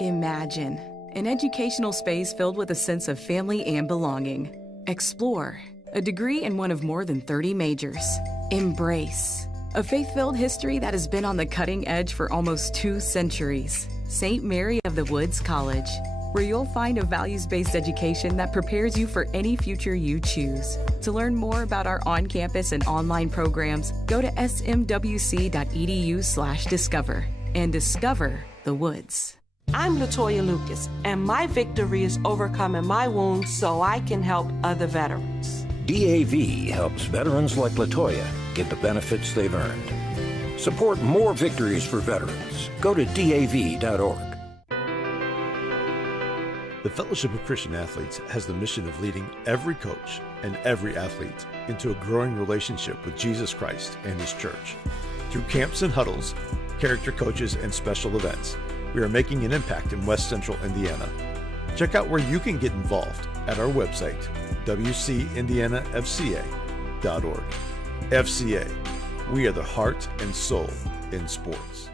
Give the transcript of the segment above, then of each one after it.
Imagine an educational space filled with a sense of family and belonging. Explore a degree in one of more than 30 majors. Embrace a faith-filled history that has been on the cutting edge for almost 2 centuries. St. Mary of the Woods College, where you'll find a values-based education that prepares you for any future you choose. To learn more about our on-campus and online programs, go to smwc.edu/discover and discover the woods. I'm Latoya Lucas, and my victory is overcoming my wounds so I can help other veterans. DAV helps veterans like Latoya get the benefits they've earned. Support more victories for veterans. Go to DAV.org. The Fellowship of Christian Athletes has the mission of leading every coach and every athlete into a growing relationship with Jesus Christ and His church. Through camps and huddles, character coaches, and special events, we are making an impact in West Central Indiana. Check out where you can get involved at our website, wcindianafca.org. FCA, we are the heart and soul in sports.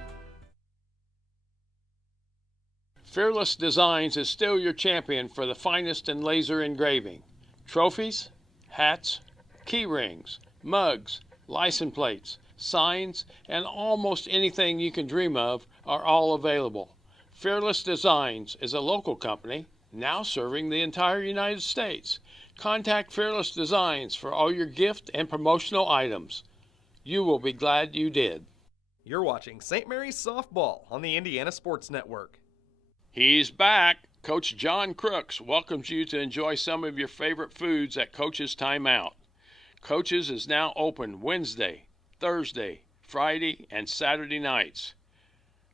Fearless Designs is still your champion for the finest in laser engraving. Trophies, hats, key rings, mugs, license plates, signs, and almost anything you can dream of are all available. Fearless Designs is a local company now serving the entire United States. Contact Fearless Designs for all your gift and promotional items. You will be glad you did. You're watching St. Mary's Softball on the Indiana Sports Network. He's back. Coach John Crooks welcomes you to enjoy some of your favorite foods at Coach's Timeout. Coach's is now open Wednesday, Thursday, Friday, and Saturday nights.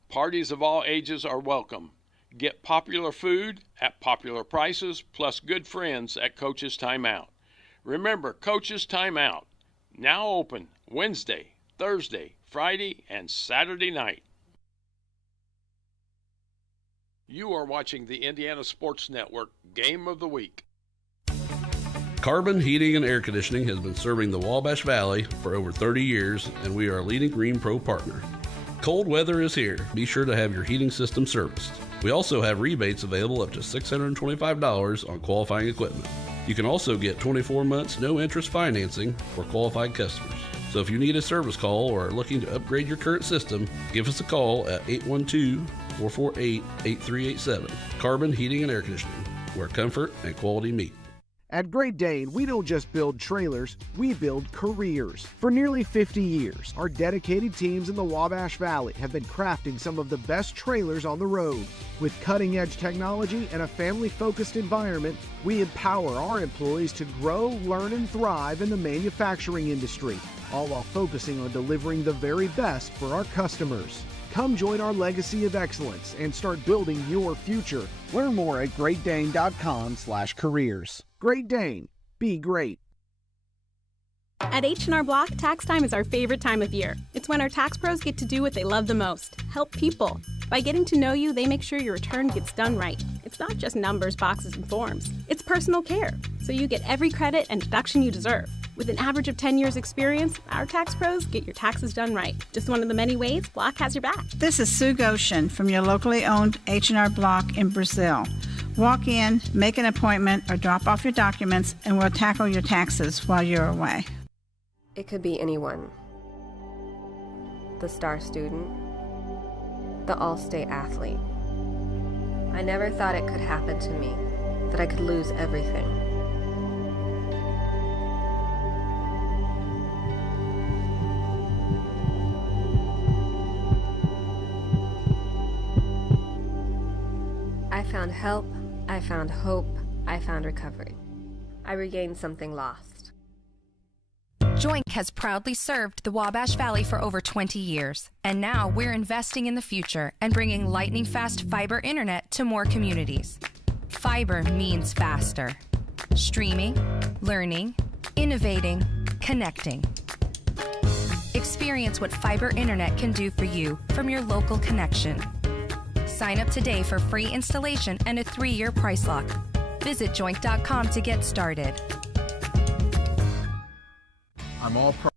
Parties of all ages are welcome. Get popular food at popular prices, plus good friends at Coach's Timeout. Remember, Coach's Timeout, now open Wednesday, Thursday, Friday, and Saturday night. You are watching the Indiana Sports Network Game of the Week. Carbon Heating and Air Conditioning has been serving the Wabash Valley for over 30 years, and we are a leading Green Pro partner. Cold weather is here. Be sure to have your heating system serviced. We also have rebates available up to $625 on qualifying equipment. You can also get 24 months no-interest financing for qualified customers. So if you need a service call or are looking to upgrade your current system, give us a call at 812-448-8387. Carbon Heating and Air Conditioning, where comfort and quality meet. At Great Dane, we don't just build trailers, we build careers. For nearly 50 years, our dedicated teams in the Wabash Valley have been crafting some of the best trailers on the road. With cutting-edge technology and a family-focused environment, we empower our employees to grow, learn, and thrive in the manufacturing industry, all while focusing on delivering the very best for our customers. Come join our legacy of excellence and start building your future. Learn more at greatdane.com/careers. Great Dane. Be great. At H&R Block, tax time is our favorite time of year. It's when our tax pros get to do what they love the most, help people. By getting to know you, they make sure your return gets done right. It's not just numbers, boxes, and forms. It's personal care, so you get every credit and deduction you deserve. With an average of 10 years experience, our tax pros get your taxes done right. Just one of the many ways Block has your back. This is Sue Goshen from your locally owned H&R Block in Brazil. Walk in, make an appointment, or drop off your documents, and we'll tackle your taxes while you're away. It could be anyone. The star student, the all-state athlete. I never thought it could happen to me, that I could lose everything. I found help, I found hope, I found recovery. I regained something lost. Joink has proudly served the Wabash Valley for over 20 years, and now we're investing in the future and bringing lightning-fast fiber internet to more communities. Fiber means faster. Streaming, learning, innovating, connecting. Experience what fiber internet can do for you from your local connection. Sign up today for free installation and a 3-year price lock. Visit joink.com to get started. I'm all pro.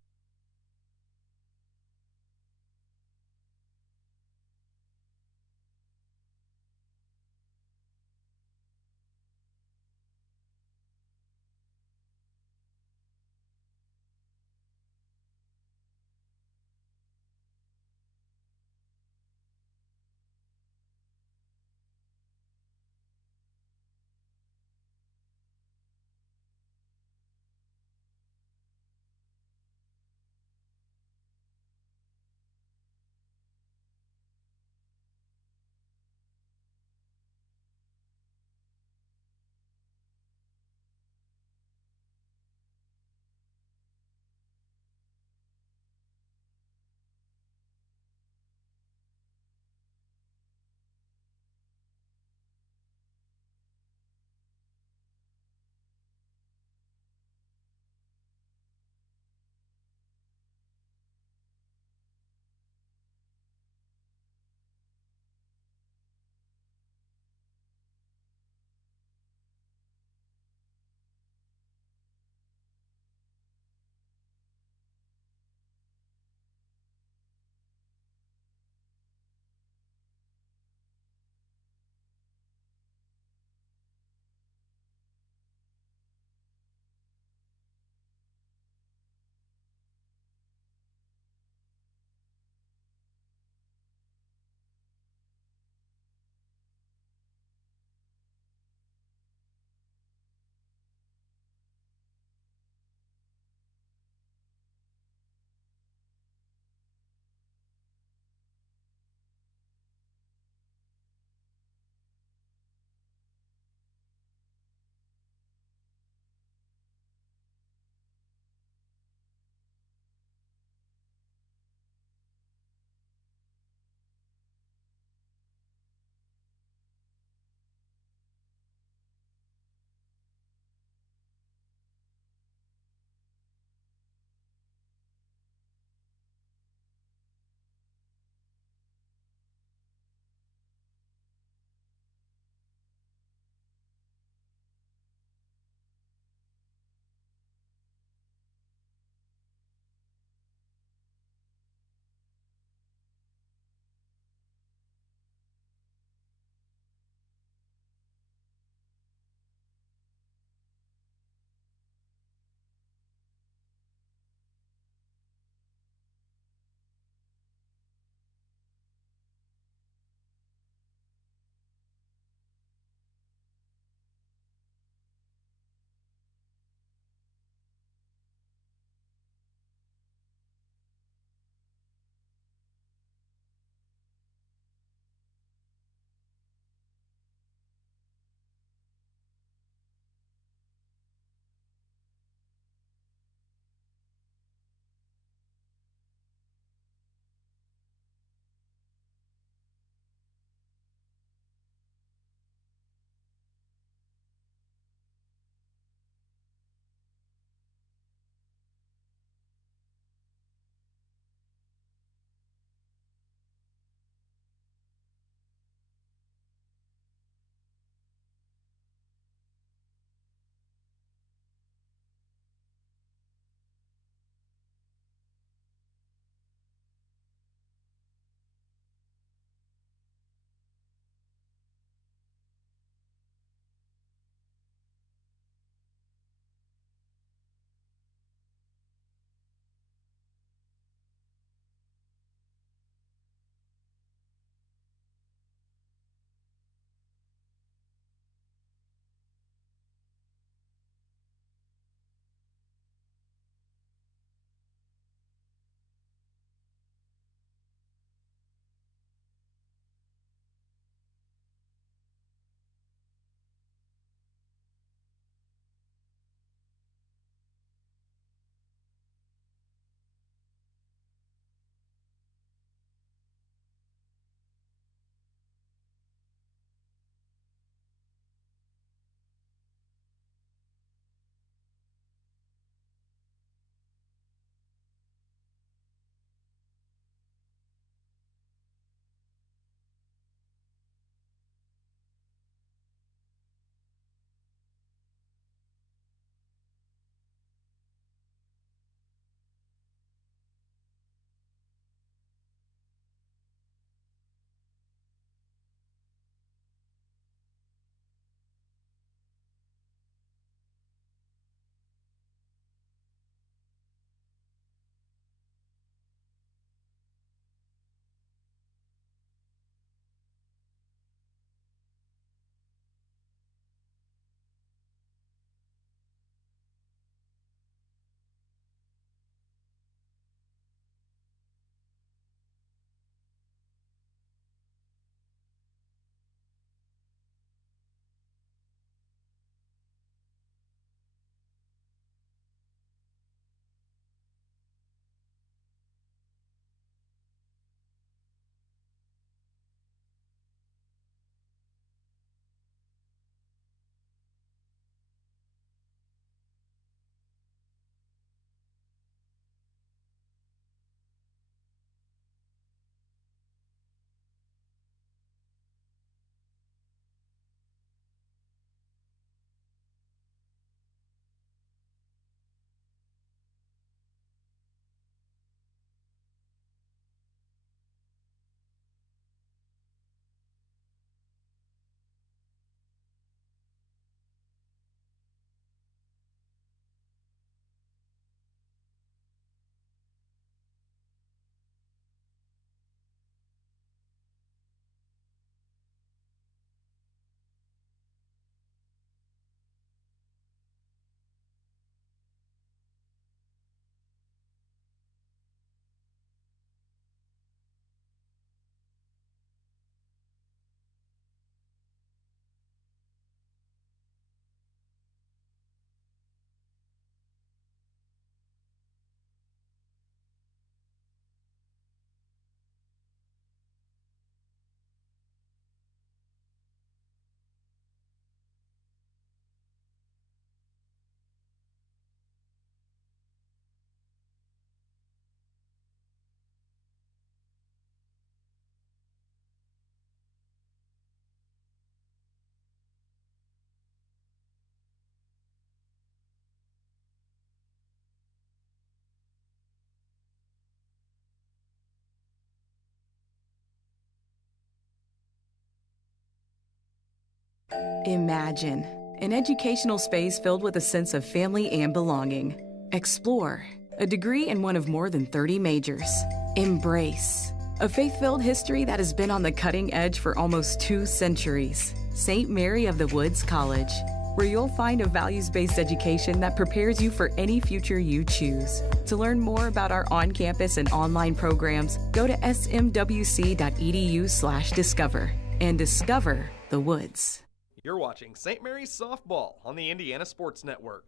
Imagine an educational space filled with a sense of family and belonging. Explore a degree in one of more than 30 majors. Embrace a faith-filled history that has been on the cutting edge for almost 2 centuries. St. Mary of the Woods College, where you'll find a values-based education that prepares you for any future you choose. To learn more about our on-campus and online programs, go to smwc.edu/discover and discover the woods. You're watching St. Mary's Softball on the Indiana Sports Network.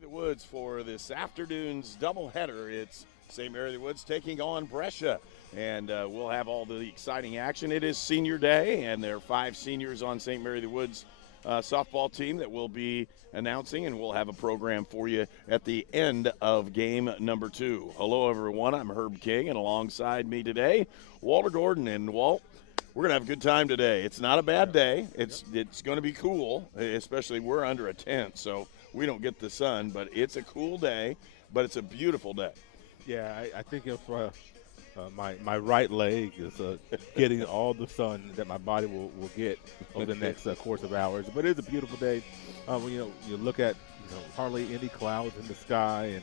The Woods for this afternoon's doubleheader. It's St. Mary of the Woods taking on Brescia, and we'll have all the exciting action. It is senior day, and there are 5 seniors on St. Mary of the Woods softball team that we'll be announcing, and we'll have a program for you at the end of game number 2. Hello, everyone. I'm Herb King, and alongside me today, Walter Gordon. And Walt, we're going to have a good time today. It's not a bad day. It's going to be cool, especially we're under a tent, so we don't get the sun, but it's a cool day, but it's a beautiful day. Yeah, I think if my right leg is getting all the sun that my body will get over the next course of hours. But it's a beautiful day. When you look at hardly any clouds in the sky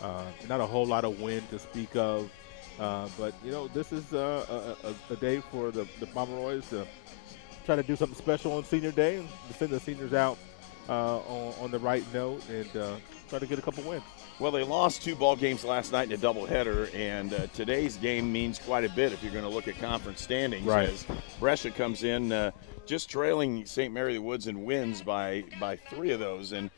and not a whole lot of wind to speak of. But this is a day for the Pomeroys to try to do something special on Senior Day and to send the seniors out on the right note and try to get a couple wins. Well, they lost 2 ball games last night in a doubleheader, and today's game means quite a bit if you're going to look at conference standings. Right. As Brescia comes in just trailing St. Mary of the Woods and wins by 3 of those. And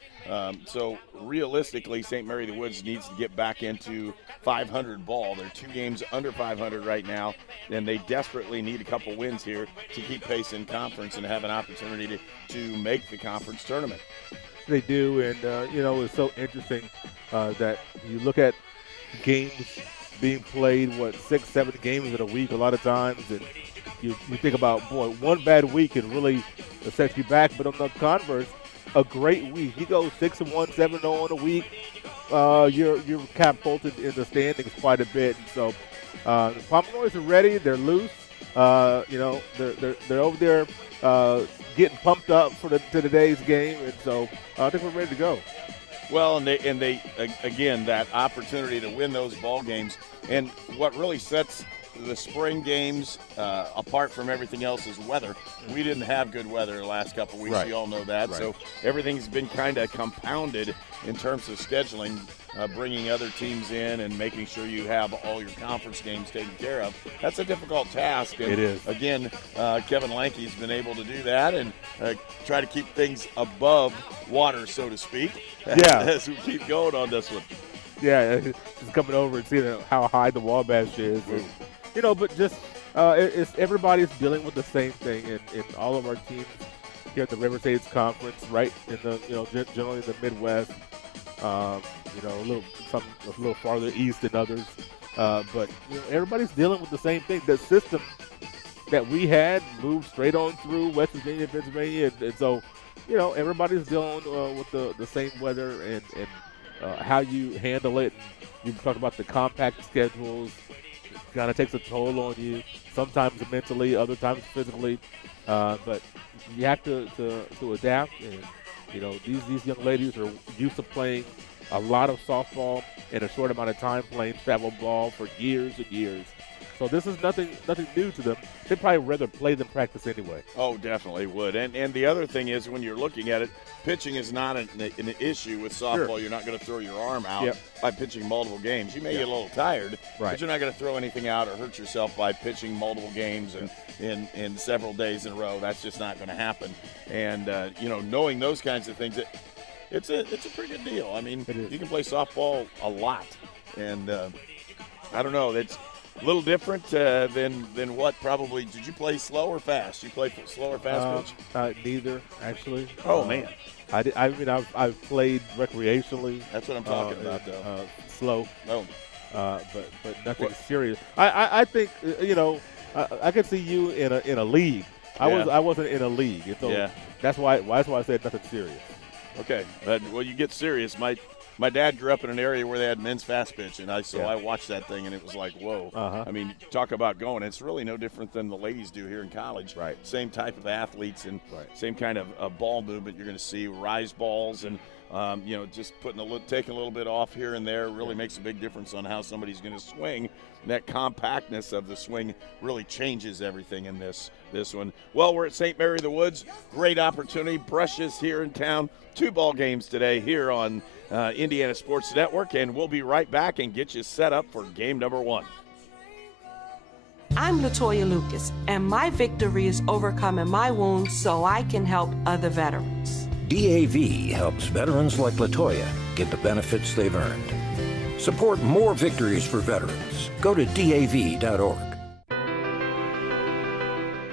so realistically, St. Mary of the Woods needs to get back into 500 ball. They're 2 games under 500 right now, and they desperately need a couple wins here to keep pace in conference and have an opportunity to make the conference tournament. They do, and it's so interesting that you look at games being played, 6-7 games in a week a lot of times, and you think about, boy, one bad week can really set you back, but on the converse, a great week. You go 6-1, 7-0 in a week, you're catapulted in the standings quite a bit. And so the Pomeroys are ready. They're loose. They're over there getting pumped up for today's game, and so I think we're ready to go. Well, and they again, that opportunity to win those ball games, and what really sets the spring games apart from everything else is weather. We didn't have good weather the last couple of weeks. Right. You all know that. Right. So everything's been kind of compounded in terms of scheduling, bringing other teams in and making sure you have all your conference games taken care of. That's a difficult task. And it is. Again, Kevin Lanke's been able to do that and try to keep things above water, so to speak, as we keep going on this one. Yeah, just coming over and seeing how high the Wabash is. And, but just it's everybody's dealing with the same thing, and all of our teams here at the River States Conference, right in the generally in the Midwest, a little farther east than others, but everybody's dealing with the same thing. The system that we had moved straight on through West Virginia, Pennsylvania, and so everybody's dealing with the same weather and how you handle it. You talk about the compact schedules. Kind of takes a toll on you, sometimes mentally, other times physically, but you have to adapt. And these young ladies are used to playing a lot of softball in a short amount of time, playing travel ball for years and years. So this is nothing new to them. They'd probably rather play than practice anyway. Oh, definitely would. And the other thing is, when you're looking at it, pitching is not an issue with softball. Sure. You're not going to throw your arm out by pitching multiple games. You may get a little tired, but you're not going to throw anything out or hurt yourself by pitching multiple games and in several days in a row. That's just not going to happen. And, knowing those kinds of things, it's a pretty good deal. I mean, you can play softball a lot. And I don't know. It's a little different than what probably. Did you play slow or fast? You play slow or fast pitch? Neither, actually. Oh, man. I've played recreationally. That's what I'm talking about, though. Slow. Oh. But nothing serious. I think I could see you in a league. I wasn't in a league, and so that's why I said nothing serious. Okay. Well, you get serious, might My dad grew up in an area where they had men's fast pitch, and I watched that thing, and it was like, whoa. I mean, talk about going. It's really no different than the ladies do here in college. Right. Same type of athletes and same kind of ball movement. You're going to see rise balls and, just taking a little bit off here and there really makes a big difference on how somebody's going to swing. And that compactness of the swing really changes everything in this one. Well, we're at St. Mary of the Woods. Great opportunity. Brescia's here in town. 2 ball games today here on Indiana Sports Network, and we'll be right back and get you set up for game number 1. I'm Latoya Lucas, and my victory is overcoming my wounds so I can help other veterans. DAV helps veterans like Latoya get the benefits they've earned. Support more victories for veterans. Go to DAV.org.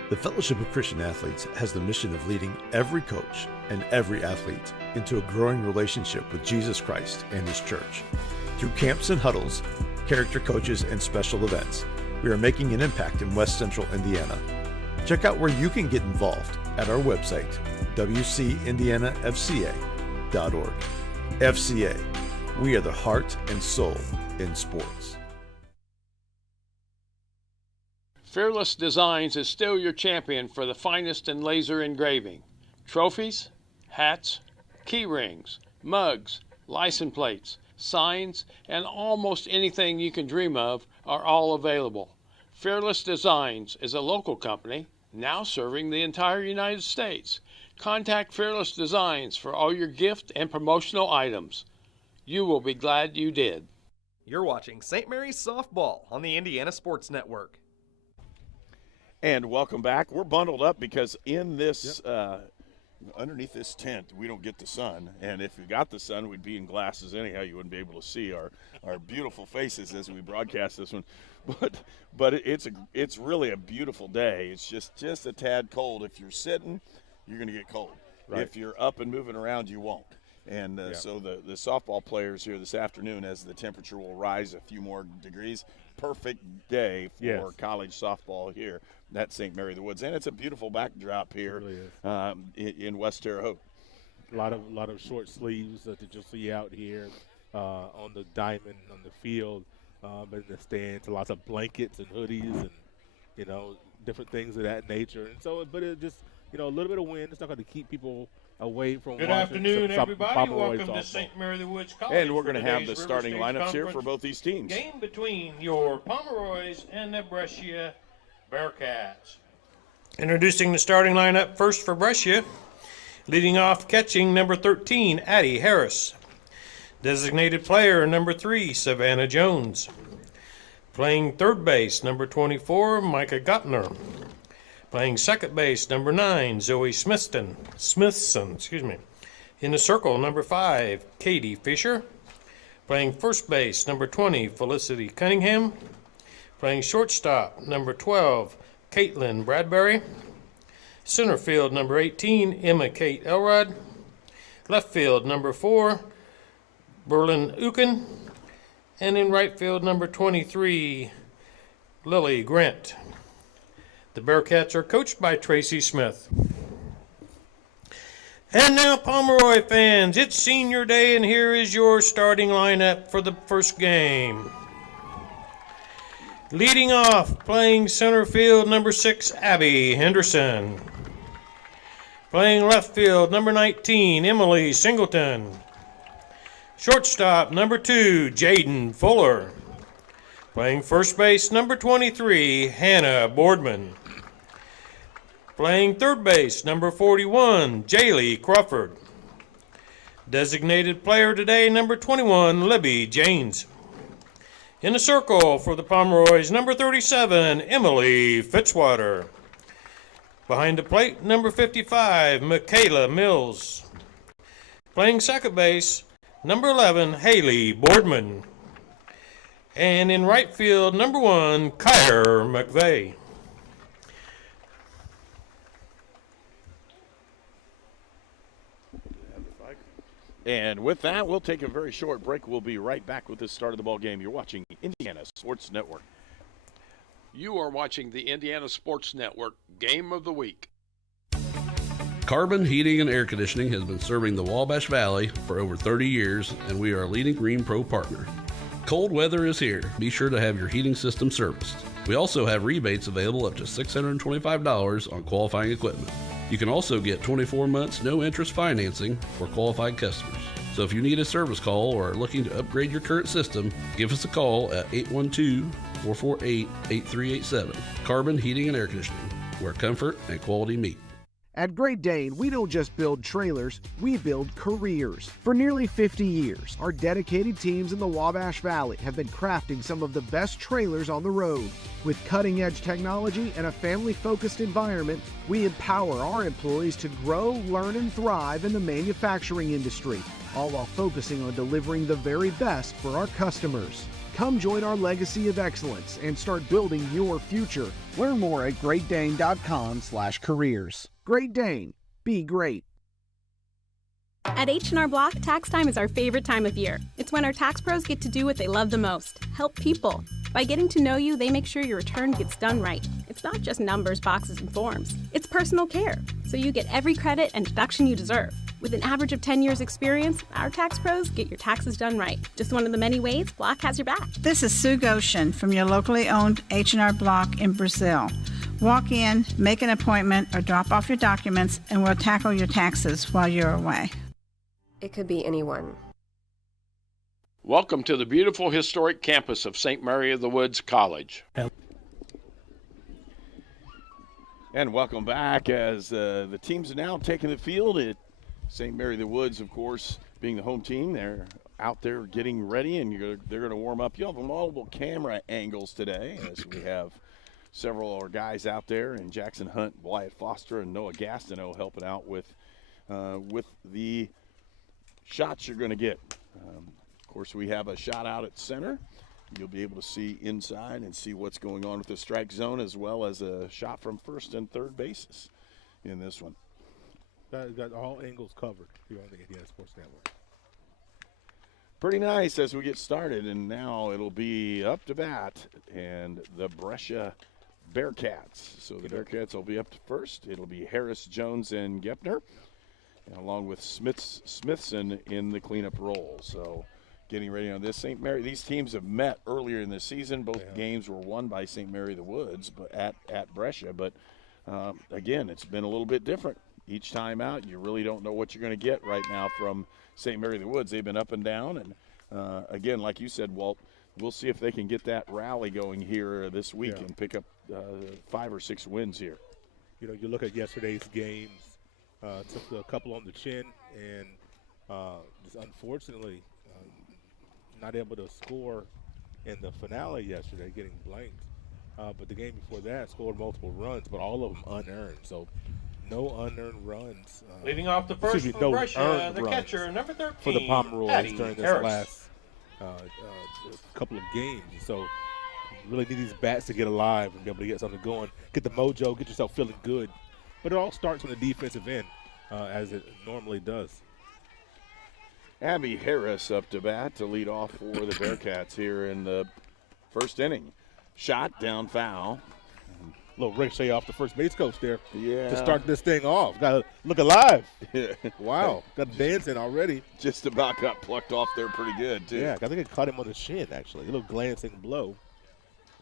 The Fellowship of Christian Athletes has the mission of leading every coach and every athlete into a growing relationship with Jesus Christ and His church. Through camps and huddles, character coaches, and special events, we are making an impact in West Central Indiana. Check out where you can get involved at our website, wcindianafca.org. FCA, we are the heart and soul in sports. Fearless Designs is still your champion for the finest in laser engraving. Trophies, hats, key rings, mugs, license plates, signs, and almost anything you can dream of are all available. Fearless Designs is a local company now serving the entire United States. Contact Fearless Designs for all your gift and promotional items. You will be glad you did. You're watching St. Mary's Softball on the Indiana Sports Network. And welcome back. We're bundled up because in this, underneath this tent, we don't get the sun. And if we got the sun, we'd be in glasses anyhow. You wouldn't be able to see our beautiful faces as we broadcast this one. But it's really a beautiful day. It's just a tad cold. If you're sitting, you're going to get cold. Right. If you're up and moving around, you won't. And so the softball players here this afternoon, as the temperature will rise a few more degrees, perfect day for college softball here at St. Mary of the Woods. And it's a beautiful backdrop here in West Terre Haute. A lot of short sleeves that you'll see out here on the diamond, on the field, in the stands. Lots of blankets and hoodies and, different things of that nature. And so, but it just, a little bit of wind. It's not going to keep people away from Good afternoon, everybody. Welcome to St. Mary of the Woods College. And we're going to have the starting lineups here for both these teams. Game between your Pomeroys and the Brescia Bearcats. Introducing the starting lineup first for Brescia. Leading off catching number 13, Addie Harris. Designated player number 3, Savannah Jones. Playing third base, number 24, Micah Gottner. Playing second base, number 9, Zoe Smithson. In the circle, number 5, Katie Fisher. Playing first base, number 20, Felicity Cunningham. Playing shortstop, number 12, Caitlin Bradbury. Center field, number 18, Emma Kate Elrod. Left field, number 4, Berlin Uken. And in right field, number 23, Lily Grant. The Bearcats are coached by Tracy Smith. And now, Pomeroy fans, it's senior day, and here is your starting lineup for the first game. Leading off, playing center field, number 6, Abby Henderson. Playing left field, number 19, Emily Singleton. Shortstop, number 2, Jaden Fuller. Playing first base, number 23, Hannah Boardman. Playing third base, number 41, Jaylee Crawford. Designated player today, number 21, Libby Janes. In the circle for the Pomeroys, number 37, Emily Fitzwater. Behind the plate, number 55, Michaela Mills. Playing second base, number 11, Haley Boardman. And in right field, number 1, Kyler McVeigh. And with that, we'll take a very short break. We'll be right back with the start of the ball game. You're watching Indiana Sports Network. You are watching the Indiana Sports Network Game of the Week. Carbon Heating and Air Conditioning has been serving the Wabash Valley for over 30 years, and we are a leading Green Pro partner. Cold weather is here. Be sure to have your heating system serviced. We also have rebates available up to $625 on qualifying equipment. You can also get 24 months no interest financing for qualified customers. So if you need a service call or are looking to upgrade your current system, give us a call at 812-448-8387. Carbon Heating and Air Conditioning, where comfort and quality meet. At Great Dane, we don't just build trailers, we build careers. For nearly 50 years, our dedicated teams in the Wabash Valley have been crafting some of the best trailers on the road. With cutting-edge technology and a family-focused environment, we empower our employees to grow, learn, and thrive in the manufacturing industry, all while focusing on delivering the very best for our customers. Come join our legacy of excellence and start building your future. Learn more at greatdane.com/careers. Great Dane. Be great. At H&R Block, tax time is our favorite time of year. It's when our tax pros get to do what they love the most, help people. By getting to know you, they make sure your return gets done right. It's not just numbers, boxes, and forms. It's personal care, so you get every credit and deduction you deserve. With an average of 10 years experience, our tax pros get your taxes done right. Just one of the many ways Block has your back. This is Sue Goshen from your locally owned H&R Block in Brazil. Walk in, make an appointment, or drop off your documents, and we'll tackle your taxes while you're away. It could be anyone. Welcome to the beautiful historic campus of St. Mary of the Woods College. And welcome back as the teams are now taking the field at St. Mary of the Woods, of course, being the home team. They're out there getting ready, and they're going to warm up. You'll have multiple camera angles today as we have several of our guys out there, and Jackson Hunt, Wyatt Foster, and Noah Gastineau helping out with the shots you're going to get. Of course, we have a shot out at center. You'll be able to see inside and see what's going on with the strike zone, as well as a shot from first and third bases in this one. Got all angles covered here on the Indiana Sports Network. Pretty nice as we get started, and now it'll be up to bat and the Brescia Bearcats. So the Bearcats will be up to first. It'll be Harris, Jones, and Gepner, and along with Smithson in the cleanup role. So getting ready on this. St. Mary, these teams have met earlier in the season. Both games were won by St. Mary of the Woods but at Brescia. But, again, it's been a little bit different. Each time out, you really don't know what you're going to get right now from St. Mary of the Woods. They've been up and down. And, again, like you said, Walt, we'll see if they can get that rally going here this week and pick up 5 or 6 wins here. You know, you look at yesterday's games, took a couple on the chin, and just unfortunately not able to score in the finale yesterday, getting blanked. But the game before that scored multiple runs, but all of them unearned. So no unearned runs. Leading off the first for Brescia, the catcher, number 13, for the Pomeroys during this Harris. last couple of games. So you really need these bats to get alive and be able to get something going, get the mojo, get yourself feeling good. But it all starts on the defensive end, as it normally does. Abby Harris up to bat to lead off for the Bearcats here in the first inning. Shot down foul. A little ricochet off the first base coach there. Yeah. To start this thing off. Got to look alive. Wow. Got a dance in already. Just about got plucked off there pretty good, too. Yeah, I think it caught him on the shin, actually. A little glancing blow.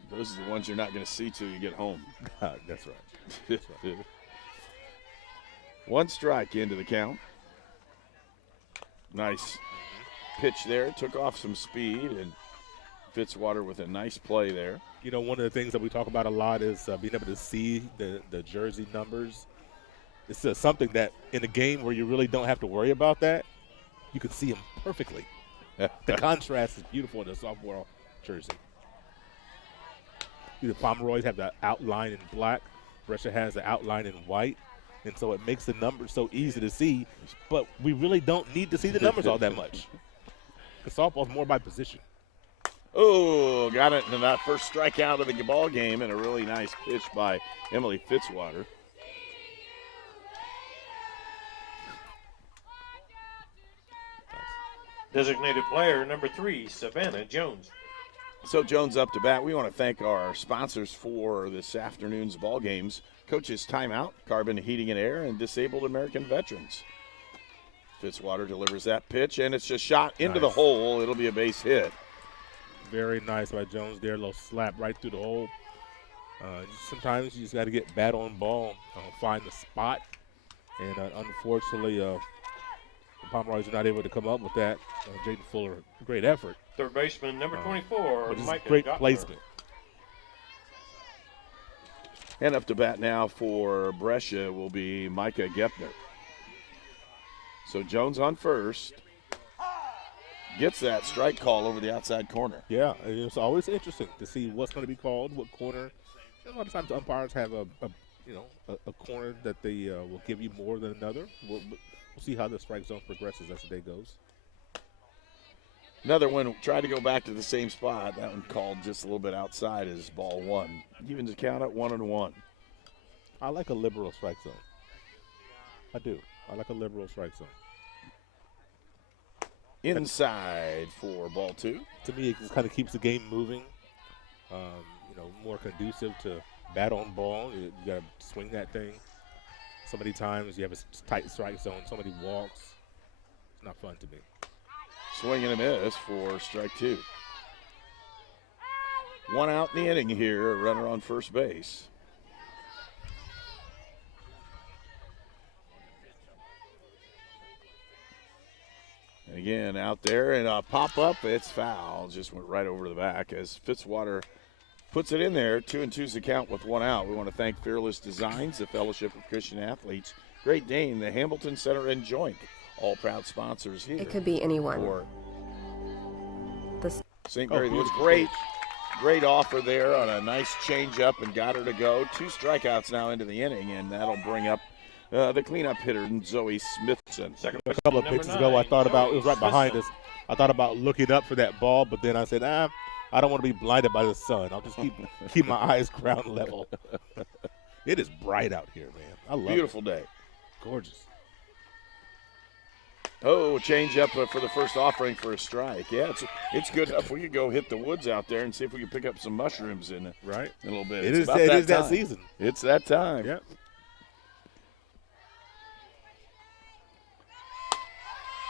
Those are the ones you're not going to see till you get home. That's right. That's right. 1 strike into the count. Nice pitch there. Took off some speed, and Fitzwater with a nice play there. You know, one of the things that we talk about a lot is being able to see the jersey numbers. It's something that in a game where you really don't have to worry about that, you can see them perfectly. The contrast is beautiful in the sophomore jersey. The Pomeroys have the outline in black. Brescia has the outline in white. And so it makes the numbers so easy to see, but we really don't need to see the numbers all that much. Because softball's more by position. Oh, got it in that first strikeout of the ball game, and a really nice pitch by Emily Fitzwater. Designated player number 3, Savannah Jones. So Jones up to bat. We want to thank our sponsors for this afternoon's ball games. Coach's Timeout, Carbon Heating and Air, and Disabled American Veterans. Fitzwater delivers that pitch, and it's just shot into the hole. It'll be a base hit. Very nice by Jones there. A little slap right through the hole. Sometimes you just got to get bat on ball, find the spot. And unfortunately, the Pomeroys are not able to come up with that. Jaden Fuller, great effort. Third baseman, number 24, Mike. Great placement. And up to bat now for Brescia will be Micah Gepner. So Jones on first. Gets that strike call over the outside corner. Yeah, it's always interesting to see what's going to be called, what corner. A lot of times umpires have a corner that they will give you more than another. We'll see how the strike zone progresses as the day goes. Another one tried to go back to the same spot. That one called just a little bit outside is ball one. Even to count at 1-1. I like a liberal strike zone. I do. I like a liberal strike zone. Inside for ball two. To me, it just kind of keeps the game moving. More conducive to bat on ball. You got to swing that thing. So many times you have a tight strike zone. Somebody walks. It's not fun to me. Swing and a miss for strike two. One out in the inning here. A runner on first base. And again, out there and a pop-up, it's foul. Just went right over the back as Fitzwater puts it in there. 2-2's the count with one out. We want to thank Fearless Designs, the Fellowship of Christian Athletes, Great Dane, the Hamilton Center, and Joint, all proud sponsors here. It could be anyone. St. Mary was great offer there on a nice change-up and got her to go. 2 strikeouts now into the inning, and that'll bring up the cleanup hitter, Zoe Smithson. A couple of pitches ago, I thought about, it was right behind us, I thought about looking up for that ball, but then I said, I don't want to be blinded by the sun. I'll just keep my eyes ground level. It is bright out here, man. I love it. Beautiful day. Gorgeous. Oh, change up for the first offering for a strike. Yeah, it's good enough. We could go hit the woods out there and see if we can pick up some mushrooms in a little bit. It is that season. It's that time. Yep.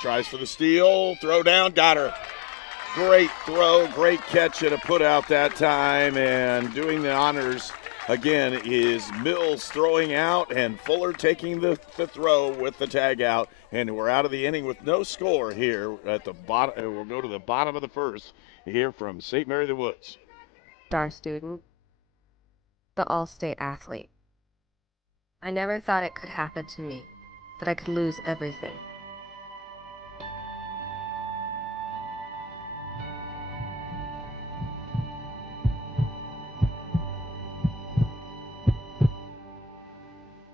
Tries for the steal, throw down, got her. Great throw, great catch and a put out that time. And doing the honors again is Mills throwing out and Fuller taking the throw with the tag out. And we're out of the inning with no score here at the bottom. We'll go to the bottom of the first here from St. Mary of the Woods. Star student, the all-state athlete. I never thought it could happen to me, that I could lose everything.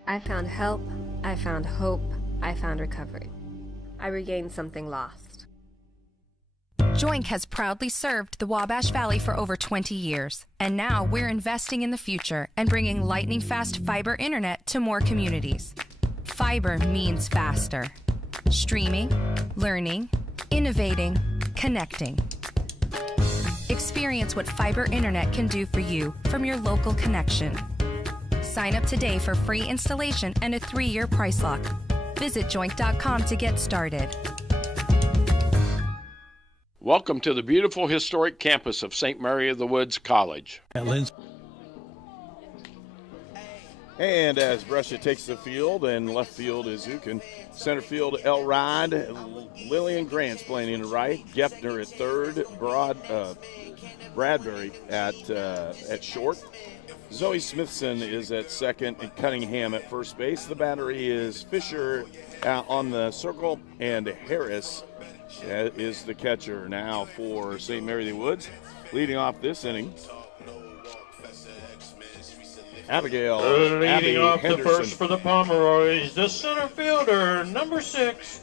I found help, I found hope, I found recovery. I regained something lost. Joink has proudly served the Wabash Valley for over 20 years, and now we're investing in the future and bringing lightning-fast fiber internet to more communities. Fiber means faster. Streaming, learning, innovating, connecting. Experience what fiber internet can do for you from your local connection. Sign up today for free installation and a 3-year price lock. Visit joink.com to get started. Welcome to the beautiful historic campus of St. Mary of the Woods College. And as Brescia takes the field, and left field is Zukin. Center field, Elrod. Lillian Grant's playing in the right. Gepner at third. Bradbury at short. Zoe Smithson is at second and Cunningham at first base. The battery is Fisher on the circle, and Harris is the catcher now for St. Mary of the Woods. Leading off this inning, Abigail. Leading off Henderson. the first for the Pomeroys, the center fielder, number 6,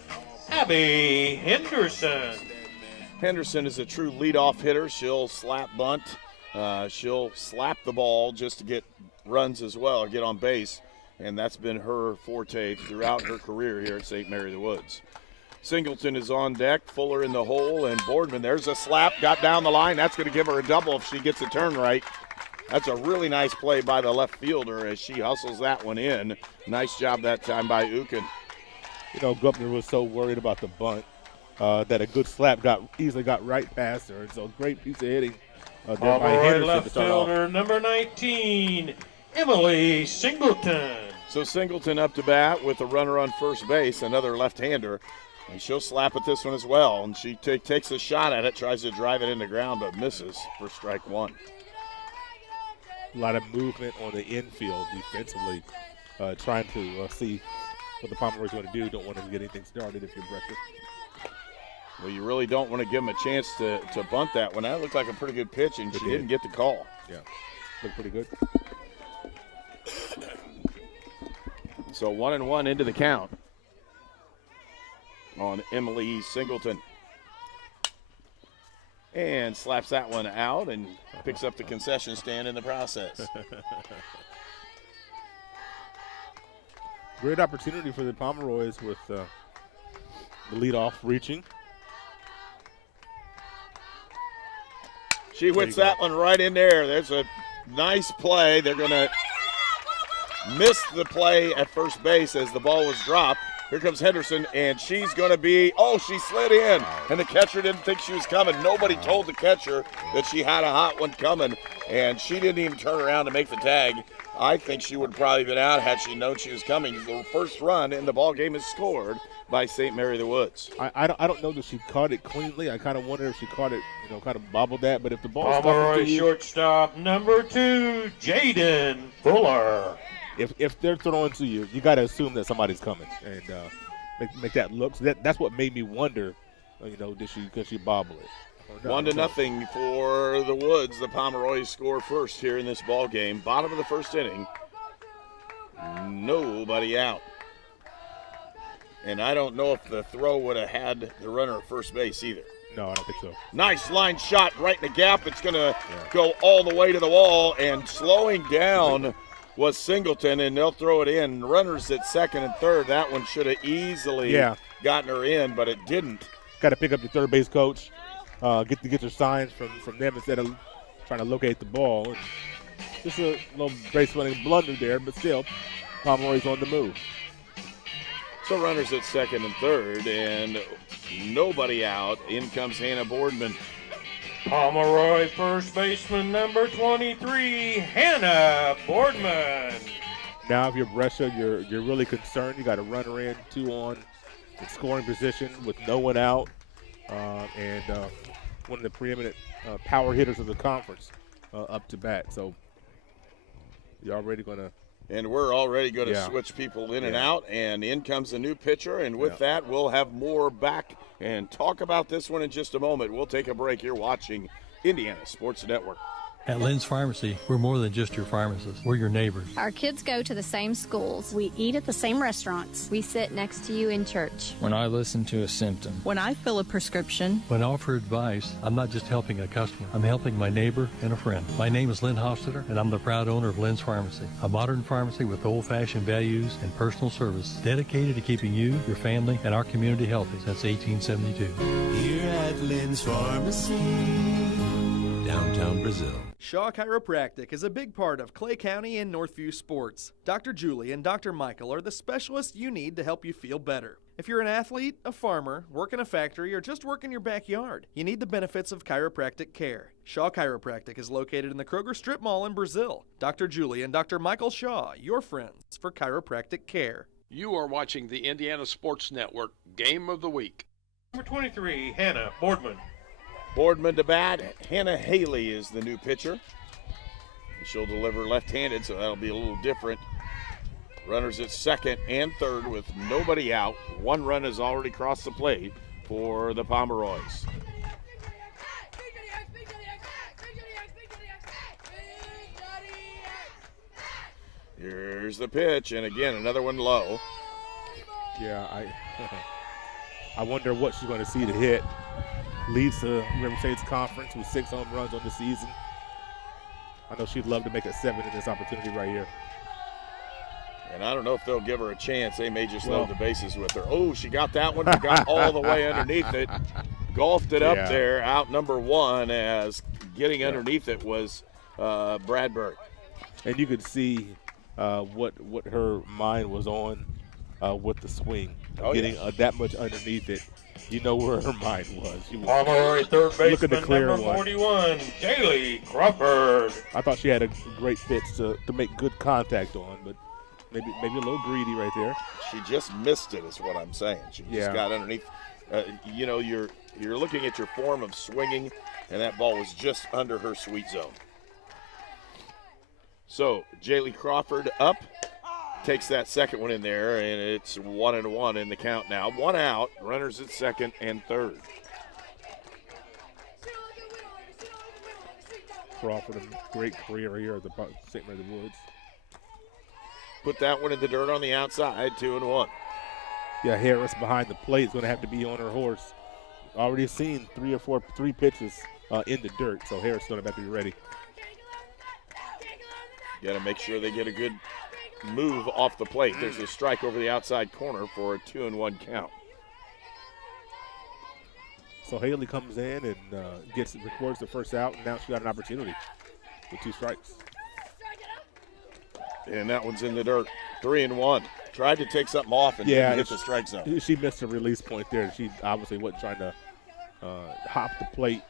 Abby Henderson. Henderson is a true leadoff hitter. She'll slap bunt. She'll slap the ball just to get runs as well, get on base, and that's been her forte throughout her career here at St. Mary of the Woods. Singleton is on deck, Fuller in the hole, and Boardman. There's a slap, got down the line. That's going to give her a double if she gets a turn right. That's a really nice play by the left fielder as she hustles that one in. Nice job that time by Uken. You know, Gupner was so worried about the bunt that a good slap easily got right past her. So great piece of hitting there by Henderson left to start fielder off. number 19, Emily Singleton. So Singleton up to bat with a runner on first base, another left-hander. And she'll slap at this one as well. And she takes a shot at it, tries to drive it into ground, but misses for strike one. A lot of movement on the infield defensively, trying to see what the Pomeroy's going to do. Don't want to get anything started if you're Brescia. Well, you really don't want to give them a chance to bunt that one. That looked like a pretty good pitch, and she didn't get the call. Yeah, looked pretty good. So 1-1 into the count on Emily Singleton. And slaps that one out and picks up the concession stand in the process. Great opportunity for the Pomeroys with the leadoff reaching. She whips that one right in there. There's a nice play. They're going to miss the play at first base as the ball was dropped. Here comes Henderson, and she's going to be, she slid in, and the catcher didn't think she was coming. Nobody told the catcher that she had a hot one coming, and she didn't even turn around to make the tag. I think she would have probably been out had she known she was coming. The first run in the ball game is scored by St. Mary the Woods. I don't know that she caught it cleanly. I kind of wonder if she caught it, kind of bobbled that. But if the ball Pomeroy shortstop number 2, Jaden Fuller. If they're throwing to you, you got to assume that somebody's coming and make that look. So that's what made me wonder, could she bobble it? 1-0 for the Woods. The Pomeroys score first here in this ball game. Bottom of the first inning. Nobody out. And I don't know if the throw would have had the runner at first base either. No, I don't think so. Nice line shot right in the gap. It's going to go all the way to the wall, and slowing down was Singleton, and they'll throw it in. Runners at second and third. That one should have easily gotten her in, but it didn't. Got to pick up the third base coach. Get your signs from them instead of trying to locate the ball. And just a little base running blunder there, but still, Pomeroy's on the move. So runners at second and third, and nobody out. In comes Hannah Boardman. Pomeroy first baseman number 23, Hannah Boardman. Now, if you're Brescia, you're really concerned. You got a runner in, 2 on, in scoring position with no one out, and one of the preeminent power hitters of the conference up to bat. So you're already going to. And we're already going to switch people in and out, and in comes a new pitcher. And with that, we'll have more back and talk about this one in just a moment. We'll take a break. You're watching Indiana Sports Network. At Lynn's Pharmacy, we're more than just your pharmacist. We're your neighbors. Our kids go to the same schools. We eat at the same restaurants. We sit next to you in church. When I listen to a symptom. When I fill a prescription. When I offer advice, I'm not just helping a customer. I'm helping my neighbor and a friend. My name is Lynn Hofstadter, and I'm the proud owner of Lynn's Pharmacy, a modern pharmacy with old-fashioned values and personal service dedicated to keeping you, your family, and our community healthy since 1872. Here at Lynn's Pharmacy, downtown Brazil. Shaw Chiropractic is a big part of Clay County and Northview sports. Dr. Julie and Dr. Michael are the specialists you need to help you feel better. If you're an athlete, a farmer, work in a factory, or just work in your backyard, you need the benefits of chiropractic care. Shaw Chiropractic is located in the Kroger Strip Mall in Brazil. Dr. Julie and Dr. Michael Shaw, your friends for chiropractic care. You are watching the Indiana Sports Network Game of the Week. Number 23, Hannah Boardman. Boardman to bat. Hannah Haley is the new pitcher. She'll deliver left-handed, so that'll be a little different. Runners at second and third with nobody out. 1 run has already crossed the plate for the Pomeroys. Here's the pitch, and again, another one low. Yeah, I wonder what she's going to see to hit. Leads the River States Conference with 6 home runs on the season. I know she'd love to make it 7 in this opportunity right here. And I don't know if they'll give her a chance. They may just load the bases with her. Oh, she got that one. Got all the way underneath it. Golfed it up there. Out number one, as getting underneath it was Bradbury. And you could see what her mind was on with the swing. Getting that much underneath it. You know where her mind was. She was Pomeroy third baseman number 41, Kaylee Crawford. I thought she had a great pitch to make good contact on, but maybe a little greedy right there. She just missed it is what I'm saying. She just got underneath. You know, you're looking at your form of swinging, and that ball was just under her sweet zone. So, Jaylee Crawford up. Takes that second one in there, and it's 1-1 in the count now. One out, runners at second and third. Crawford, a great career here at the St. Mary Woods. Put that one in the dirt on the outside, 2-1. Yeah, Harris behind the plate is going to have to be on her horse. Already seen three pitches in the dirt, so Harris is going to have to be ready. Got to make sure they get a good move off the plate. There's a strike over the outside corner for a 2-1 count. So Haley comes in and records the first out, and now she got an opportunity with 2 strikes. And that one's in the dirt. 3-1. Tried to take something off and didn't hit the strike zone. She missed a release point there. She obviously wasn't trying to hop the plate,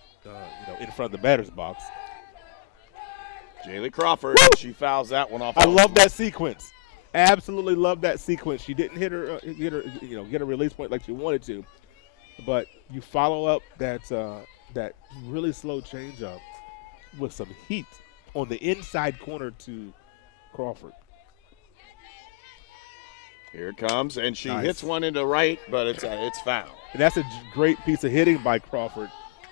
in front of the batter's box. Jaylee Crawford, she fouls that one off. I love that sequence. Absolutely love that sequence. She didn't get a release point like she wanted to, but you follow up that really slow changeup with some heat on the inside corner to Crawford. Here it comes, and she hits one into right, but it's foul. And that's a great piece of hitting by Crawford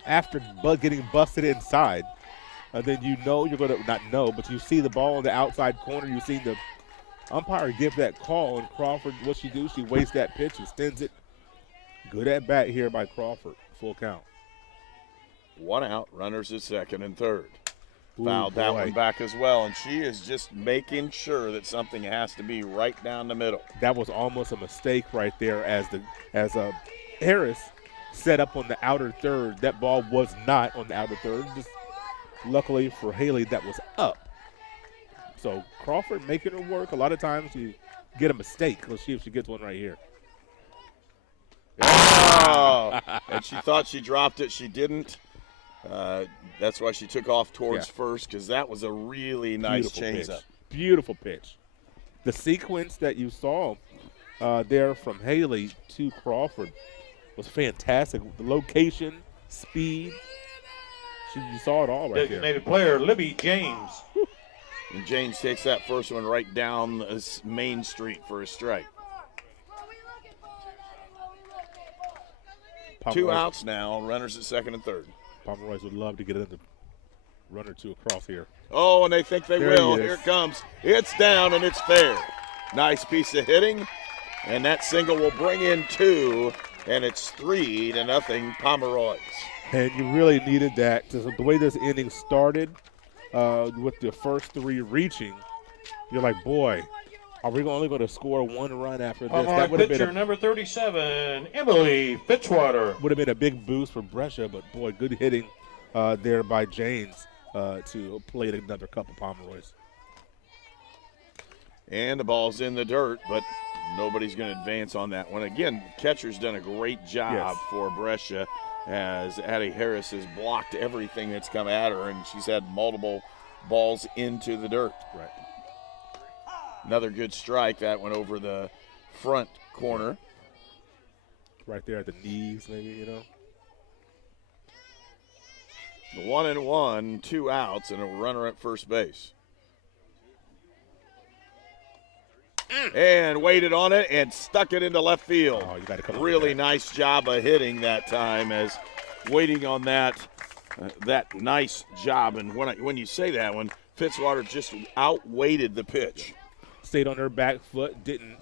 after getting busted inside. Then you're going to not know, but you see the ball in the outside corner. You see the umpire give that call, and Crawford, what she do? She wastes that pitch, extends it. Good at bat here by Crawford. Full count. One out, runners at second and third. Fouled that one back as well, and she is just making sure that something has to be right down the middle. That was almost a mistake right there as Harris set up on the outer third. That ball was not on the outer third. Just luckily for Haley, that was up. So Crawford making her work. A lot of times you get a mistake. Let's see if she gets one right here. Oh! And she thought she dropped it. She didn't. That's why she took off towards first, because that was a really nice changeup. Beautiful pitch. The sequence that you saw there from Haley to Crawford was fantastic. The location, speed. You saw it all right there. Designated player, Libby James. And James takes that first one right down Main Street for a strike. Two outs now, runners at second and third. Pomeroy's would love to get another run or two across here. Oh, and they think they will. Here it comes. It's down, and it's fair. Nice piece of hitting, and that single will bring in 2, and it's 3-0 Pomeroy's. And you really needed that. The way this inning started with the first 3 reaching, you're like, boy, are we only going to score 1 run after this? That would have been number 37, Emily Fitzwater. Would have been a big boost for Brescia, but boy, good hitting there by James to play another couple Pomeroys. And the ball's in the dirt, but nobody's going to advance on that one. Again, catcher's done a great job for Brescia, as Addie Harris has blocked everything that's come at her, and she's had multiple balls into the dirt. Right. Another good strike. That went over the front corner. Right there at the knees, maybe, The 1-1, 2 outs, and a runner at first base. And waited on it and stuck it into left field. Oh, you got to come really nice job of hitting that time, as waiting on that nice job. And when you say that one, Fitzwater just outweighted the pitch. Stayed on her back foot, didn't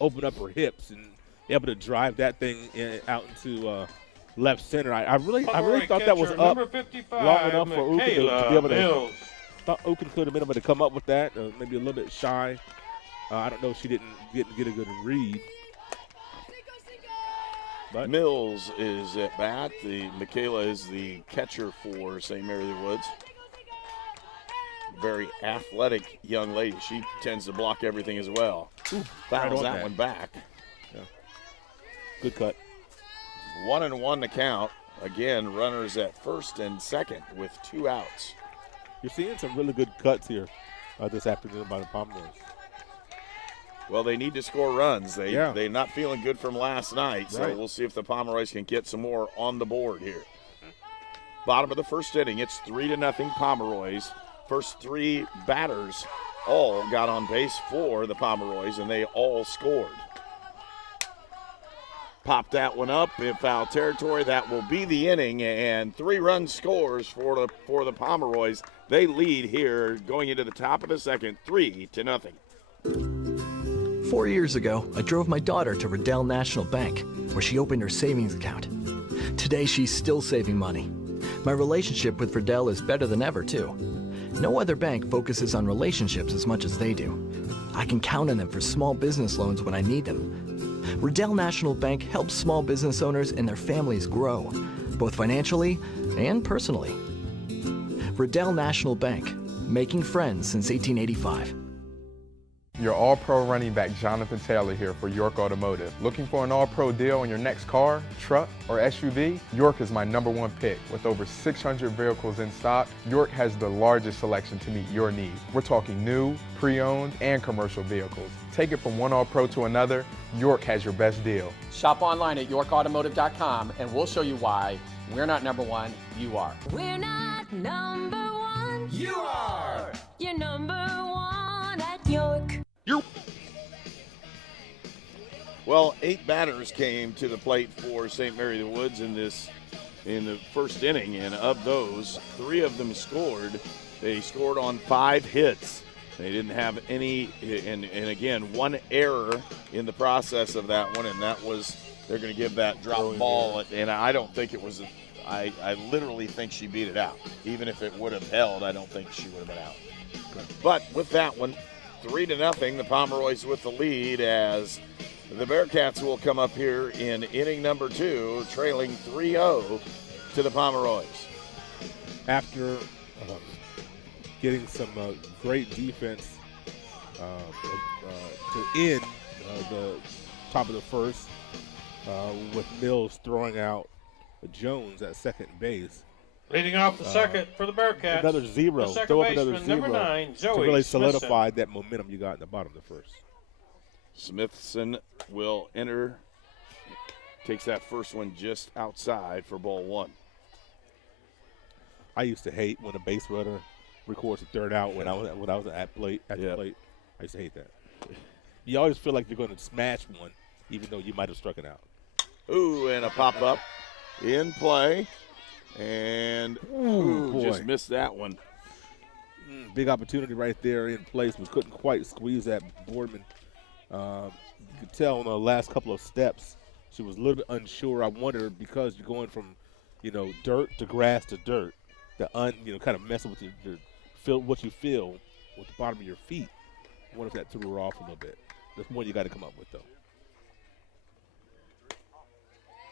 open up her hips, and able to drive that thing out into left center. I really thought that was up long enough for Oaken to be able to. Thought Oaken could have been able to come up with that, maybe a little bit shy I don't know if she didn't get a good read. But Mills is at bat. Michaela is the catcher for St. Mary of the Woods. Very athletic young lady. She tends to block everything as well. Fouls that one back. Yeah. Good cut. 1-1 to count. Again, runners at first and second with 2 outs. You're seeing some really good cuts here this afternoon by the Pomeroys. Well, they need to score runs. They're not feeling good from last night, so Right. we'll see if the Pomeroys can get some more on the board here. Bottom of the first inning, it's 3-0 Pomeroys. First 3 batters all got on base for the Pomeroys, and they all scored. Pop that one up in foul territory. That will be the inning, and 3-run scores for the Pomeroys. They lead here going into the top of the second, 3-0. 4 years ago, I drove my daughter to Riddell National Bank, where she opened her savings account. Today, she's still saving money. My relationship with Riddell is better than ever, too. No other bank focuses on relationships as much as they do. I can count on them for small business loans when I need them. Riddell National Bank helps small business owners and their families grow, both financially and personally. Riddell National Bank, making friends since 1885. Your All-Pro running back Jonathan Taylor here for York Automotive. Looking for an All-Pro deal on your next car, truck, or SUV? York is my #1 pick. With over 600 vehicles in stock, York has the largest selection to meet your needs. We're talking new, pre-owned, and commercial vehicles. Take it from one All-Pro to another, York has your best deal. Shop online at yorkautomotive.com and we'll show you why we're not #1, you are. We're not #1. You are. You're #1 at York. Well, 8 batters came to the plate for St. Mary of the Woods in the first inning, and of those, 3 of them scored. They scored on 5 hits. They didn't have any, and again, 1 error in the process of that one, and that was they're going to give that drop ball, and I don't think it was. I literally think she beat it out. Even if it would have held, I don't think she would have been out. But with that one, 3-0, the Pomeroys with the lead as the Bearcats will come up here in inning number 2, trailing 3-0 to the Pomeroys. After getting some great defense to end the top of the first with Mills throwing out Jones at second base. Leading off the second for the Bearcats. Another 0. Throw up another 0 number 9, Zoe to really Smithson. solidify that momentum you got in the bottom of the first. Smithson will enter, takes that first one just outside for ball 1. I used to hate when a base runner records a third out when I was at the plate. I used to hate that. You always feel like you're going to smash one, even though you might have struck it out. Ooh, and a pop up in play, and just missed that one. Big opportunity right there in place, but couldn't quite squeeze that Boardman. You could tell on the last couple of steps she was a little bit unsure. I wonder, because you're going from, dirt to grass to dirt, kind of messing with what you feel with the bottom of your feet. I wonder if that threw her off a little bit. That's one you got to come up with, though.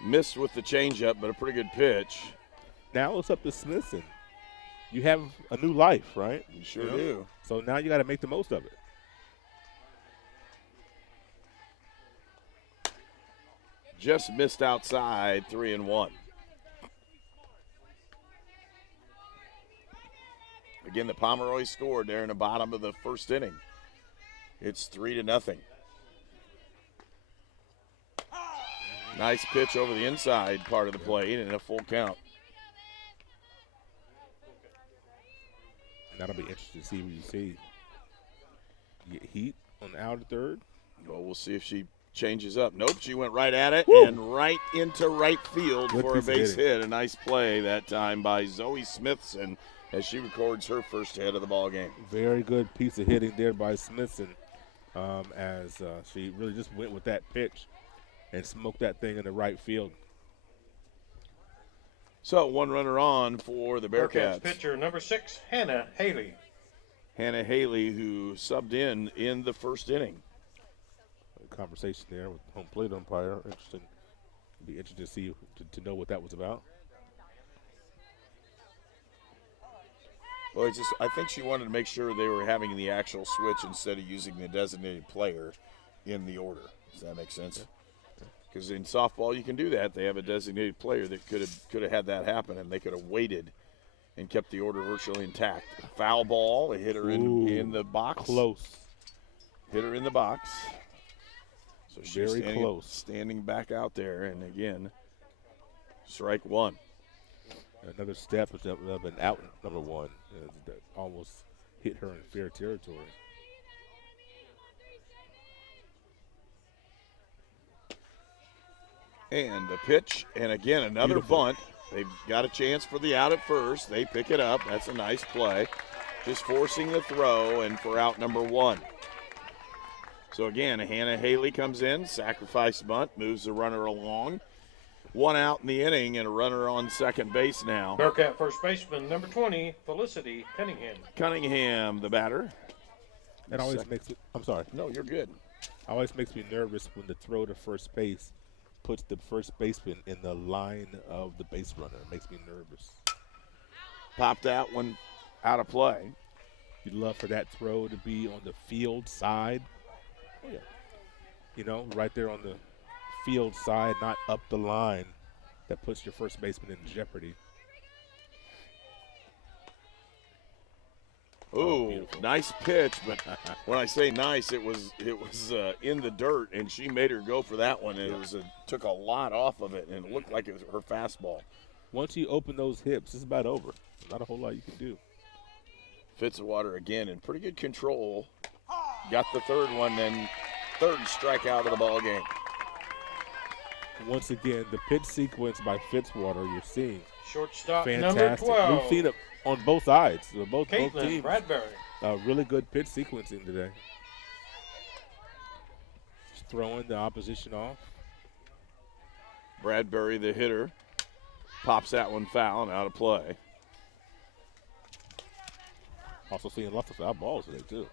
Missed with the changeup, but a pretty good pitch. Now it's up to Smithson. You have a new life, right? You sure do. So now you got to make the most of it. Just missed outside, 3-1. Again, the Pomeroys scored there in the bottom of the first inning. It's 3-0. Nice pitch over the inside part of the plate and a full count. That'll be interesting to see what you see. You get heat on the outer third. Well, we'll see if she changes up. Nope, she went right at it and right into right field for a base hit. A nice play that time by Zoe Smithson as she records her first hit of the ball game. Very good piece of hitting there by Smithson as she really just went with that pitch and smoked that thing in the right field. So 1 runner on for the Bearcats. Pitcher number 6, Hannah Haley. Hannah Haley, who subbed in the first inning. Conversation there with home plate umpire. Interesting. Be interesting to see to know what that was about. Well, I think she wanted to make sure they were having the actual switch instead of using the designated player in the order. Does that make sense? Because in softball you can do that. They have a designated player that could have had that happen, and they could have waited and kept the order virtually intact. Foul ball. They hit her in the box. Close. Hit her in the box. So she's Very close. Standing back out there, and again, strike one. Another step of an out, number one. That almost hit her in fair territory. And the pitch, and again, another Beautiful. bunt. They've got a chance for the out at first. They pick it up. That's a nice play. Just forcing the throw, and for out number one. So again, Hannah Haley comes in, sacrifice bunt, moves the runner along. One out in the inning and a runner on second base now. Bearcat first baseman, number 20, Felicity Cunningham. Cunningham, the batter. That always makes it, I'm sorry. No, you're good. Always makes me nervous when the throw to first base puts the first baseman in the line of the base runner. It makes me nervous. Popped that one out of play. You'd love for that throw to be on the field side. Oh, yeah. You know, right there on the field side, not up the line. That puts your first baseman in jeopardy. Ooh, nice pitch, but when I say nice, it was in the dirt, and she made her go for that one. And it took a lot off of it, and it looked like it was her fastball. Once you open those hips, it's about over. Not a whole lot you can do. Fitzwater again in pretty good control. Got the third one, then third strikeout of the ball game. Once again, the pitch sequence by Fitzwater, you're seeing Shortstop, fantastic. number 12. We've seen it on both sides, both Caitlin teams. Bradbury. Really good pitch sequencing today. Just throwing the opposition off. Bradbury, the hitter, pops that one foul and out of play. Also seeing lots of foul balls today, too.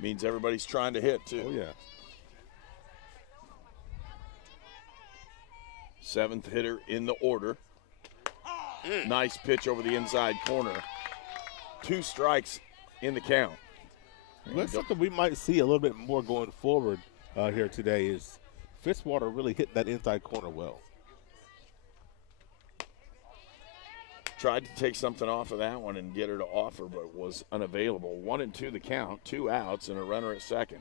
Means everybody's trying to hit, too. Oh, yeah. Seventh hitter in the order. Nice pitch over the inside corner. 2 strikes in the count. That's something we might see a little bit more going forward here today is Fitzwater really hitting that inside corner well. Tried to take something off of that one and get her to offer, but was unavailable. 1-2 the count, 2 outs, and a runner at second.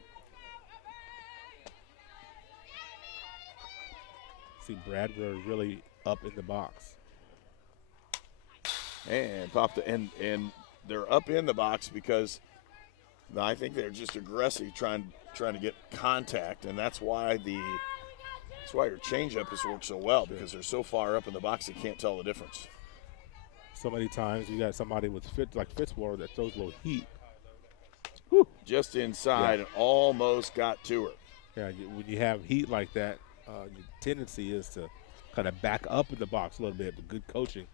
See Bradbury really up in the box. And popped and they're up in the box because I think they're just aggressive trying to get contact, and that's why your changeup has worked so well, because they're so far up in the box they can't tell the difference. So many times you got somebody with like Fitzwater that throws a little heat. Whew. Just inside and almost got to her. Yeah, when you have heat like that, your tendency is to kind of back up in the box a little bit, but good coaching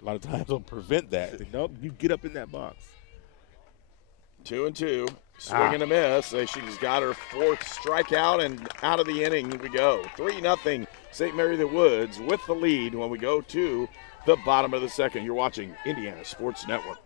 a lot of times will prevent that. Nope, you get up in that box. 2-2, swing and a miss. She's got her 4th strikeout, and out of the inning we go. 3-0 St. Mary the Woods with the lead when we go to the bottom of the second. You're watching Indiana Sports Network.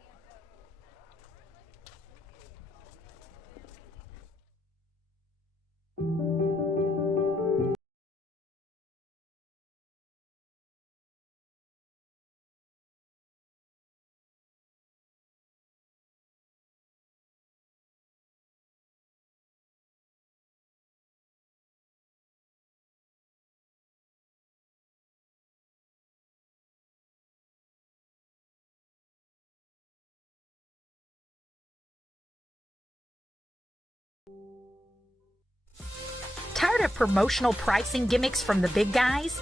Tired of promotional pricing gimmicks from the big guys?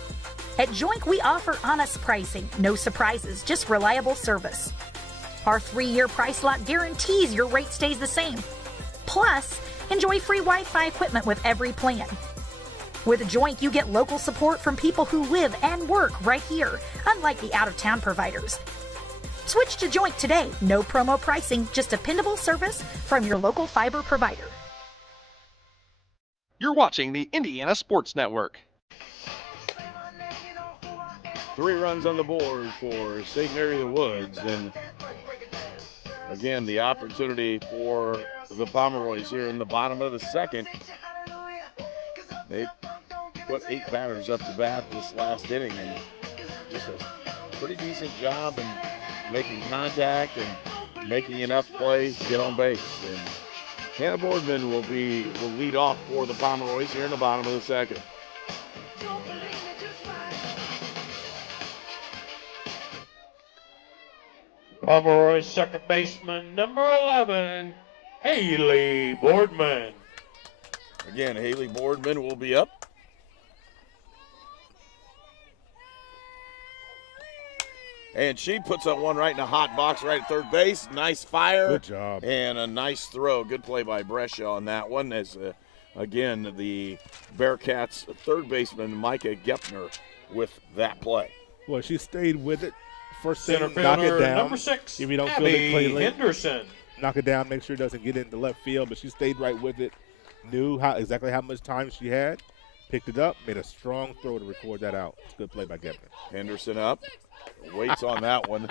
At Joink, we offer honest pricing, no surprises, just reliable service. Our 3-year price lock guarantees your rate stays the same. Plus, enjoy free Wi-Fi equipment with every plan. With Joink, you get local support from people who live and work right here, unlike the out-of-town providers. Switch to Joint today. No promo pricing, just dependable service from your local fiber provider. You're watching the Indiana Sports Network. 3 runs on the board for St. Mary of the Woods. And again, the opportunity for the Pomeroys here in the bottom of the second. They put 8 batters up to bat this last inning and just a pretty decent job in making contact and making enough plays to get on base. And Hannah Boardman will lead off for the Pomeroys here in the bottom of the second. Pomeroy's second baseman, number 11, Haley Boardman. Again, Haley Boardman will be up. And she puts that one right in the hot box right at third base. Nice fire. Good job. And a nice throw. Good play by Brescia on that one. As, again, the Bearcats third baseman, Micah Gepner, with that play. Well, she stayed with it. First thing, Center knock it fielder, down. number 6, if you don't Abby feel it cleanly, Henderson. knock it down, make sure it doesn't get into left field, but she stayed right with it, knew exactly how much time she had, picked it up, made a strong throw to record that out. It's a good play by Gepner. Henderson up, waits on that one.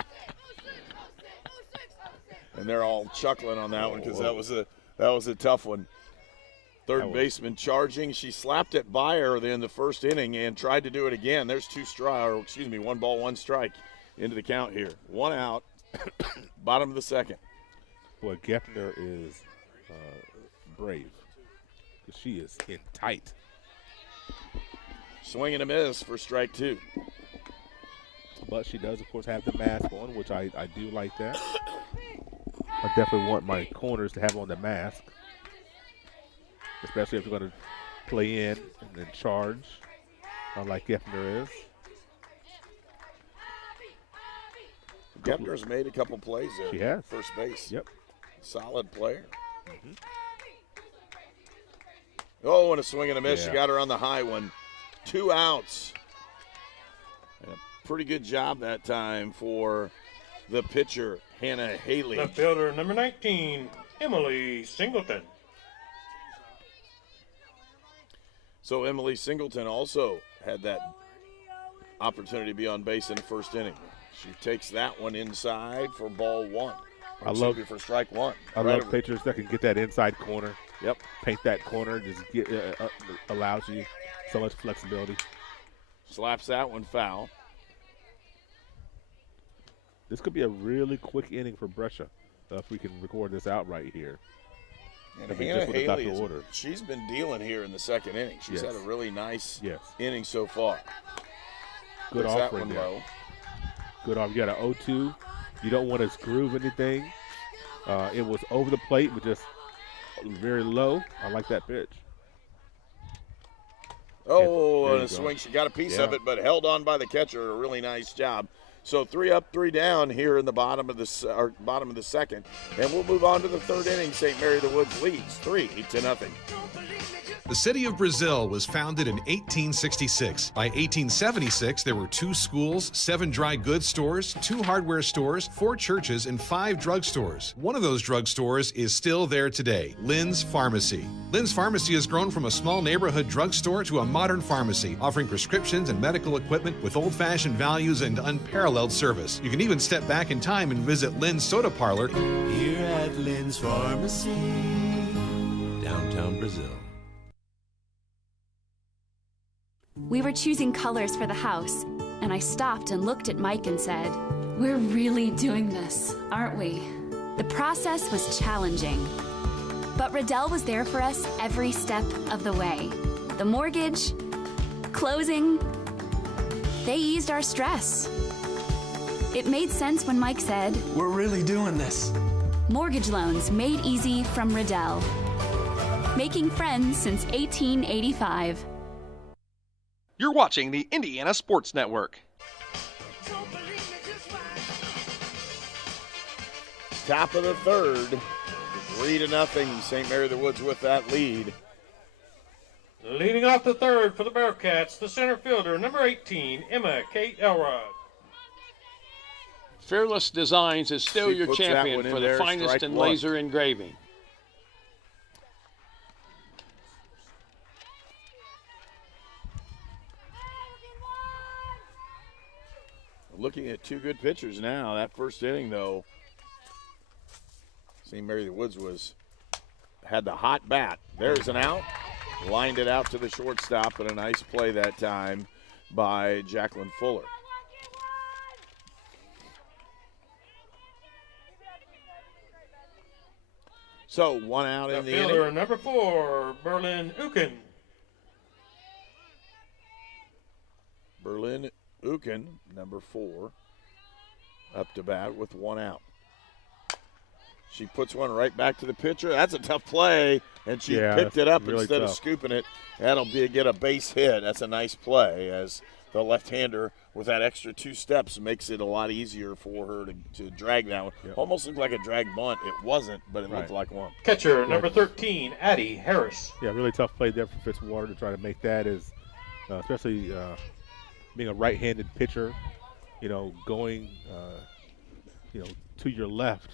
And they're all chuckling on that one because that was a tough one. Third baseman charging. She slapped it by her in the first inning and tried to do it again. There's 1 ball, 1 strike into the count here. 1 out, bottom of the second. Boy, Gepner is brave because she is in tight. Swing and a miss for strike 2. But she does, of course, have the mask on, which I do like that. I definitely want my corners to have on the mask, especially if you're going to play in and then charge, like Gepner is. Gepner's made a couple plays there. She has. First base. Yep. Solid player. Mm-hmm. Oh, and a swing and a miss. Yeah. She got her on the high one. 2 outs. And a pretty good job that time for the pitcher, Hannah Haley. Left fielder, number 19, Emily Singleton. So Emily Singleton also had that opportunity to be on base in the first inning. She takes that one inside for ball 1. For strike 1. I love pitchers that can get that inside corner. Yep. Paint that corner. Just allows you so much flexibility. Slaps that one foul. This could be a really quick inning for Brescia if we can record this out right here. And Hannah Haley, she's been dealing here in the second inning. She's had a really nice inning so far. Good offering there. Low. Good off. You got an 0-2. You don't want to groove anything. It was over the plate, but just very low. I like that pitch. Oh, and a swing. She got a piece of it, but held on by the catcher. A really nice job. So 3 up, 3 down here in the bottom of the second. And we'll move on to the third inning. St. Mary of the Woods leads 3-0. The city of Brazil was founded in 1866. By 1876, there were 2 schools, 7 dry goods stores, 2 hardware stores, 4 churches, and 5 drugstores. One of those drugstores is still there today, Lynn's Pharmacy. Lynn's Pharmacy has grown from a small neighborhood drugstore to a modern pharmacy, offering prescriptions and medical equipment with old-fashioned values and unparalleled service. You can even step back in time and visit Lynn's Soda Parlor here at Lynn's Pharmacy, downtown Brazil. We were choosing colors for the house, and I stopped and looked at Mike and said, "We're really doing this, aren't we?" The process was challenging, but Riddell was there for us every step of the way. The mortgage, closing, they eased our stress. It made sense when Mike said, "We're really doing this." Mortgage loans made easy from Riddell. Making friends since 1885. You're watching the Indiana Sports Network. Top of the third, 3-0. St. Mary of the Woods with that lead. Leading off the third for the Bearcats, the center fielder, number 18, Emma Kate Elrod. Fearless Designs is still She your puts that champion one in for the there, finest strike in one. laser engraving. Looking at two good pitchers now. That first inning, though, St. Mary the Woods had the hot bat. There's an out. Lined it out to the shortstop, and a nice play that time by Jacqueline Fuller. So 1 out in the Fielder inning. number 4, Berlin Uken. Berlin Uken, number 4, up to bat with 1 out. She puts one right back to the pitcher. That's a tough play, and she picked it up really instead tough. of scooping it. That'll get a base hit. That's a nice play, as the left-hander with that extra 2 steps makes it a lot easier for her to drag that one. Yep. Almost looked like a drag bunt. It wasn't, but it looked like one. Catcher number 13, Addie Harris. Yeah, really tough play there for Fitzwater to try to make that, especially being a right-handed pitcher, going, to your left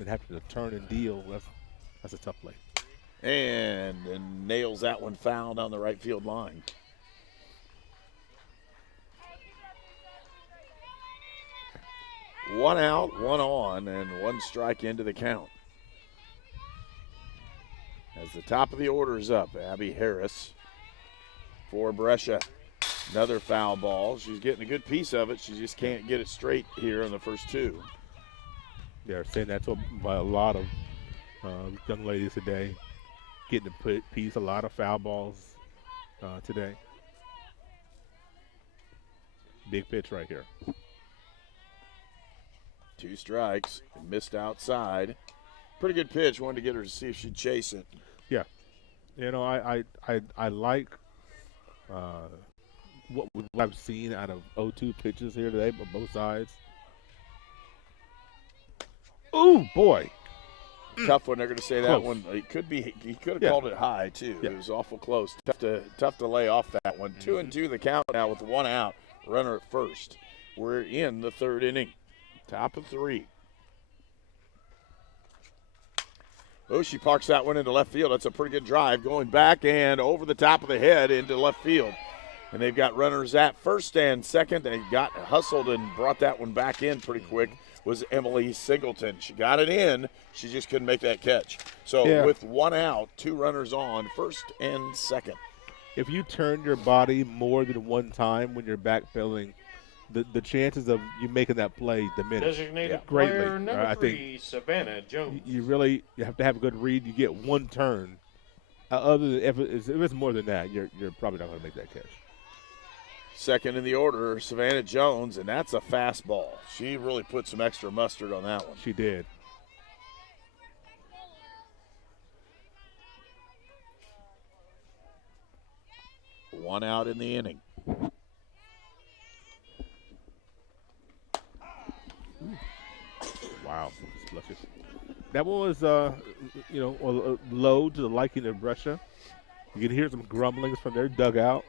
and having to turn and deal. That's a tough play. And nails that one fouled on the right field line. One out, 1 on, and 1 strike into the count. As the top of the order is up, Abby Harris for Brescia. Another foul ball. She's getting a good piece of it. She just can't get it straight here in the first 2. They're saying that by a lot of young ladies today, getting a piece, a lot of foul balls today. Big pitch right here. 2 strikes, missed outside. Pretty good pitch. Wanted to get her to see if she'd chase it. Yeah, I like what I've seen out of 0-2 pitches here today, but both sides. Ooh, boy. Tough one. They're going to say that Close. one. He could have Yeah. called it high, too. Yeah. It was awful close. Tough to lay off that one. 2-2 the count now with 1 out. Runner at first. We're in the 3rd inning. Top of 3. Oh, she parks that one into left field. That's a pretty good drive. Going back and over the top of the head into left field. And they've got runners at first and second. They got hustled and brought that one back in pretty quick. Was Emily Singleton. She got it in. She just couldn't make that catch. So with 1 out, 2 runners on, first and second. If you turn your body more than 1 time when you're backpedaling, the chances of you making that play diminish Designated greatly. player number I 3, think Savannah Jones. you have to have a good read. You get 1 turn. Other than if it's more than that, you're probably not going to make that catch. Second in the order, Savannah Jones, and that's a fastball. She really put some extra mustard on that one. She did. One out in the inning. Wow. That one was, low to the liking of Brescia. You can hear some grumblings from their dugout.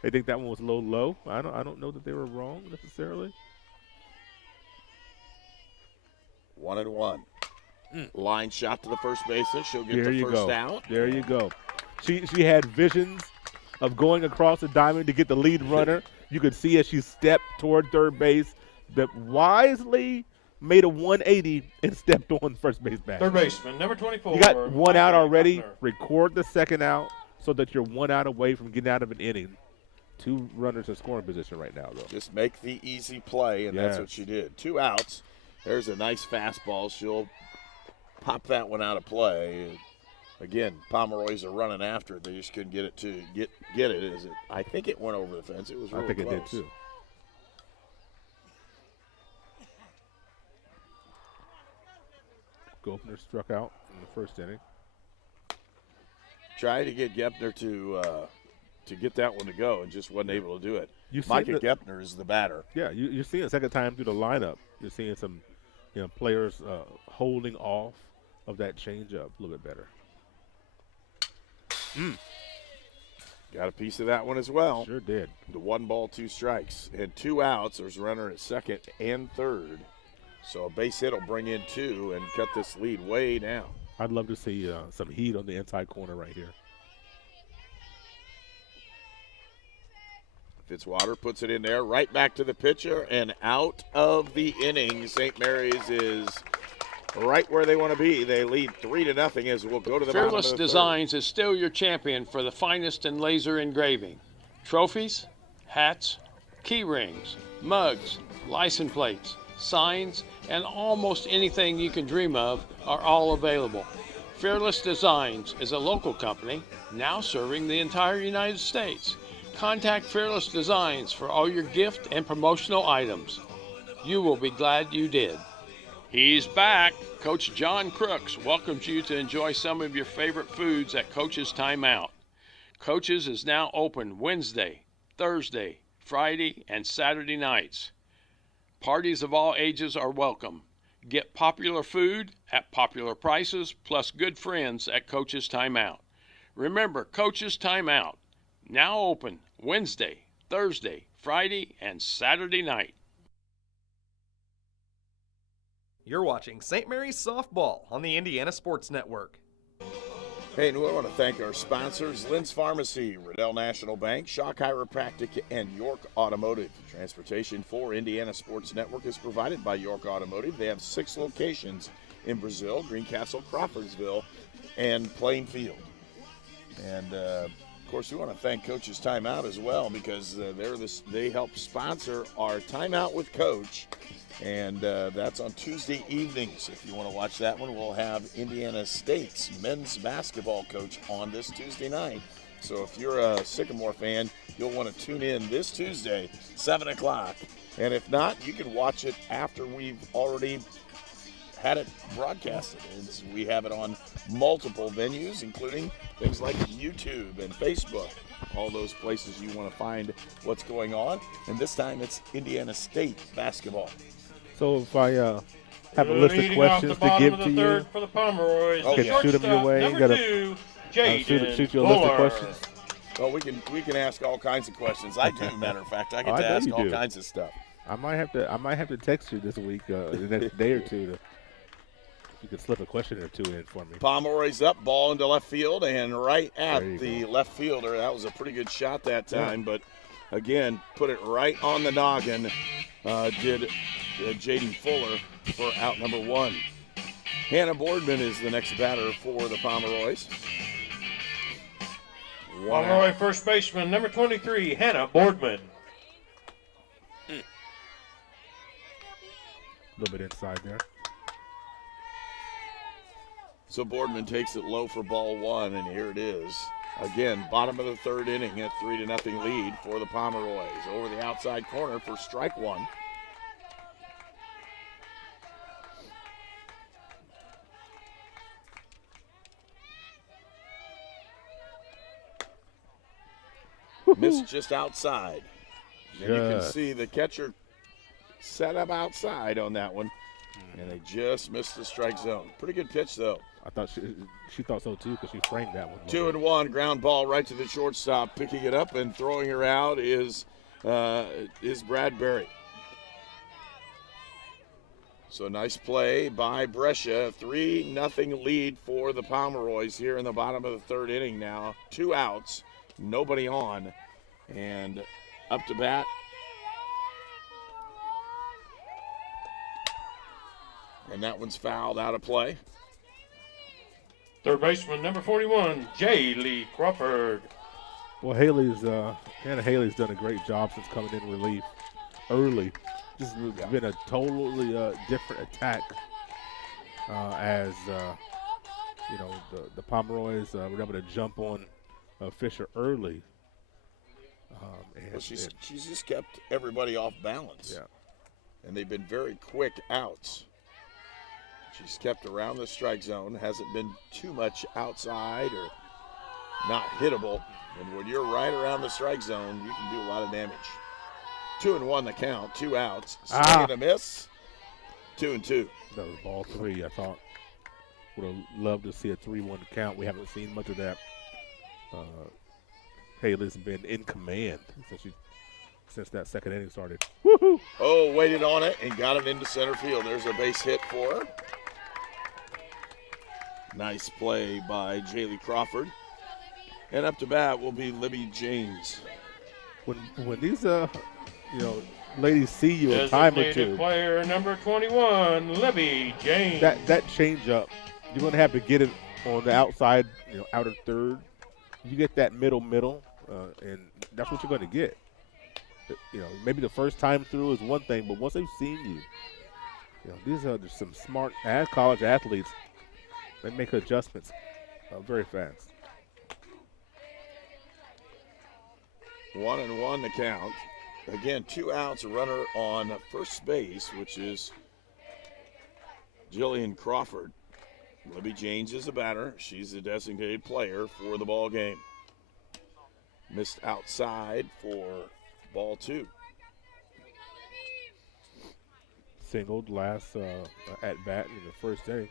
They think that one was a little low. I don't know that they were wrong necessarily. 1-1. Line shot to the first baseman. She'll get There the you first go. out. There you go. She had visions of going across the diamond to get the lead runner. You could see as she stepped toward third base that wisely made a 180 and stepped on first base back. Third baseman number 24. You got 1 out already. Gardner. Record the second out so that you're 1 out away from getting out of an inning. 2 runners in scoring position right now, though. Just make the easy play, and that's what she did. 2 outs. There's a nice fastball. She'll pop that one out of play. Again, Pomeroy's are running after it. They just couldn't get it to get it. I think it went over the fence. It was really close. I think it did too. Gopner struck out in the first inning. Tried to get Gepner to get that one to go and just wasn't able to do it. You Micah Gepner is the batter. Yeah, you're seeing a second time through the lineup. You're seeing some players holding off of that changeup a little bit better. Got a piece of that one as well. Sure did. The 1 ball, 2 strikes, and 2 outs. There's a runner at second and third. So a base hit will bring in 2 and cut this lead way down. I'd love to see some heat on the inside corner right here. Fitzwater puts it in there, right back to the pitcher, and out of the inning. St. Mary's is right where they want to be. They lead 3-0 as we'll go to the bottom of Fearless the Designs is still your champion for the finest in laser engraving. Trophies, hats, key rings, mugs, license plates, signs, and almost anything you can dream of are all available. Fearless Designs is a local company now serving the entire United States. Contact Fearless Designs for all your gift and promotional items. You will be glad you did. He's back. Coach John Crooks welcomes you to enjoy some of your favorite foods at Coach's Timeout. Coach's is now open Wednesday, Thursday, Friday, and Saturday nights. Parties of all ages are welcome. Get popular food at popular prices plus good friends at Coach's Timeout. Remember, Coach's Timeout, now open Wednesday, Thursday, Friday, and Saturday night. You're watching St. Mary's Softball on the Indiana Sports Network. Hey, and we want to thank our sponsors, Lynn's Pharmacy, Riddell National Bank, Shaw Chiropractic, and York Automotive. Transportation for Indiana Sports Network is provided by York Automotive. They have 6 locations in Brazil, Greencastle, Crawfordsville, and Plainfield. And, of course, we want to thank Coach's Timeout as well because they help sponsor our Timeout with Coach. And that's on Tuesday evenings. If you want to watch that one, we'll have Indiana State's men's basketball coach on this Tuesday night. So if you're a Sycamore fan, you'll want to tune in this Tuesday, 7 o'clock. And if not, you can watch it after we've already had it broadcasted. We have it on multiple venues, including things like YouTube and Facebook, all those places you want to find what's going on. And this time it's Indiana State basketball. So if I have a list of questions to give to you, for the Pomeroys, can shoot them your way. You got to shoot you a list of questions. Well, we can ask all kinds of questions. I do, matter of fact. I get to ask all kinds of stuff. I might have to text you this week, the next day or two, if you could slip a question or 2 in for me. Pomeroy's up, ball into left field, and right at the left fielder. That was a pretty good shot that time, but again, put it right on the noggin. Did Jaden Fuller for out number 1. Hannah Boardman is the next batter for the Pomeroys. Pomeroy first baseman, number 23, Hannah Boardman. A little bit inside there. So Boardman takes it low for ball 1, and here it is. Again, bottom of the 3rd inning, a 3-0 lead for the Pomeroys. Over the outside corner for strike 1. Missed just outside. And you can see the catcher set up outside on that one, and they just missed the strike zone. Pretty good pitch, though. I thought she thought so, too, because she framed that one. 2-1, ground ball right to the shortstop. Picking it up and throwing her out is Bradbury. So nice play by Brescia. 3-0 lead for the Pomeroys here in the bottom of the 3rd inning now. 2 outs, nobody on, and up to bat. And that one's fouled out of play. Third baseman, number 41, J. Lee Crawford. Well, Hannah Haley's done a great job since coming in relief early. This has been a totally different attack as the Pomeroys were able to jump on Fisher early. Well, she's just kept everybody off balance. Yeah. And they've been very quick outs. She's kept around the strike zone, hasn't been too much outside or not hittable. And when you're right around the strike zone, you can do a lot of damage. 2-1 the count, 2 outs. Swing and a miss. 2-2. That was ball 3, I thought. Would have loved to see a 3-1 count. We haven't seen much of that Haley's been in command since that second inning started. Woohoo! Oh, waited on it and got it into center field. There's a base hit for her. Nice play by Jaylee Crawford. And up to bat will be Libby James. When these ladies see you a time or two. Player number 21, Libby James. That changeup, you're going to have to get it on the outside, outer third. You get that middle, and that's what you're going to get. Maybe the first time through is one thing, but once they've seen you, these are just some smart college athletes. They make adjustments very fast. 1-1 the count. Again, 2 outs, a runner on first base, which is Jillian Crawford. Libby James is a batter. She's the designated player for the ball game. Missed outside for ball 2. Singled last at bat in the first inning.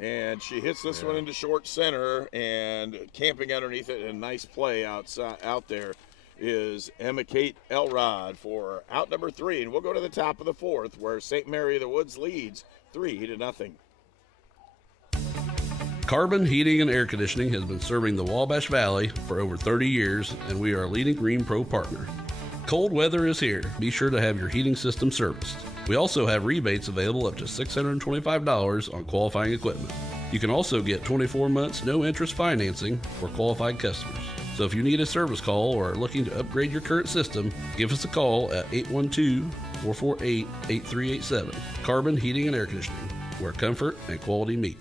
And she hits this one into short center, and camping underneath it, a nice play out there is Emma Kate Elrod for out number 3. And we'll go to the top of the 4th, where St. Mary of the Woods leads 3-0. Carbon Heating and Air Conditioning has been serving the Wabash Valley for over 30 years, and we are a leading Green Pro partner. Cold weather is here. Be sure to have your heating system serviced. We also have rebates available up to $625 on qualifying equipment. You can also get 24 months no-interest financing for qualified customers. So if you need a service call or are looking to upgrade your current system, give us a call at 812-448-8387. Carbon Heating and Air Conditioning, where comfort and quality meet.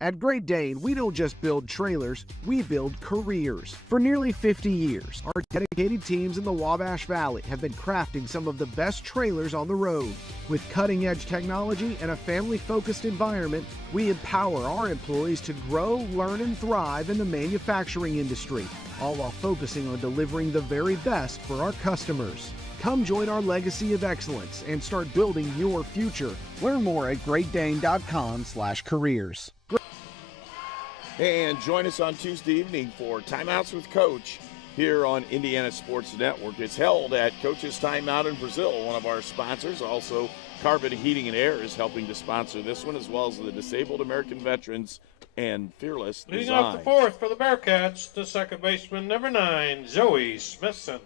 At Great Dane, we don't just build trailers, we build careers. For nearly 50 years, our dedicated teams in the Wabash Valley have been crafting some of the best trailers on the road. With cutting-edge technology and a family-focused environment, we empower our employees to grow, learn, and thrive in the manufacturing industry, all while focusing on delivering the very best for our customers. Come join our legacy of excellence and start building your future. Learn more at greatdane.com/careers. And join us on Tuesday evening for Timeouts with Coach here on Indiana Sports Network. It's held at Coach's Timeout in Brazil, one of our sponsors. Also, Carbon Heating and Air is helping to sponsor this one, as well as the Disabled American Veterans and Fearless Leading Design. off the 4th for the Bearcats, the second baseman, number 9, Zoe Smithson.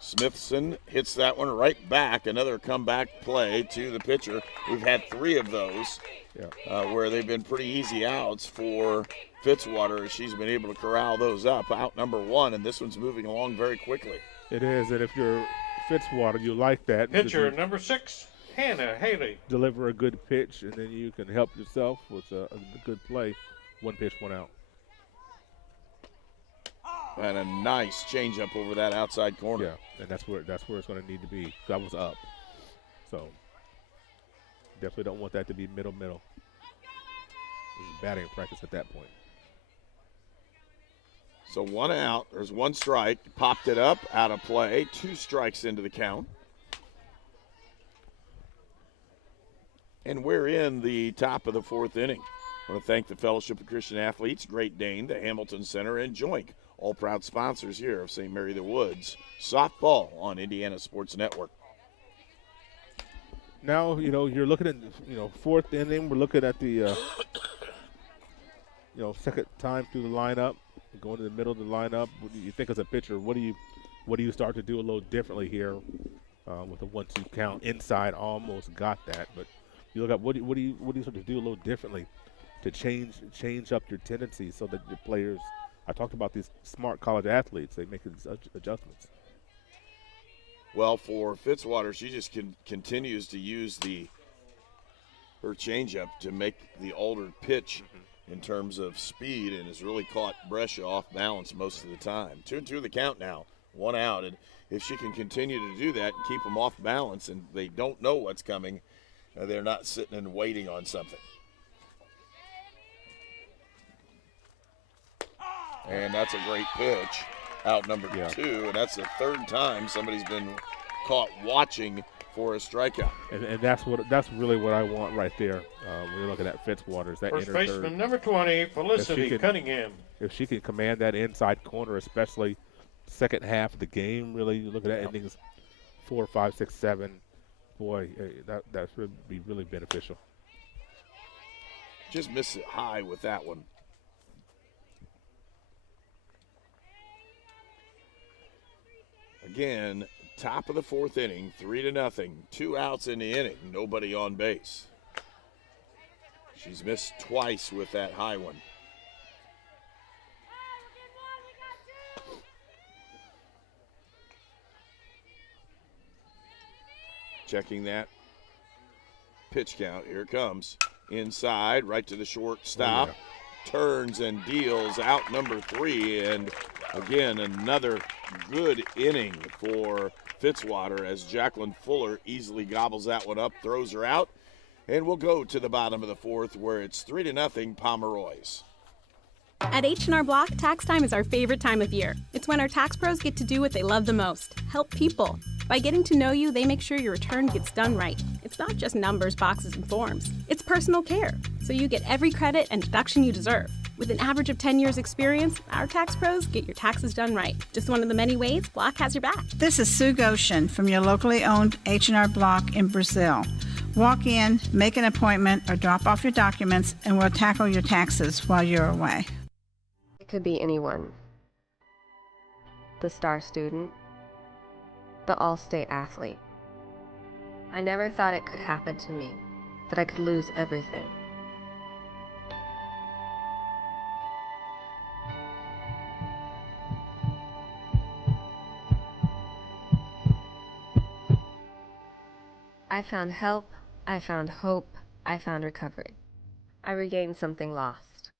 Smithson hits that one right back. Another comeback play to the pitcher. We've had 3 of those where they've been pretty easy outs for Fitzwater. She's been able to corral those up. Out number 1, and this one's moving along very quickly. It is, and if you're Fitzwater, you like that. Pitcher number 6, Hannah Haley. Deliver a good pitch, and then you can help yourself with a good play. 1 pitch, 1 out. And a nice changeup over that outside corner. Yeah, and that's where it's going to need to be. That was up, so definitely don't want that to be middle. This is batting practice at that point. So 1 out. There's 1 strike. Popped it up, out of play. 2 strikes into the count. And we're in the top of the 4th inning. I want to thank the Fellowship of Christian Athletes, Great Dane, the Hamilton Center, and Joink, all proud sponsors here of St. Mary of the Woods softball on Indiana Sports Network. Now, you're looking at, 4th inning. We're looking at the, second time through the lineup, going to the middle of the lineup. What do you think as a pitcher? What do you start to do a little differently here with a 1-2 count inside? Almost got that, but you look at what do you start to do a little differently to change up your tendencies so that your players. I talked about these smart college athletes. They make these adjustments. Well, for Fitzwater, she just continues to use her changeup to make the altered pitch in terms of speed, and has really caught Brescia off balance most of the time. 2-2 the count now, 1 out. And if she can continue to do that and keep them off balance and they don't know what's coming, they're not sitting and waiting on something. And that's a great pitch, out number 2, and that's the 3rd time somebody's been caught watching for a strikeout. And that's really what I want right there. When you're looking at Fitzwater, that First inner baseman third. number 20, Felicity Cunningham. If she can command that inside corner, especially second half of the game, really look at that innings 4, 5, 6, 7. Boy, that would be really beneficial. Just missed it high with that one. Again, top of the fourth inning, 3-0, 2 outs in the inning, nobody on base. She's missed twice with that high one. Checking that pitch count. Here it comes. Inside, right to the shortstop. Oh, yeah. Turns and deals out number 3. And again, another good inning for Fitzwater as Jacqueline Fuller easily gobbles that one up, throws her out. And we'll go to the bottom of the fourth where it's 3-0 Pomeroy's. At H&R Block, tax time is our favorite time of year. It's when our tax pros get to do what they love the most, help people. By getting to know you, they make sure your return gets done right. It's not just numbers, boxes, and forms. It's personal care, so you get every credit and deduction you deserve. With an average of 10 years experience, our tax pros get your taxes done right. Just one of the many ways Block has your back. This is Sue Goshen from your locally owned H&R Block in Brazil. Walk in, make an appointment, or drop off your documents, and we'll tackle your taxes while you're away. It could be anyone. The star student, the all-state athlete. I never thought it could happen to me, that I could lose everything. I found help, I found hope, I found recovery. I regained something lost.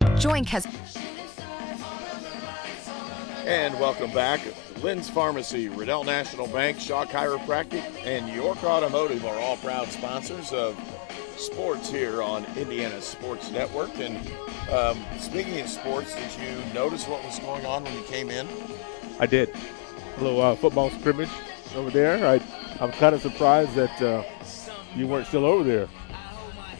Joink has... And welcome back. Lynn's Pharmacy, Riddell National Bank, Shaw Chiropractic, and York Automotive are all proud sponsors of sports here on Indiana Sports Network. And speaking of sports, did you notice what was going on when you came in? I did. A little football scrimmage over there. I'm kind of surprised that you weren't still over there.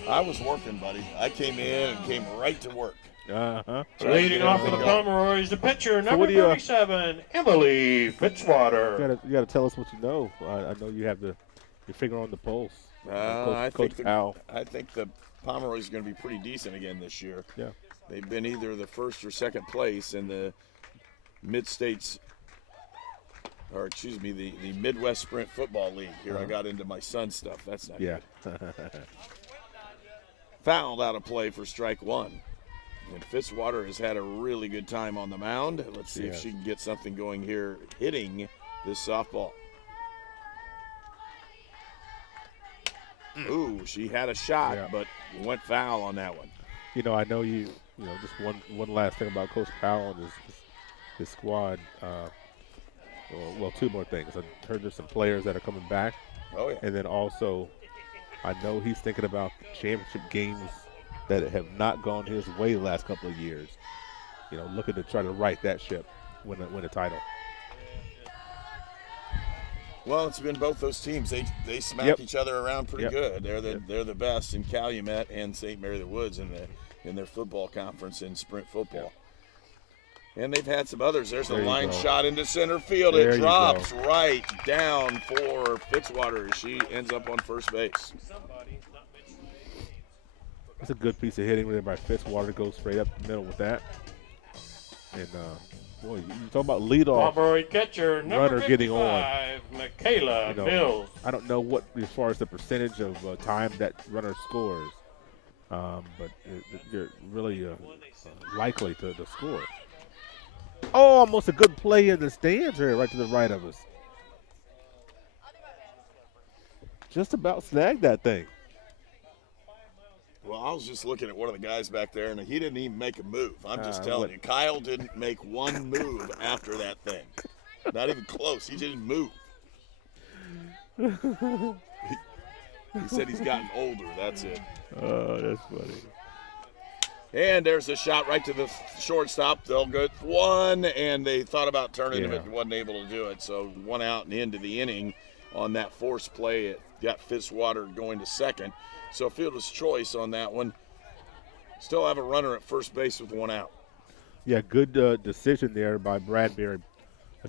I was working, buddy. I came in and came right to work. Uh-huh. Leading off for the Pomeroys, the pitcher, number 37, Emily Fitzwater. You got to tell us what you know. I know you have your finger on the pulse. I think the Pomeroys are going to be pretty decent again this year. Yeah. They've been either the first or second place in the Mid-States, or excuse me, the Midwest Sprint Football League. Here I got into my son's stuff. That's not good. Fouled out of play for strike one. And Fitzwater has had a really good time on the mound. Let's see if she can get something going here hitting this softball. Ooh, she had a shot, but went foul on that one. You know, I know you know, just one last thing about Coach Powell and his squad. Well, two more things. I heard there's some players that are coming back. Oh, yeah. And then also, I know he's thinking about championship games that have not gone his way the last couple of years. You know, looking to try to right that ship, win a title. Well, it's been both those teams. They smack each other around pretty good. They're the best in Calumet and St. Mary the Woods in their football conference in sprint football. And they've had some others. There's a line shot into center field. It drops right down for Fitzwater. She ends up on first base. That's a good piece of hitting there by Fitzwater. Goes straight up the middle with that. And, boy, you talk about leadoff Pomeroy catcher, number runner getting on. Michaela Mills. I don't know what, as far as the percentage of time that runner scores, but they're really likely to score. Oh, almost a good play in the stands here, right to the right of us. Just about snagged that thing. Well, I was just looking at one of the guys back there, and he didn't even make a move. I'm just telling you, Kyle didn't make one move after that thing. Not even close. He didn't move. He said he's gotten older. That's it. Oh, that's funny. And there's a shot right to the shortstop. They'll go one, and they thought about turning him, but wasn't able to do it. So one out and into the inning. on that force play. It got Fitzwater going to second. So fielder's choice on that one. Still have a runner at first base with one out. Yeah, good decision there by Bradbury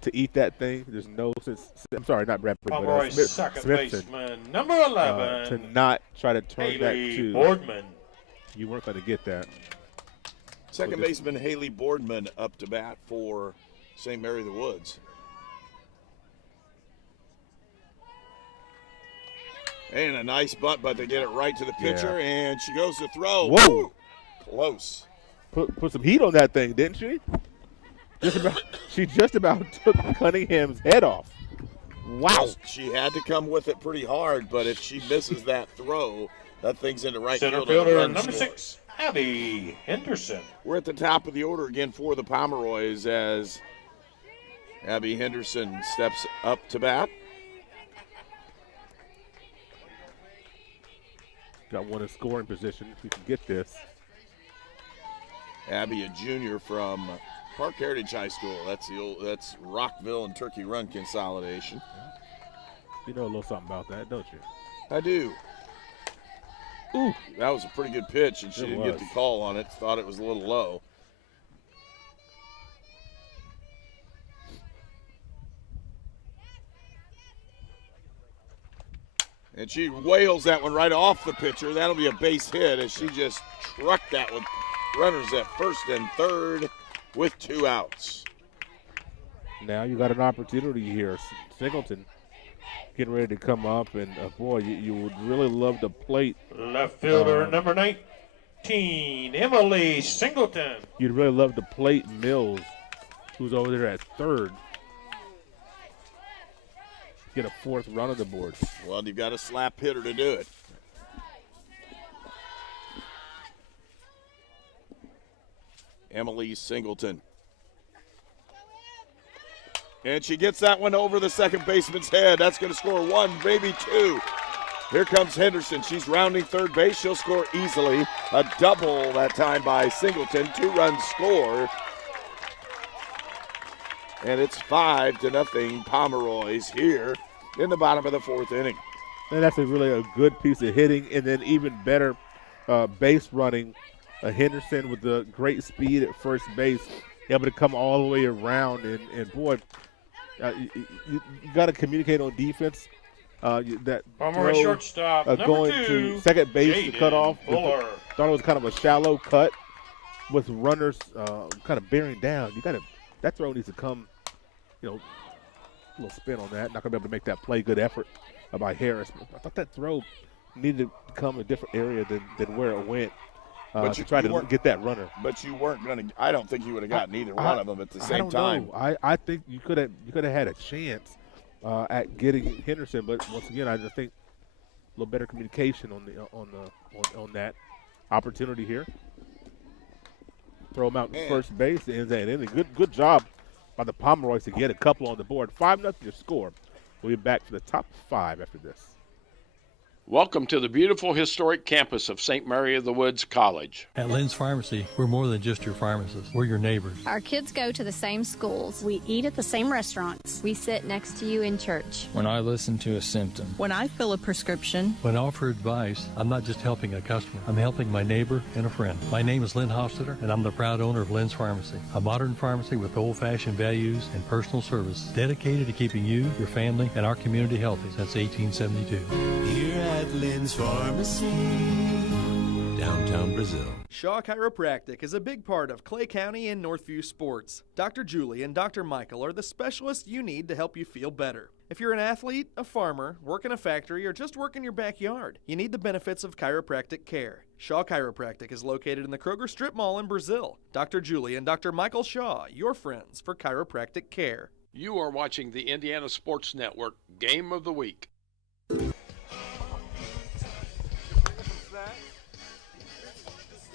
to eat that thing. There's no sense. I'm sorry, not Bradbury, but second Smithson, baseman, number 11. to not try to turn Haley that to Boardman. You weren't going to get that. Second baseman Haley Boardman up to bat for St. Mary of the Woods. And a nice butt, but they get it right to the pitcher, and she goes to throw. Whoa. Woo! Close. Put some heat on that thing, didn't she? She just about took Cunningham's head off. Wow. She had to come with it pretty hard, but if she misses that throw, that thing's into right Center field. fielder number 6, Abby Henderson. We're at the top of the order again for the Pomeroys as Abby Henderson steps up to bat. Got one in scoring position if we can get this. Abby, a junior from Park Heritage High School. That's Rockville and Turkey Run consolidation. You know a little something about that, don't you? I do. Ooh, that was a pretty good pitch, and she didn't get the call on it. Thought it was a little low. And she wails that one right off the pitcher. That'll be a base hit as she just trucked that with runners at first and third with 2 outs. Now you got an opportunity here. Singleton getting ready to come up, and boy, you would really love to plate. Left fielder number 19, Emily Singleton. You'd really love to plate Mills, who's over there at third. Get a 4th run on the board. Well, you've got a slap hitter to do it. Emily Singleton. And she gets that one over the second baseman's head. That's going to score 1, maybe 2. Here comes Henderson. She's rounding third base. She'll score easily. A double that time by Singleton. 2-run score. And it's 5-0 Pomeroys here in the bottom of the 4th inning. And that's really a good piece of hitting, and then even better base running. Henderson with the great speed at first base, able to come all the way around. And boy, you got to communicate on defense. That Pomeroy throw, shortstop, going number 2, to second base Jaden to cut off. Fuller. Thought it was kind of a shallow cut with runners kind of bearing down. That throw needs to come, a little spin on that. Not going to be able to make that play. Good effort by Harris. I thought that throw needed to come a different area than where it went. But to try to get that runner. But you weren't going to. I don't think you would have gotten either one of them at the same time. I think you could have had a chance at getting Henderson, but once again, I just think a little better communication on that opportunity here. Throw him out to first base and good job by the Pomeroys to get a couple on the board. 5-0 your score. We'll be back to the top 5 after this. Welcome to the beautiful historic campus of St. Mary of the Woods College. At Lynn's Pharmacy, we're more than just your pharmacist. We're your neighbors. Our kids go to the same schools. We eat at the same restaurants. We sit next to you in church. When I listen to a symptom. When I fill a prescription. When I offer advice, I'm not just helping a customer. I'm helping my neighbor and a friend. My name is Lynn Hofstadter, and I'm the proud owner of Lynn's Pharmacy, a modern pharmacy with old-fashioned values and personal service dedicated to keeping you, your family, and our community healthy since 1872. Here at Lynn's Pharmacy, downtown Brazil. Shaw Chiropractic is a big part of Clay County and Northview sports. Dr. Julie and Dr. Michael are the specialists you need to help you feel better. If you're an athlete, a farmer, work in a factory, or just work in your backyard, you need the benefits of chiropractic care. Shaw Chiropractic is located in the Kroger Strip Mall in Brazil. Dr. Julie and Dr. Michael Shaw, your friends for chiropractic care. You are watching the Indiana Sports Network Game of the Week.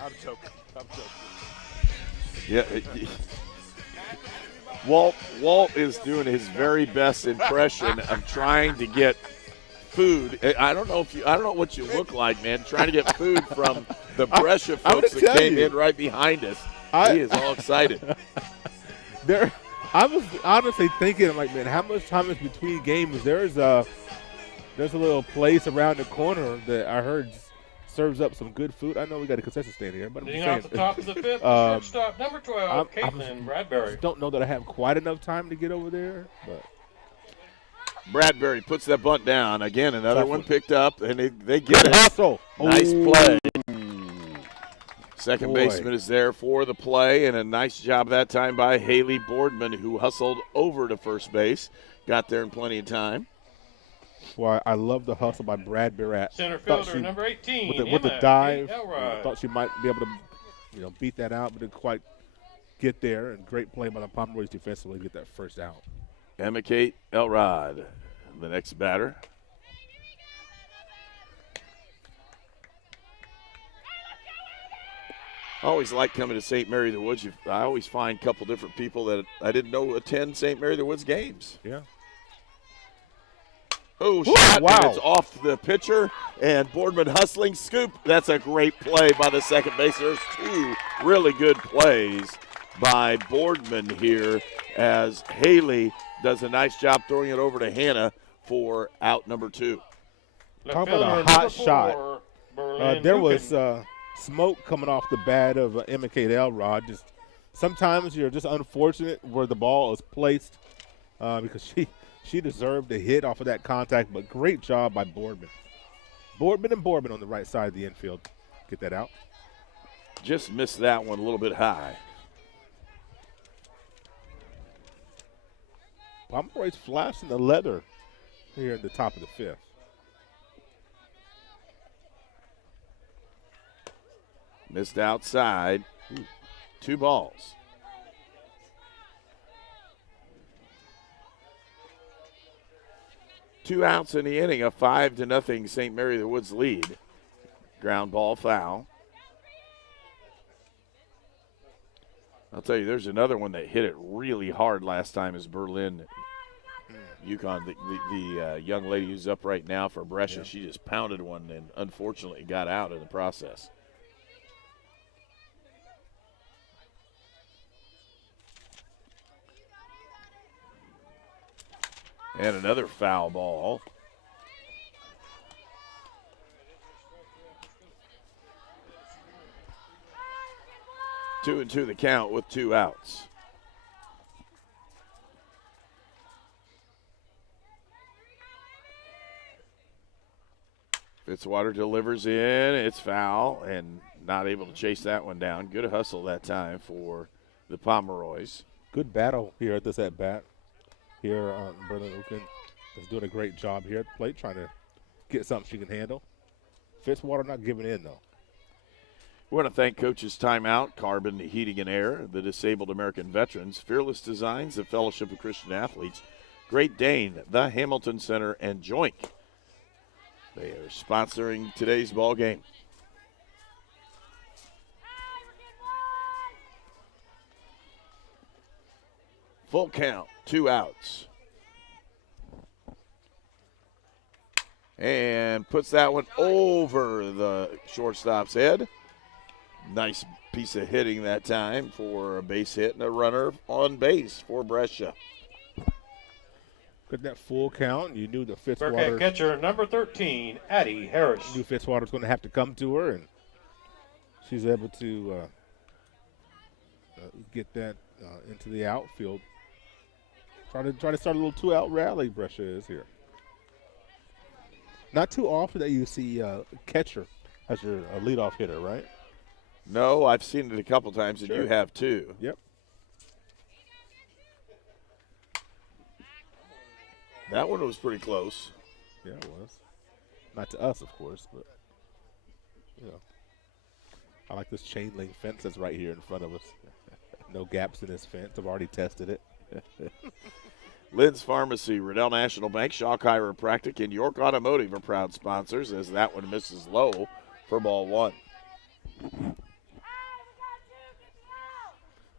I'm joking. Yeah. Walt is doing his very best impression of trying to get food. I don't know what you look like, man. Trying to get food from the Brescia folks that came in right behind us. He is all excited. I was honestly thinking, I'm like, man, how much time is between games? There's a little place around the corner that I heard serves up some good food. I know we got a concession stand here, but I'm Leading just off saying. the top of the fifth, shortstop number 12, I Caitlin Bradbury. don't know that I have quite enough time to get over there, but Bradbury puts that bunt down. Again, another Tough one one. picked up, and they get it. hustle. Nice Ooh. play. Second Boy. baseman is there for the play, and a nice job that time by Haley Boardman, who hustled over to first base. Got there in plenty of time. Well, I love the hustle by Bradbury. Center Thought fielder, number 18, with the Emma dive. Elrod. Thought she might be able to, beat that out, but didn't quite get there. And great play by the Pomeroys defensively to get that first out. Emma Kate Elrod, the next batter. I always like coming to St. Mary of the Woods. I always find a couple different people that I didn't know attend St. Mary of the Woods games. Yeah. Oh, shot, wow. and it's off the pitcher, and Boardman hustling, scoop. That's a great play by the second baser. There's two really good plays by Boardman here as Haley does a nice job throwing it over to Hannah for out number 2. Talk about a hot shot. There was smoke coming off the bat of Emma Kate Elrod. Just sometimes you're just unfortunate where the ball is placed because she deserved a hit off of that contact, but great job by Boardman. Boardman on the right side of the infield. Get that out. Just missed that one a little bit high. Pomeroy's flashing the leather here in the top of the fifth. Missed outside. 2 balls. Two outs in the inning, a 5-0 St. Mary of the Woods lead. Ground ball foul. I'll tell you, there's another one that hit it really hard last time is Berlin. UConn, the young lady who's up right now for Brescia, yeah. She just pounded one and unfortunately got out in the process. And another foul ball. Two and two the count with 2 outs. Fitzwater delivers in. It's foul and not able to chase that one down. Good hustle that time for the Pomeroys. Good battle here at this at-bat. Here, Berlin Uken is doing a great job here at the plate, trying to get something she can handle. Fitzwater not giving in, though. We want to thank Coach's Timeout, Carbon Heating and Air, the Disabled American Veterans, Fearless Designs, the Fellowship of Christian Athletes, Great Dane, the Hamilton Center, and Joink. They are sponsoring today's ball game. Full count, 2 outs. And puts that one over the shortstop's head. Nice piece of hitting that time for a base hit and a runner on base for Brescia. Got that full count. You knew the Fitzwater. Burkhead catcher number 13, Addie Harris. Knew Fitzwater was going to have to come to her, and she's able to get that into the outfield. Try to start a little 2-out rally. Brescia is here. Not too often that you see a catcher as your leadoff hitter, right? No, I've seen it a couple times, and Sure. you have too. Yep. That one was pretty close. Yeah, it was. Not to us, of course, but, you know. I like this chain link fence that's right here in front of us. No gaps in this fence. I've already tested it. Lynn's Pharmacy, Riddell National Bank, Shaw Chiropractic, and York Automotive are proud sponsors as that one misses low for ball 1.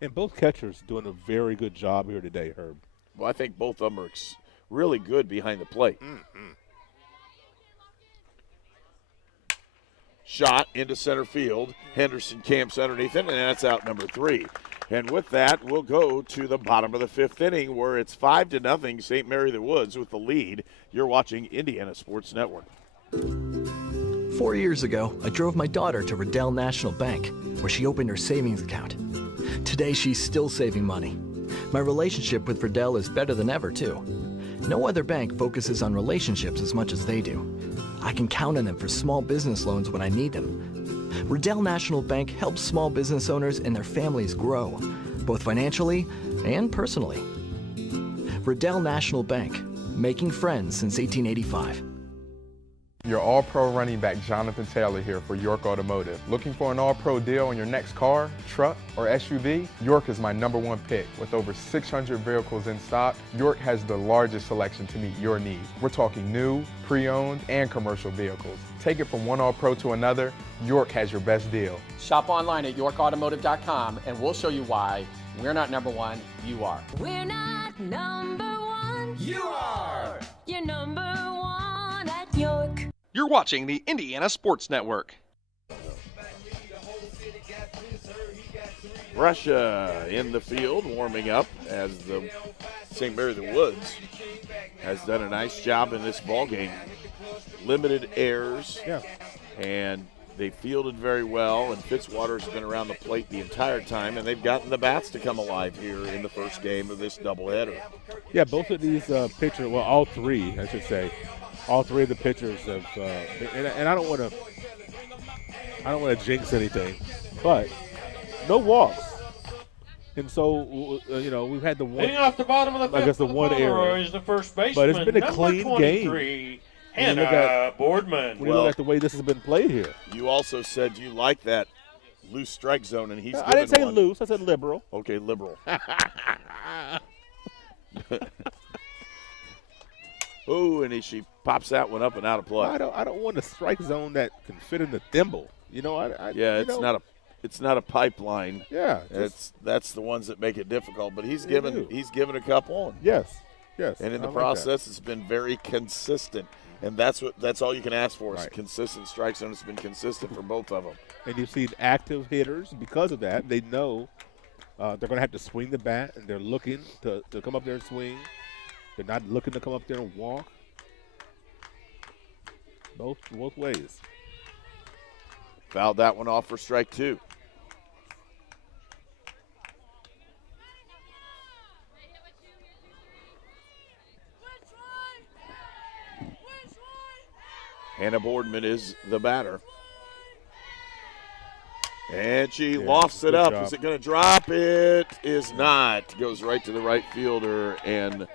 And both catchers doing a very good job here today, Herb. Well, I think both of them are really good behind the plate. Shot into center field. Henderson camps underneath it, and that's out number 3. And with that, we'll go to the bottom of the fifth inning where it's 5-0 St. Mary the Woods with the lead. You're watching Indiana Sports Network. 4 years ago, I drove my daughter to Riddell National Bank, where she opened her savings account. Today, she's still saving money. My relationship with Riddell is better than ever, too. No other bank focuses on relationships as much as they do. I can count on them for small business loans when I need them. Riddell National Bank helps small business owners and their families grow, both financially and personally. Riddell National Bank, making friends since 1885. Your All-Pro running back Jonathan Taylor here for York Automotive. Looking for an All-Pro deal on your next car, truck, or SUV? York is my #1 pick. With over 600 vehicles in stock, York has the largest selection to meet your needs. We're talking new, pre-owned, and commercial vehicles. Take it from one All-Pro to another, York has your best deal. Shop online at yorkautomotive.com and we'll show you why we're not #1, you are. We're not #1. You are. You're #1 at York. You're watching the Indiana Sports Network. Brescia in the field warming up as the St. Mary the Woods has done a nice job in this ball game. Limited errors, and they fielded very well, and Fitzwater's been around the plate the entire time, and they've gotten the bats to come alive here in the first game of this doubleheader. Yeah, both of these pitchers, well, all three, I should say, all three of the pitchers have, and I don't want to jinx anything, but no walks. And so, we've had the one. Hitting off the bottom of the fifth, I guess the one error is the first baseman. But it's been a clean game. Hannah Boardman. When you look at the way this has been played here. You also said you like that loose strike zone, and he's. I didn't say one. Loose. I said liberal. Okay, liberal. Oh, and she pops that one up and out of play. I don't want a strike zone that can fit in the thimble. It's not a pipeline. Yeah, that's the ones that make it difficult. But he's given a couple. And, yes. And in the process, it's been very consistent, and that's all you can ask for. Is consistent strike zone. It's been consistent for both of them. And you've seen active hitters because of that. They know they're going to have to swing the bat, and they're looking to come up there and swing. They're not looking to come up there and walk. Both ways. Fouled that one off for strike 2. Hannah Boardman is the batter. And she lofts it up. Job. Is it going to drop? It is not. Goes right to the right fielder, and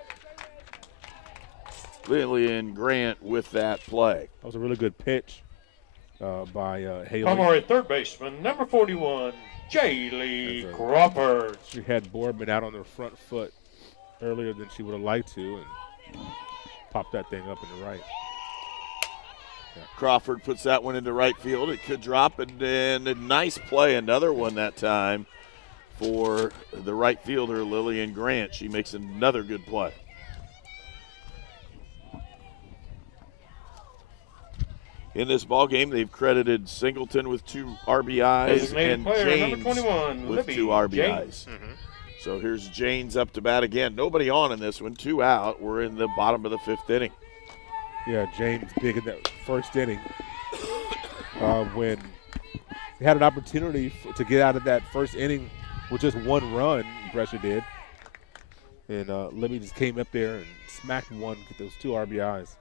Lillian Grant with that play. That was a really good pitch by Haley. Primary third baseman, number 41, Jaylee Crawford. She had Boardman out on her front foot earlier than she would have liked to, and popped that thing up in the right. Yeah. Crawford puts that one into right field. It could drop, and then a nice play, another one that time for the right fielder, Lillian Grant. She makes another good play. In this ball game, they've credited Singleton with 2 RBIs and James with 2 RBIs. So here's Janes up to bat again. Nobody on in this one, 2 out. We're in the bottom of the 5th inning. Yeah, James big in that first inning when he had an opportunity to get out of that first inning with just 1 run, Brescia did. And Libby just came up there and smacked one, get those 2 RBIs.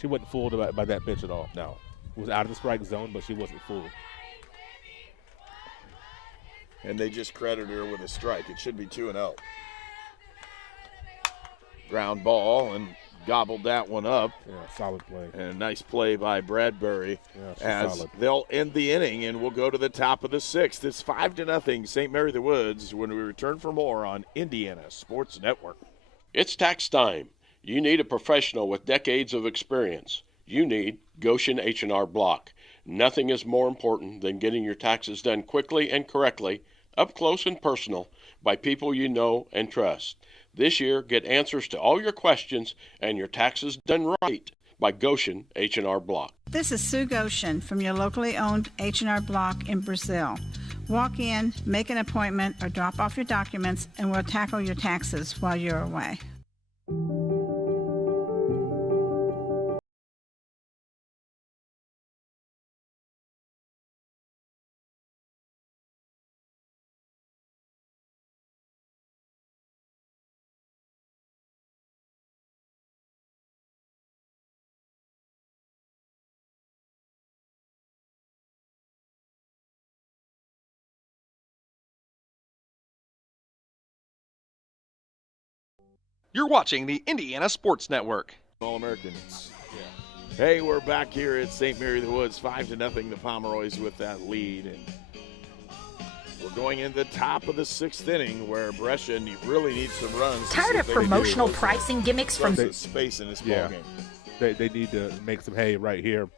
She wasn't fooled by that pitch at all. No. It was out of the strike zone, but she wasn't fooled. And they just credited her with a strike. It should be 2-0. Ground ball and gobbled that one up. Yeah, solid play. And a nice play by Bradbury as solid. They'll end the inning, and we'll go to the top of the 6th. It's 5-0 St. Mary the Woods when we return for more on Indiana Sports Network. It's tax time. You need a professional with decades of experience. You need Goshen H&R Block. Nothing is more important than getting your taxes done quickly and correctly, up close and personal, by people you know and trust. This year, get answers to all your questions and your taxes done right by Goshen H&R Block. This is Sue Goshen from your locally owned H&R Block in Brazil. Walk in, make an appointment, or drop off your documents, and we'll tackle your taxes while you're away. You're watching the Indiana Sports Network. All-Americans. Yeah. Hey, we're back here at St. Mary of the Woods, 5-0, the Pomeroys with that lead. And we're going in the top of the 6th inning where Brescia really needs some runs. Tired of promotional pricing gimmicks from space in this ballgame. They need to make some hay right here,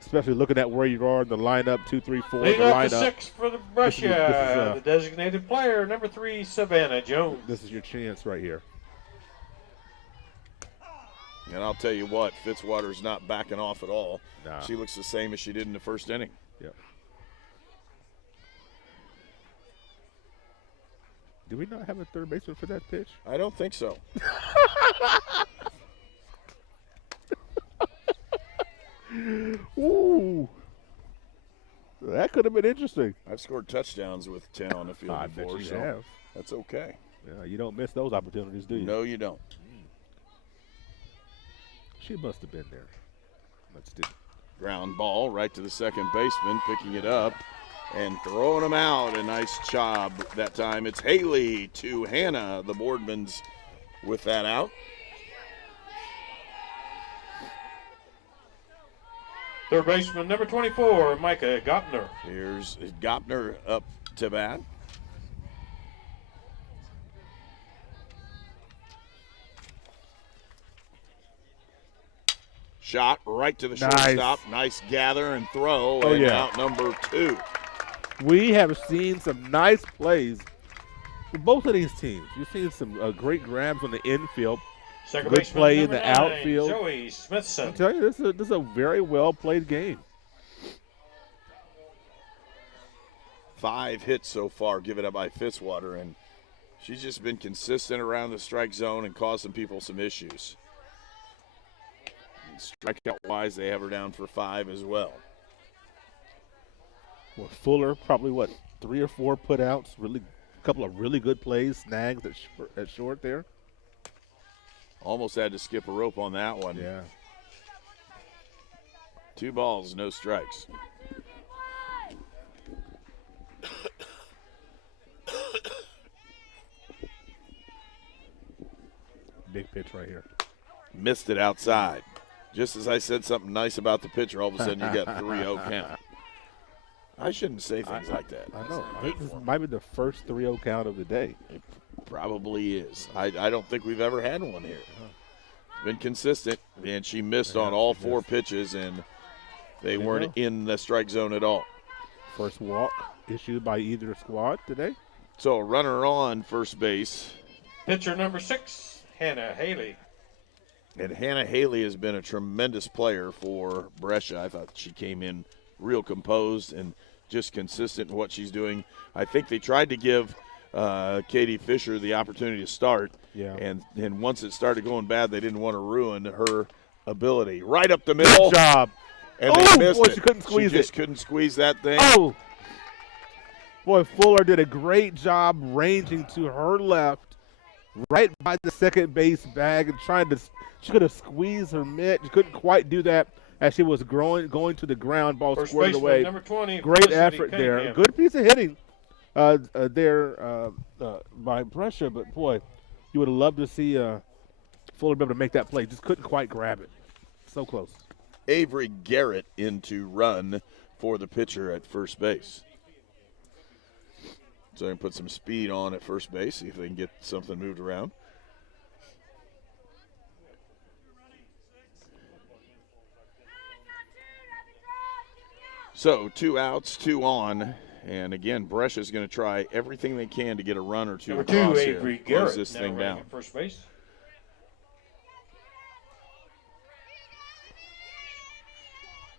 especially looking at where you are in the lineup, 2, 3, 4. Leading the up lineup. to 6 for the Brescia, the designated player, number 3, Savannah Jones. This is your chance right here. And I'll tell you what, Fitzwater's not backing off at all. Nah. She looks the same as she did in the first inning. Yep. Do we not have a third baseman for that pitch? I don't think so. Ooh. That could have been interesting. I've scored touchdowns with 10 on the field I before, bet you so have. that's okay. Yeah, you don't miss those opportunities, do you? No, you don't. She must have been there. Let's do. Ground ball right to the second baseman, picking it up and throwing him out. A nice job that time. It's Haley to Hannah, the Boardmans, with that out. Third baseman, number 24, Micah Gopner. Here's Gopner up to bat. Shot right to the shortstop. Nice gather and throw. Oh, and yeah. out number 2. We have seen some nice plays for both of these teams. You've seen some great grabs on the infield. Second good baseman, play in number the 9, outfield. Joey Smithson. I tell you, this is a very well played game. 5 hits so far given up by Fitzwater, and she's just been consistent around the strike zone and causing people some issues. Strikeout-wise, they have her down for 5 as well. Well, Fuller, probably, 3 or 4 putouts, a couple of really good plays, snags at short there. Almost had to skip a rope on that one. Yeah. 2 balls, no strikes. Big pitch right here. Missed it outside. Just as I said something nice about the pitcher, all of a sudden you got 3-0 count. I shouldn't say things like that. I know. I think this might be the first 3-0 count of the day. It probably is. I don't think we've ever had one here. Been consistent, and she missed on all 4 pitches, and they weren't in the strike zone at all. First walk issued by either squad today. So a runner on first base. Pitcher number 6, Hannah Haley. And Hannah Haley has been a tremendous player for Brescia. I thought she came in real composed and just consistent in what she's doing. I think they tried to give Katie Fisher the opportunity to start. Yeah. And once it started going bad, they didn't want to ruin her ability. Right up the middle. Good job. And they missed boy, it. she couldn't squeeze She just couldn't squeeze that thing. Oh! Boy, Fuller did a great job ranging to her left, right by the second base bag, and she could have squeezed her mitt. She couldn't quite do that as she was going to the ground, ball First squared baseman, away. number 20, Great Felicity effort there. Cunningham. Good piece of hitting there by Brescia, but boy, you would have loved to see Fuller be able to make that play. Just couldn't quite grab it. So close. Avery Garrett in to run for the pitcher at first base. So they can put some speed on at first base, see if they can get something moved around. So 2 outs, 2 on. And again, Brescia's going to try everything they can to get a run or 2 Number across 2, here. Avery Close Garrett. this now thing running down. at first base.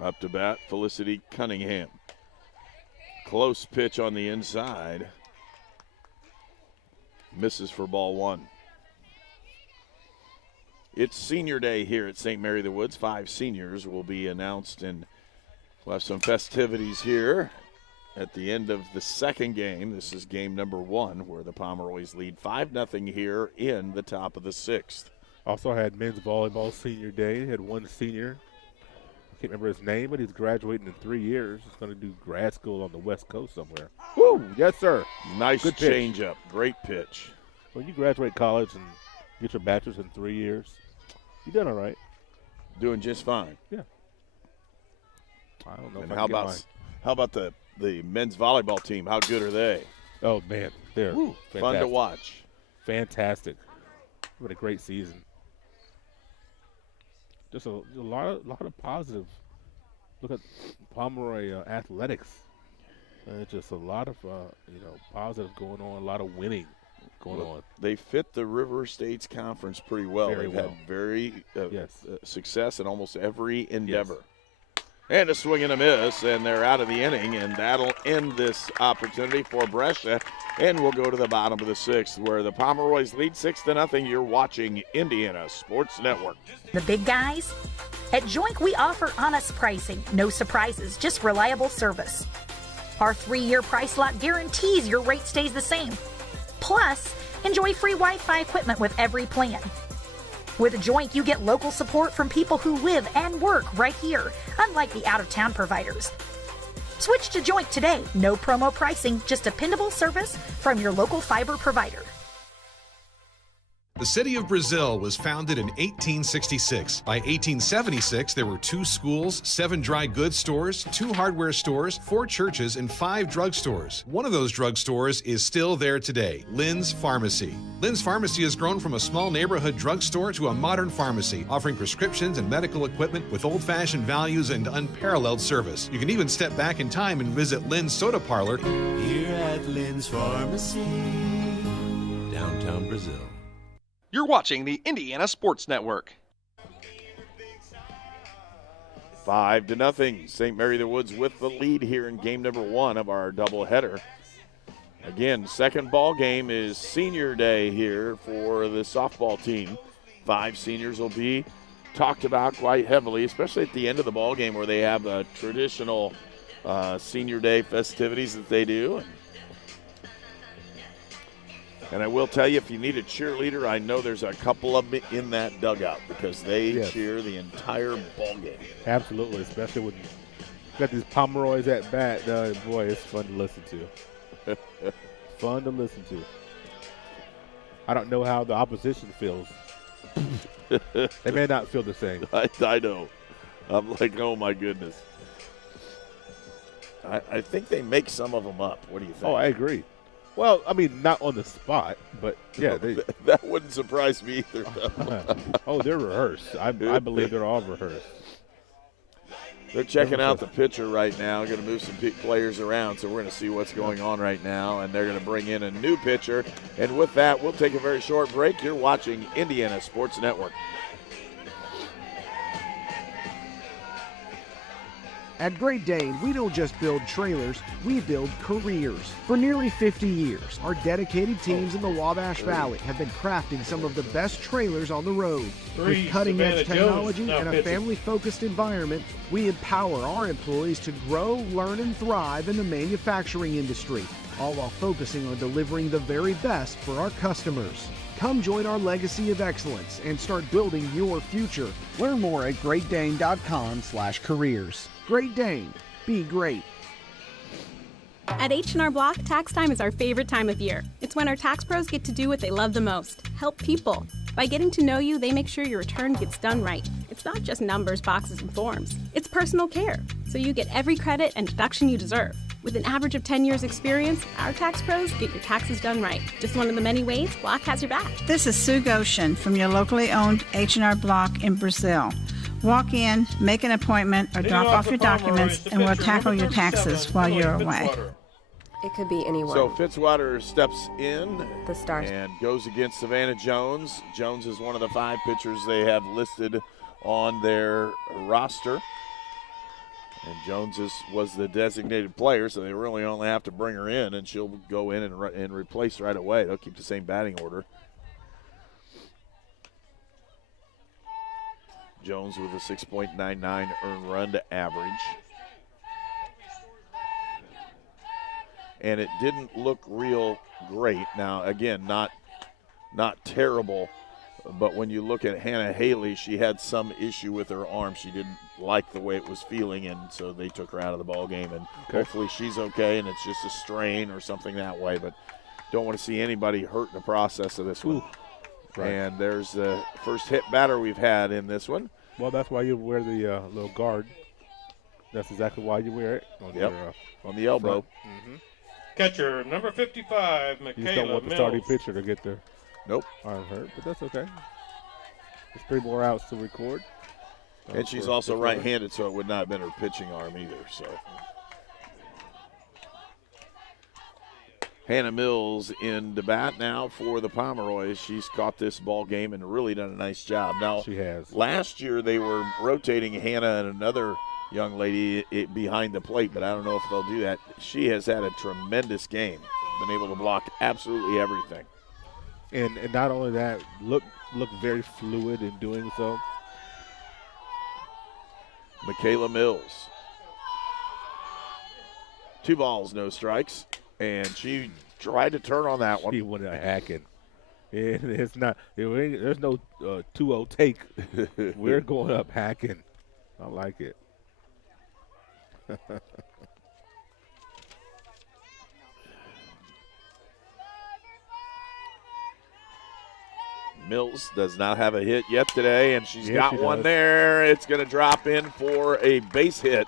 Up to bat, Felicity Cunningham. Close pitch on the inside. Misses for ball 1. It's senior day here at St. Mary the Woods. 5 seniors will be announced, and we'll have some festivities here at the end of the second game. This is game number 1, where the Pomeroys lead 5-0 here in the top of the 6th. Also had men's volleyball senior day. Had one senior. I can't remember his name, but he's graduating in 3 years. He's going to do grad school on the West Coast somewhere. Woo! Yes, sir. Nice Good pitch. changeup. Great pitch. When you graduate college and get your bachelor's in 3 years, you're doing all right. Doing just fine. Yeah. I don't know. And if how about the men's volleyball team? How good are they? Oh man, they're fantastic. Fun to watch. Fantastic. What a great season. Just a lot of positive. Look at Pomeroy athletics. Just a lot of positive going on. A lot of winning going on. They fit the River States Conference pretty well. Very They've well. had very success in almost every endeavor. Yes. And a swing and a miss, and they're out of the inning, and that'll end this opportunity for Brescia. And we'll go to the bottom of the 6th, where the Pomeroys lead 6-0. You're watching Indiana Sports Network. The big guys? At Joink, we offer honest pricing, no surprises, just reliable service. Our 3-year price lock guarantees your rate stays the same. Plus, enjoy free Wi-Fi equipment with every plan. With Joink, you get local support from people who live and work right here, unlike the out-of-town providers. Switch to Joink today. No promo pricing, just dependable service from your local fiber provider. The city of Brazil was founded in 1866. By 1876, there were 2 schools, 7 dry goods stores, 2 hardware stores, 4 churches, and 5 drugstores. One of those drugstores is still there today, Lynn's Pharmacy. Lynn's Pharmacy has grown from a small neighborhood drugstore to a modern pharmacy, offering prescriptions and medical equipment with old-fashioned values and unparalleled service. You can even step back in time and visit Lynn's Soda Parlor Here at Lynn's Pharmacy, downtown Brazil. You're watching the Indiana Sports Network. 5-0. St. Mary the Woods with the lead here in game number 1 of our doubleheader. Again, second ball game is senior day here for the softball team. 5 seniors will be talked about quite heavily, especially at the end of the ball game where they have a traditional senior day festivities that they do. And I will tell you, if you need a cheerleader, I know there's a couple of them in that dugout because they cheer the entire ball game. Absolutely, especially when you got these Pomeroys at bat. Boy, it's fun to listen to. Fun to listen to. I don't know how the opposition feels. They may not feel the same. I know. I'm like, oh, my goodness. I think they make some of them up. What do you think? Oh, I agree. Well, I mean, not on the spot, but yeah. That wouldn't surprise me either, though. Oh, they're rehearsed. I believe they're all rehearsed. They're checking out the pitcher right now. Going to move some players around, so we're going to see what's going on right now. And they're going to bring in a new pitcher. And with that, we'll take a very short break. You're watching Indiana Sports Network. At Great Dane, we don't just build trailers, we build careers. For nearly 50 years, our dedicated teams in the Wabash Valley have been crafting some of the best trailers on the road. With cutting-edge technology and a family-focused environment, we empower our employees to grow, learn, and thrive in the manufacturing industry, all while focusing on delivering the very best for our customers. Come join our legacy of excellence and start building your future. Learn more at greatdane.com/careers. Great Dane. Be great. At H&R Block, tax time is our favorite time of year. It's when our tax pros get to do what they love the most, help people. By getting to know you, they make sure your return gets done right. It's not just numbers, boxes, and forms. It's personal care, so you get every credit and deduction you deserve. With an average of 10 years experience, our tax pros get your taxes done right. Just one of the many ways Block has your back. This is Sue Goshen from your locally owned H&R Block in Brazil. Walk in, make an appointment, or drop off your documents, and we'll tackle your taxes while you're away. It could be anyone. So Fitzwater steps in The Stars. and goes against Savannah Jones. Jones is one of the 5 pitchers they have listed on their roster. And Jones was the designated player, so they really only have to bring her in, and she'll go in and replace right away. They'll keep the same batting order. Jones with a 6.99 earned run to average. And it didn't look real great. Now, again, not terrible, but when you look at Hannah Haley, she had some issue with her arm. She didn't like the way it was feeling, and so they took her out of the ball game. And hopefully she's okay, and it's just a strain or something that way. But don't want to see anybody hurt in the process of this one. Right. And there's the first hit batter we've had in this one. Well, that's why you wear the little guard. That's exactly why you wear it. On the elbow. Mm-hmm. Catcher, number 55, Michaela Mills. You just don't want the starting pitcher to get the arm hurt, but that's okay. There's 3 more outs to record. And she's also right-handed, so it would not have been her pitching arm either. So Hannah Mills in the bat now for the Pomeroys. She's caught this ball game and really done a nice job. Now, she has. Last year they were rotating Hannah and another young lady behind the plate, but I don't know if they'll do that. She has had a tremendous game, been able to block absolutely everything. And not only that, look very fluid in doing so. Michaela Mills. 2 balls, no strikes, and she tried to turn on that one. She went hacking. There's no 2-0 take. We're going up hacking. I like it. Mills does not have a hit yet today, and she's got one there. It's going to drop in for a base hit.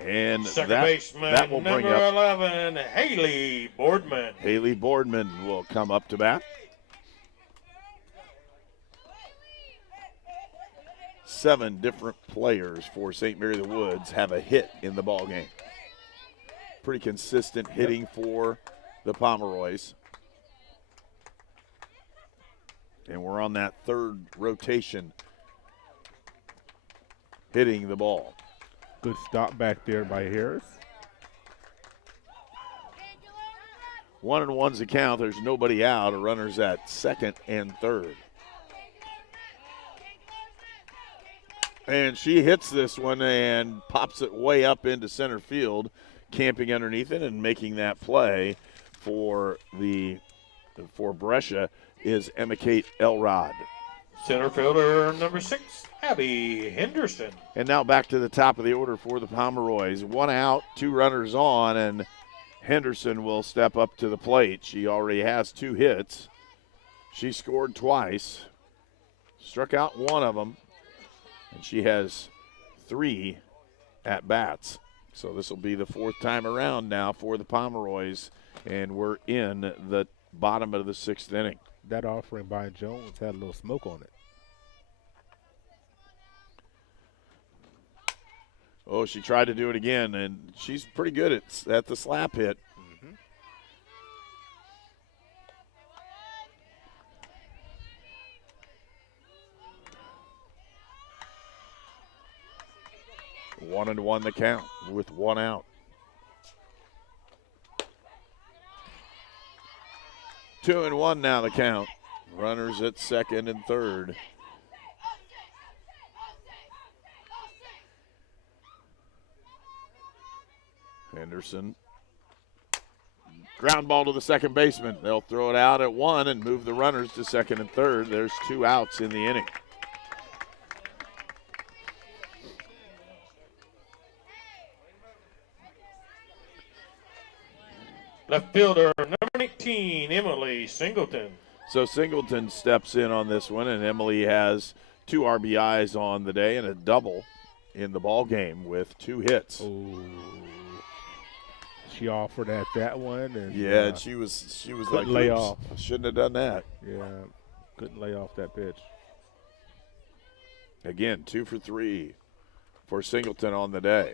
And second baseman, that will bring number up 11, Haley Boardman. Haley Boardman will come up to bat. 7 different players for St. Mary of the Woods have a hit in the ball game. Pretty consistent hitting for the Pomeroys. And we're on that 3rd rotation hitting the ball. Good stop back there by Harris. 1-1's the count. There's nobody out. A runner's at 2nd and 3rd. And she hits this one and pops it way up into center field, camping underneath it and making that play for Brescia is Emma Kate Elrod. Center fielder number 6, Abby Henderson. And now back to the top of the order for the Pomeroys. 1 out, 2 runners on, and Henderson will step up to the plate. She already has 2 hits. She scored twice, struck out 1 of them. And she has 3 at-bats. So this will be the 4th time around now for the Pomeroys, and we're in the bottom of the 6th inning. That offering by Jones had a little smoke on it. Oh, she tried to do it again, and she's pretty good at the slap hit. Mm-hmm. 1-1 the count with 1 out. 2-1 now the count. Runners at 2nd and 3rd. Henderson. Ground ball to the second baseman. They'll throw it out at 1 and move the runners to 2nd and 3rd. There's 2 outs in the inning. Left fielder, number 19, Emily Singleton. So Singleton steps in on this one, and Emily has 2 RBIs on the day and a double in the ball game with 2 hits. Oh, she offered at that one, and yeah, she was like, lay off. Shouldn't have done that. Yeah, couldn't lay off that pitch. Again, 2 for 3 for Singleton on the day.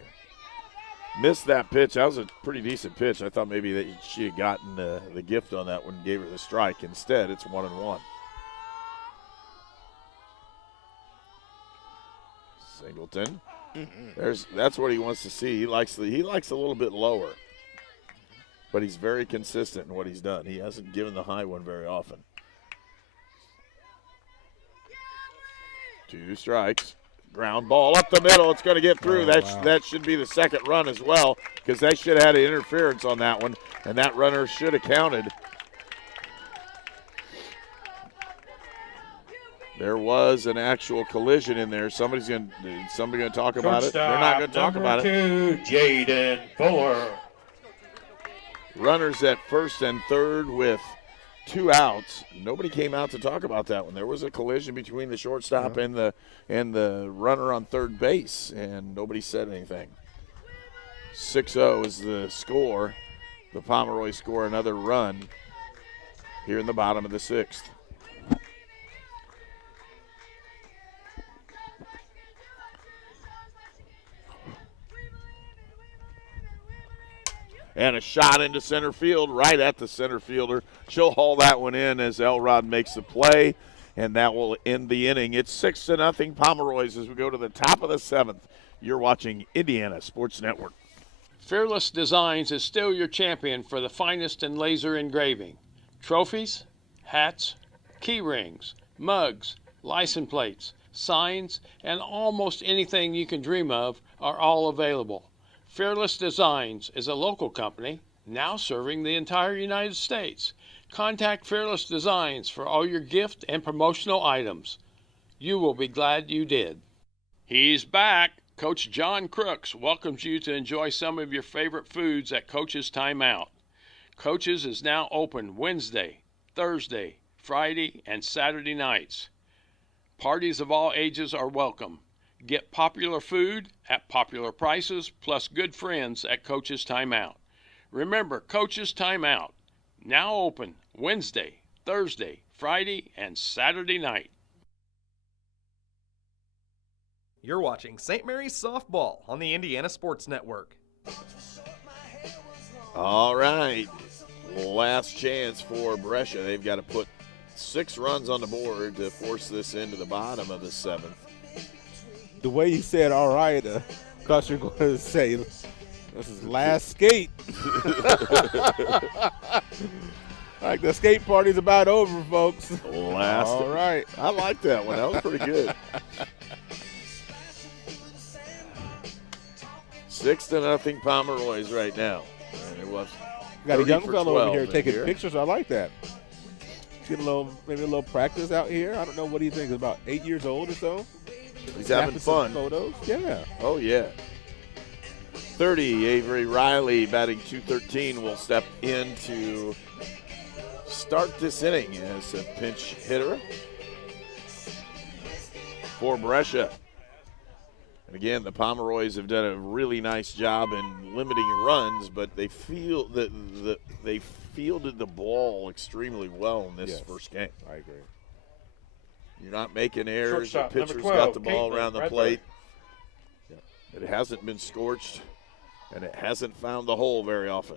Missed that pitch. That was a pretty decent pitch. I thought maybe that she had gotten the gift on that one and gave her the strike. Instead, it's 1-1. Singleton. That's what he wants to see. He likes a little bit lower. But he's very consistent in what he's done. He hasn't given the high one very often. 2 strikes. Ground ball up the middle. It's going to get through. That should be the second run as well, because they should have had an interference on that one, and that runner should have counted. There was an actual collision in there. Somebody going to talk about it? They're not going to talk about it. 2, Jaden Fuller. Runners at first and third with 2 outs. Nobody came out to talk about that one. There was a collision between the shortstop and the runner on third base, and nobody said anything. 6-0 is the score. The Pomeroys score another run here in the bottom of the 6th. And a shot into center field, right at the center fielder. She'll haul that one in as Elrod makes the play, and that will end the inning. It's 6-0 Pomeroys as we go to the top of the 7th. You're watching Indiana Sports Network. Fearless Designs is still your champion for the finest in laser engraving. Trophies, hats, key rings, mugs, license plates, signs, and almost anything you can dream of are all available. Fearless Designs is a local company now serving the entire United States. Contact Fearless Designs for all your gift and promotional items. You will be glad you did. He's back. Coach John Crooks welcomes you to enjoy some of your favorite foods at Coach's Timeout. Coach's is now open Wednesday, Thursday, Friday, and Saturday nights. Parties of all ages are welcome. Get popular food at popular prices, plus good friends at Coach's Timeout. Remember, Coach's Timeout, now open Wednesday, Thursday, Friday, and Saturday night. You're watching St. Mary's Softball on the Indiana Sports Network. All right, last chance for Brescia. They've got to put 6 runs on the board to force this into the bottom of the 7th. The way you said, all right, I thought you were going to say, this is last skate. Like the skate party's about over, folks. All right. I like that one. That was pretty good. 6-0 Pomeroys right now. And it was got a young fellow over here in taking pictures. I like that. Get maybe a little practice out here. I don't know, what do you think? About 8 years old or so? He's having fun. Photos? Yeah. Oh, yeah. 30, Avery Riley, batting .213, will step in to start this inning as a pinch hitter for Brescia. And again, the Pomeroys have done a really nice job in limiting runs, but they feel that they fielded the ball extremely well in this first game. I agree. You're not making errors. Shortstop, the pitcher's 12, got the ball Caitlin around the Bradbury. plate. It hasn't been scorched, and it hasn't found the hole very often.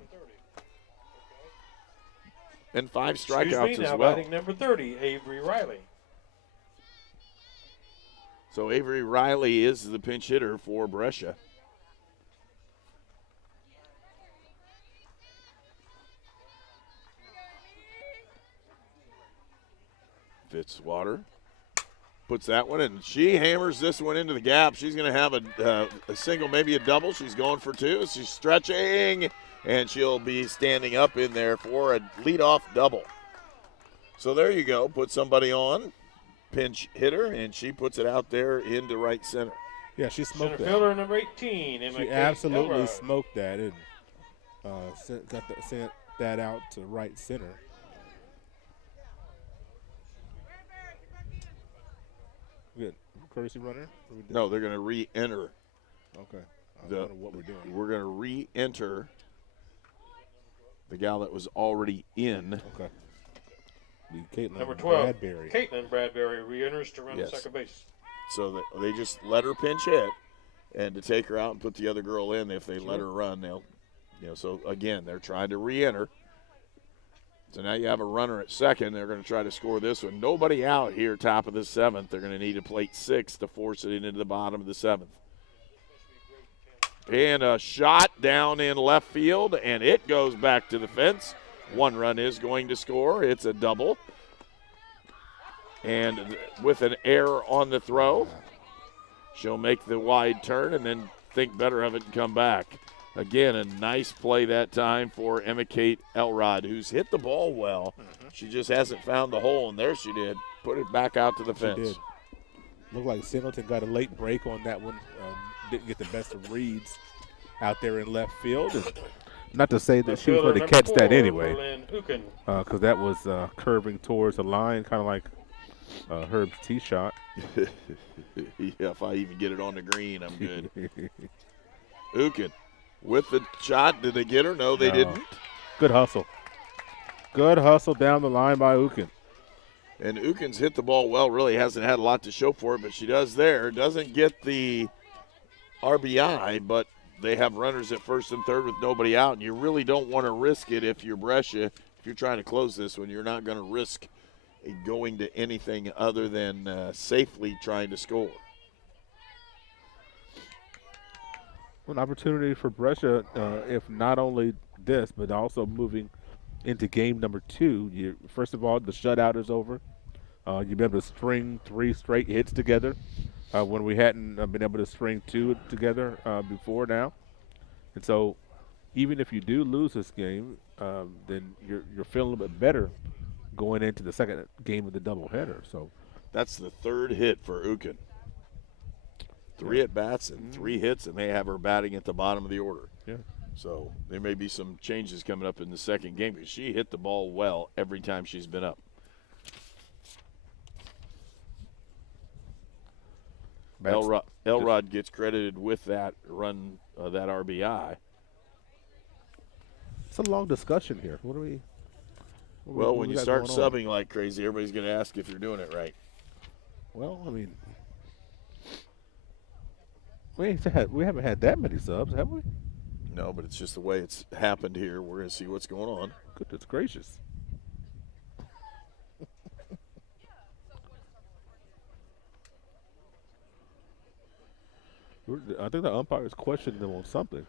And 5 strikeouts as well. Batting number 30, Avery Riley. So Avery Riley is the pinch hitter for Brescia. Fitzwater puts that one in. She hammers this one into the gap. She's going to have a single, maybe a double. She's going for 2. She's stretching, and she'll be standing up in there for a leadoff double. So there you go. Put somebody on, pinch hitter, and she puts it out there into right center. Yeah, she smoked Center that. fielder number 18, Emma She Kate absolutely Elrod. smoked that and sent that out to right center. Good. Courtesy runner? No, they're going to re-enter. Okay. I don't know what we're doing. We're going to re-enter the gal that was already in. Okay. Caitlin Number 12, Bradbury. Caitlin Bradbury re-enters to run Yes. second base. So they just let her pinch hit, and to take her out and put the other girl in. If they let her run, they'll, so again, they're trying to re-enter. So now you have a runner at second. They're going to try to score this one. Nobody out here, top of the 7th. They're going to need a plate 6 to force it into the bottom of the 7th. And a shot down in left field, and it goes back to the fence. One run is going to score. It's a double. And with an error on the throw, she'll make the wide turn and then think better of it and come back. Again, a nice play that time for Emma Kate Elrod, who's hit the ball well. She just hasn't found the hole, and there she did. Put it back out to the fence. She did. Looked like Singleton got a late break on that one. Didn't get the best of reads out there in left field. And not to say that she was going to catch that anyway, because that was curving towards the line, kind of like Herb's tee shot. Yeah, if I even get it on the green, I'm good. Ukin with the shot. Did they get her? No, they didn't. Good hustle. Good hustle down the line by Ukin. And Ukin's hit the ball well. Really hasn't had a lot to show for it, but she does there. Doesn't get the RBI, but they have runners at first and third with nobody out, and you really don't want to risk it if you're Brescia. If you're trying to close this one, you're not going to risk going to anything other than safely trying to score. An opportunity for Brescia, if not only this, but also moving into game number 2. First of all, the shutout is over. You've been able to string 3 straight hits together when we hadn't been able to string 2 together before now. And so even if you do lose this game, then you're feeling a little bit better going into the second game of the doubleheader. So that's the 3rd hit for Ukin. 3 at-bats and 3 hits, and they have her batting at the bottom of the order. Yeah. So there may be some changes coming up in the second game because she hit the ball well every time she's been up. Elrod gets credited with that run, that RBI. It's a long discussion here. What do we? Well, when you start subbing like crazy, everybody's going to ask if you're doing it right. Well, I mean, we haven't had that many subs, have we? No, but it's just the way it's happened here. We're going to see what's going on. Goodness gracious. I think the umpires questioned them on something.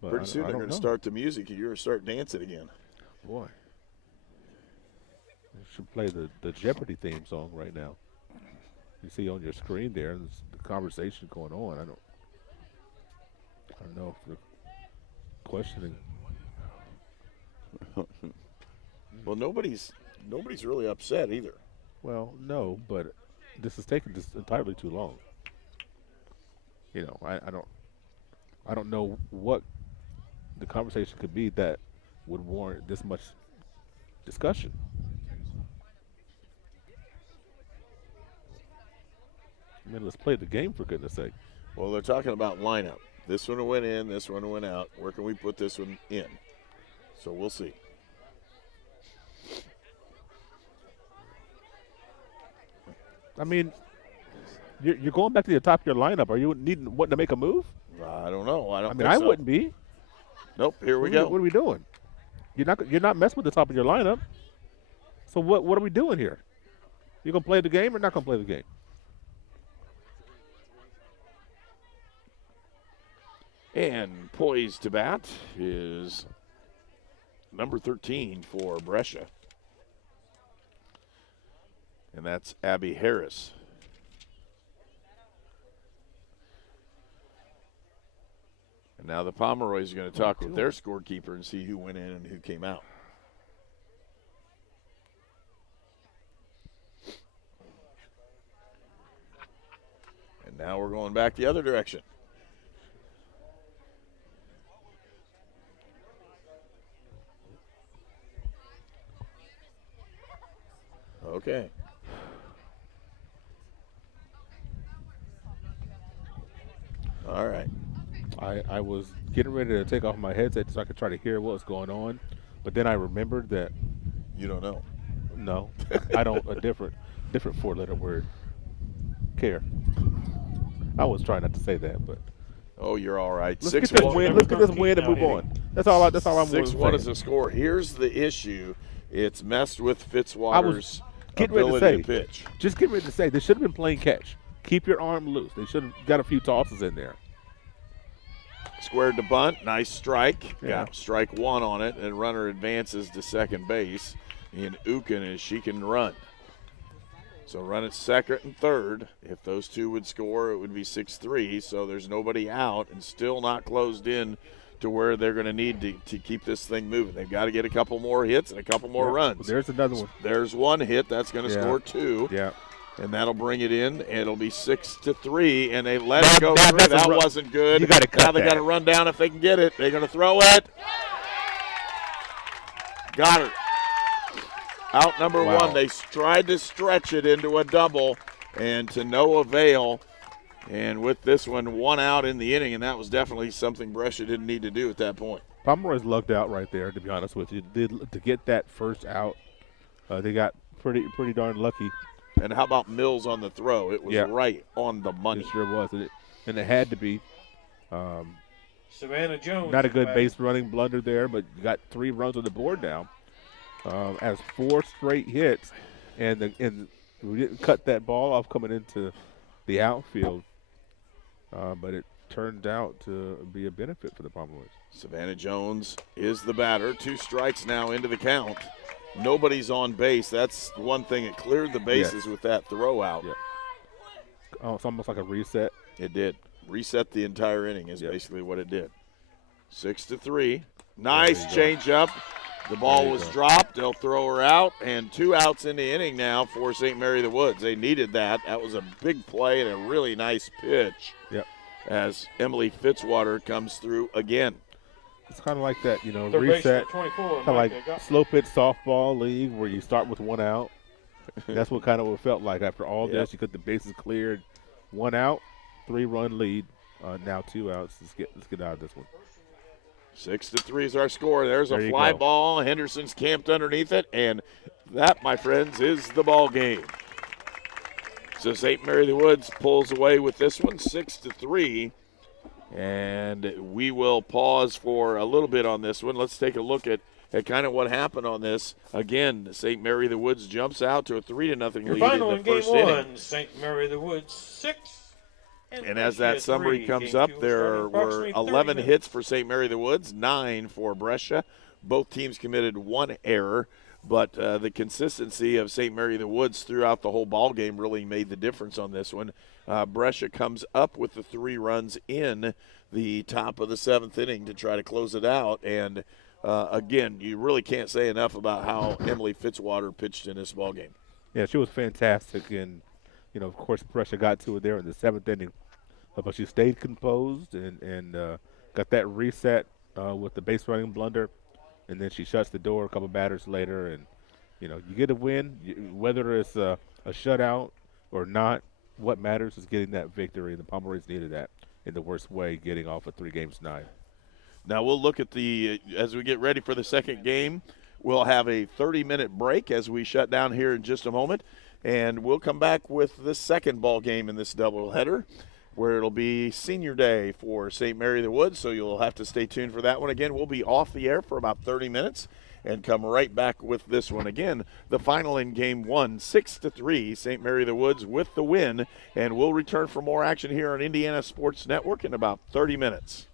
But pretty soon they're going to start the music and you're going to start dancing again. Boy. You should play the Jeopardy theme song right now. You see on your screen there, there's the conversation going on. I don't know if they're questioning. Well, nobody's really upset either. Well, no, but this is taking just entirely too long. I don't know what the conversation could be that would warrant this much discussion. I mean, let's play the game, for goodness sake. Well, they're talking about lineup. This one went in, this one went out. Where can we put this one in? So we'll see. I mean, you're going back to the top of your lineup. Are you wanting to make a move? I don't know. I mean, I wouldn't be. Nope. Here we go. What are we doing? You're not messing with the top of your lineup. So what are we doing here? You gonna play the game or not gonna play the game? And poised to bat is number 13 for Brescia. And that's Abby Harris. And now the Pomeroys are going to talk with their scorekeeper and see who went in and who came out. And now we're going back the other direction. Okay. All right. I was getting ready to take off my headset so I could try to hear what was going on, but then I remembered that. You don't know. No, I don't. A different 4-letter word. Care. I was trying not to say that, but Oh, you're all right. let's get this win. Let's get this win and move on. That's all I'm 6-1 is the score. Here's the issue. It's messed with Fitzwater's ability to pitch. Just get ready to say, they should have been playing catch. Keep your arm loose. They should have got a few tosses in there. Squared to bunt. Nice strike. Yeah. Got strike one on it, and runner advances to second base. And Ukin as she can run. So run at second and third. If those two would score, it would be 6-3. So there's nobody out and still not closed in to where they're going to need to keep this thing moving. They've got to get a couple more hits and a couple more runs. There's another one. There's one hit. That's going to score two. Yeah. And that'll bring it in. And it'll be 6-3. And they let it go through. That wasn't good. You gotta cut now they got to run down if they can get it. They're going to throw it. Got her. Out number one. They tried to stretch it into a double, and to no avail. And with this one out in the inning, and that was definitely something Brescia didn't need to do at that point. Pomeroy's lucked out right there, to be honest with you. To get that first out, they got pretty darn lucky. And how about Mills on the throw? It was right on the money. It sure was. And it had to be. Savannah Jones. Not a good base running blunder there, but you got 3 runs on the board now. As 4 straight hits, and we didn't cut that ball off coming into the outfield, but it turned out to be a benefit for the Pomeroys. Savannah Jones is the batter. 2 strikes now into the count. Nobody's on base. That's one thing. It cleared the bases with that throw out. Yeah. Oh, it's almost like a reset. It did. Reset the entire inning is basically what it did. 6-3. Nice changeup. The ball was dropped. They'll throw her out, and 2 outs in the inning now for St. Mary the Woods. They needed that. That was a big play and a really nice pitch. Yep. As Emily Fitzwater comes through again. It's kind of like that, Third reset. base for 24, Kind of like slow pitch softball league where you start with 1 out. That's what kind of it felt like after all this. You got the bases cleared, 1 out, 3-run lead. Now 2 outs. Let's get out of this one. 6-3 is our score. There's There a you fly go. ball. Henderson's camped underneath it, and that, my friends, is the ball game. So St. Mary the Woods pulls away with this one, 6-3. And we will pause for a little bit on this one. Let's take a look at kind of what happened on this. Again, St. Mary the Woods jumps out to a 3-0 lead final in in the first game inning. 1, St. Mary the Woods 6. And as that summary comes up, there were 11 hits for St. Mary the Woods, 9 for Brescia. Both teams committed 1 error, but the consistency of St. Mary the Woods throughout the whole ball game really made the difference on this one. Brescia comes up with the 3 runs in the top of the 7th inning to try to close it out. And, again, you really can't say enough about how Emily Fitzwater pitched in this ball game. Yeah, she was fantastic. And, of course, Brescia got to it there in the 7th inning. But she stayed composed and got that reset with the base running blunder. And then she shuts the door a couple batters later. And, you get a win, whether it's a shutout or not, what matters is getting that victory. And the Pomeroys needed that in the worst way, getting off of 3 games tonight. Now we'll look at as we get ready for the second game, we'll have a 30-minute break as we shut down here in just a moment. And we'll come back with the second ball game in this doubleheader, where it'll be senior day for St. Mary the Woods, so you'll have to stay tuned for that one. Again, we'll be off the air for about 30 minutes and come right back with this one. Again, the final in game 1, 6-3, St. Mary the Woods with the win, and we'll return for more action here on Indiana Sports Network in about 30 minutes.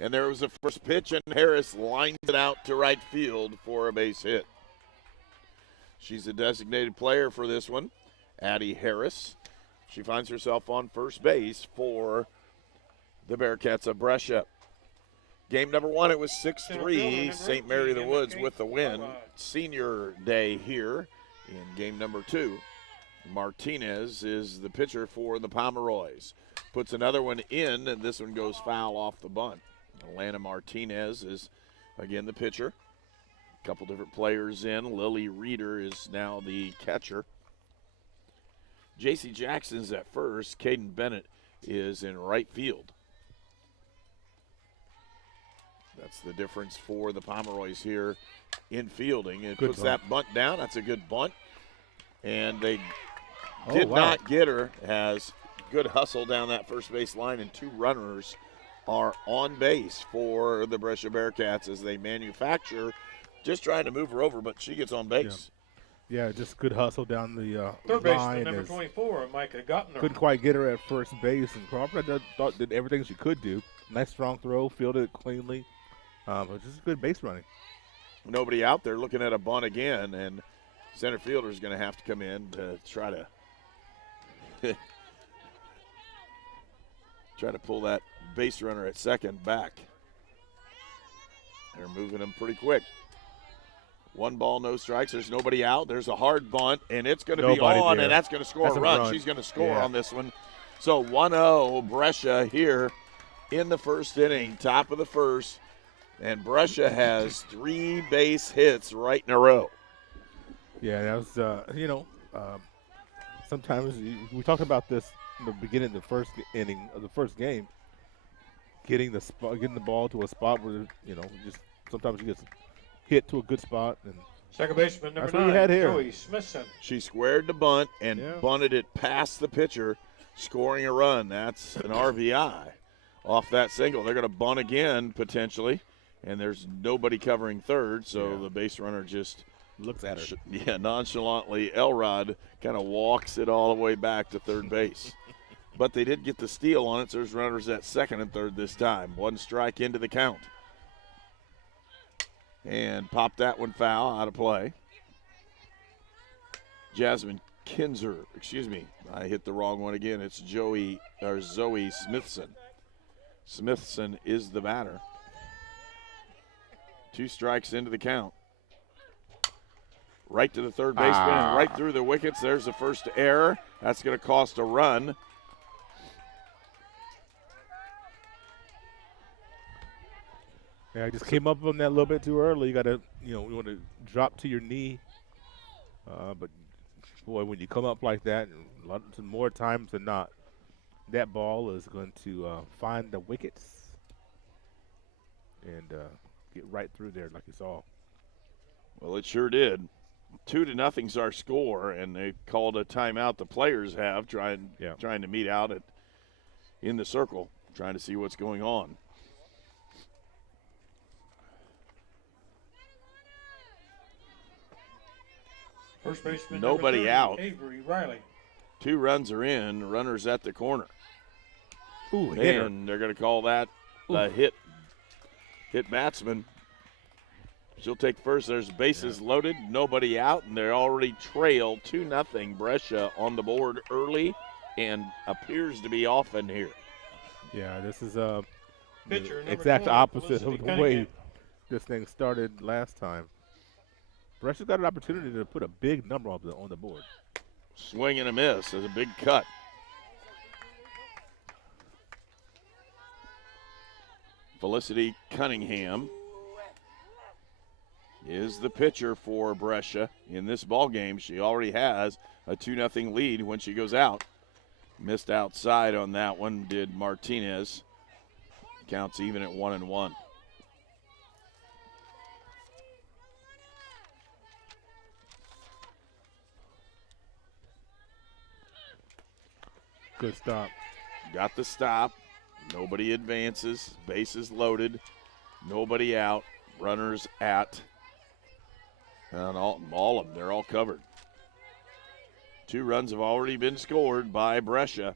And there was a first pitch, and Harris lines it out to right field for a base hit. She's a designated player for this one, Addie Harris. She finds herself on first base for the Bearcats of Brescia. Game number one, it was 6-3. St. Mary of the Woods with the win. Senior day here in game number two. Martinez is the pitcher for the Pomeroys. Puts another one in, and this one goes foul off the bunt. Alana Martinez is, again, the pitcher. A couple different players in. Lily Reeder is now the catcher. J.C. Jackson's at first. Caden Bennett is in right field. That's the difference for the Pomeroys here in fielding. It puts that bunt down. That's a good bunt. And they did not get her. Has good hustle down that first base line, and two runners are on base for the Brescia Bearcats as they manufacture, just trying to move her over, but she gets on base. Yeah, just good hustle down the Third line. baseman, number 24, Micah Gottner. Couldn't quite get her at first base, and Crawford did everything she could do. Nice strong throw, fielded it cleanly. But just good base running. Nobody out there looking at a bunt again, and center fielder is going to have to come in to try to pull that base runner at second back. They're moving him pretty quick. One ball, no strikes. There's nobody out. There's a hard bunt, and it's going to be on, and that's going to score a run. She's going to score on this one. So 1-0 Brescia here in the first inning, top of the first. And Brescia has 3 base hits right in a row. Yeah, that was, sometimes we talked about this in the beginning of the first inning of the first game, getting the ball to a spot where, just sometimes you get hit to a good spot. And second baseman, number 9, what you had here. Joey Smithson. She squared the bunt and bunted it past the pitcher, scoring a run. That's an RBI off that single. They're going to bunt again, potentially. And there's nobody covering third, so the base runner just looks at her. Nonchalantly, Elrod kind of walks it all the way back to third base. But they did get the steal on it, so there's runners at second and third this time. 1 strike into the count. And popped that one foul, out of play. Jasmine Kinzer, I hit the wrong one again. It's Zoe Smithson. Smithson is the batter. 2 strikes into the count. Right to the third baseman and right through the wickets. There's the first error. That's going to cost a run. Yeah, I just came up on that a little bit too early. You got to, you want to drop to your knee. But, boy, when you come up like that, more times than not, that ball is going to find the wickets and get right through there like you saw. Well, it sure did. 2-0's our score, and they called a timeout. The players have trying to meet out in the circle, trying to see what's going on. First baseman, nobody number 30, out. Avery Riley. 2 runs are in. Runners at the corner. Ooh, and they're going to call that a hit. Hit batsman. She'll take first. There's bases loaded, nobody out, and they already trail 2-0 Brescia on the board early and appears to be off in here. Yeah, this is Pitcher, the exact opposite Felicity of the Cunningham. way this thing started last time. Brescia's got an opportunity to put a big number on the board. Swing and a miss. There's a big cut. Felicity Cunningham is the pitcher for Brescia in this ball game. She already has a 2-0 lead when she goes out. Missed outside on that one, did Martinez. Counts even at 1-1. Good stop. Got the stop. Nobody advances. Bases loaded. Nobody out. Runners at. And all of them, they're all covered. 2 runs have already been scored by Brescia.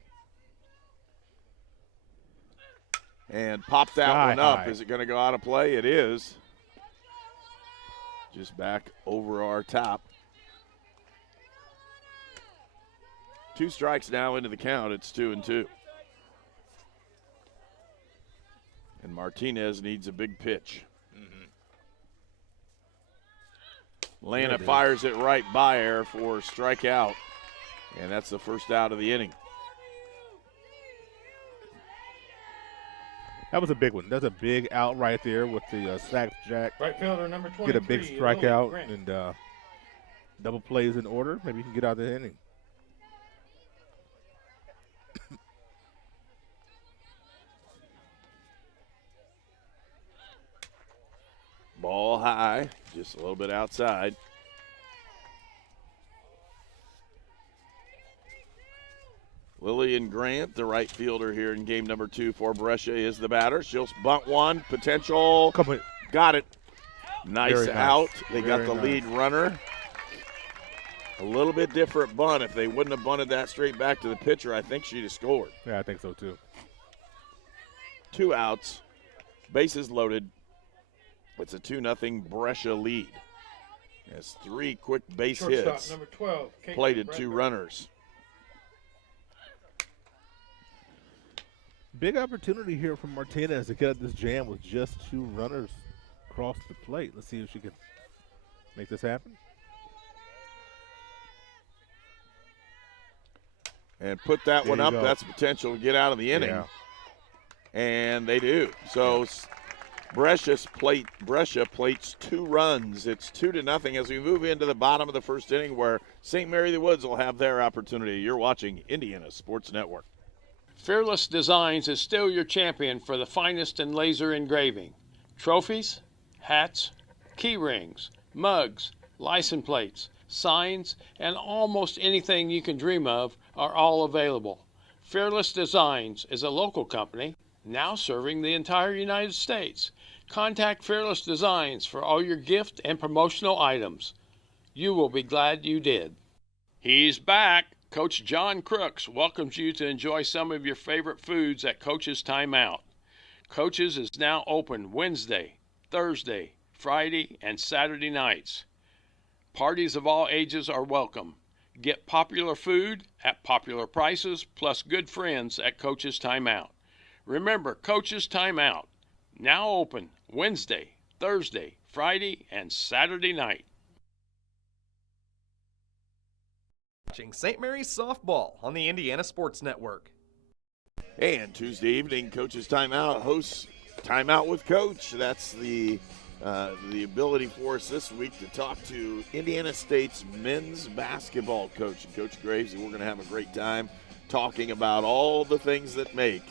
and pop that Sky one up. high. Is it going to go out of play? It is. Just back over our top. 2 strikes now into the count. It's 2-2. And Martinez needs a big pitch. Lana fires it right by her for a strikeout. And that's the first out of the inning. That was a big one. That's a big out right there with the sack jack. Right fielder number 23. Get a big Lily strikeout Grant. and double plays in order. Maybe you can get out of the inning. Ball high, just a little bit outside. Lillian Grant, the right fielder here in game number 2 for Brescia, is the batter. She'll bunt one, potential. Got it. Nice Very nice. out. They got Very the nice. lead runner. A little bit different bunt. If they wouldn't have bunted that straight back to the pitcher, I think she'd have scored. Yeah, I think so too. 2 outs, bases loaded. It's a 2-0 Brescia lead. Has 3 quick base Shortstop hits. number 12. Caitlin Plated 2 Bradbury. runners. Big opportunity here from Martinez to get at this jam with just 2 runners across the plate. Let's see if she can make this happen. And put that There one you up. go. That's potential to get out of the inning. Yeah. And they do. So Brescia plates 2 runs. It's 2-0 as we move into the bottom of the first inning where St. Mary the Woods will have their opportunity. You're watching Indiana Sports Network. Fearless Designs is still your champion for the finest in laser engraving. Trophies, hats, key rings, mugs, license plates, signs, and almost anything you can dream of are all available. Fearless Designs is a local company now serving the entire United States. Contact Fearless Designs for all your gift and promotional items. You will be glad you did. He's back. Coach John Crooks welcomes you to enjoy some of your favorite foods at Coach's Timeout. Coach's is now open Wednesday, Thursday, Friday, and Saturday nights. Parties of all ages are welcome. Get popular food at popular prices plus good friends at Coach's Timeout. Remember, Coach's Timeout, now open Wednesday, Thursday, Friday, and Saturday night. Watching St. Mary's softball on the Indiana Sports Network. And Tuesday evening, Coach's Timeout hosts Timeout with Coach. That's the ability for us this week to talk to Indiana State's men's basketball coach, Coach Graves, and we're going to have a great time talking about all the things that make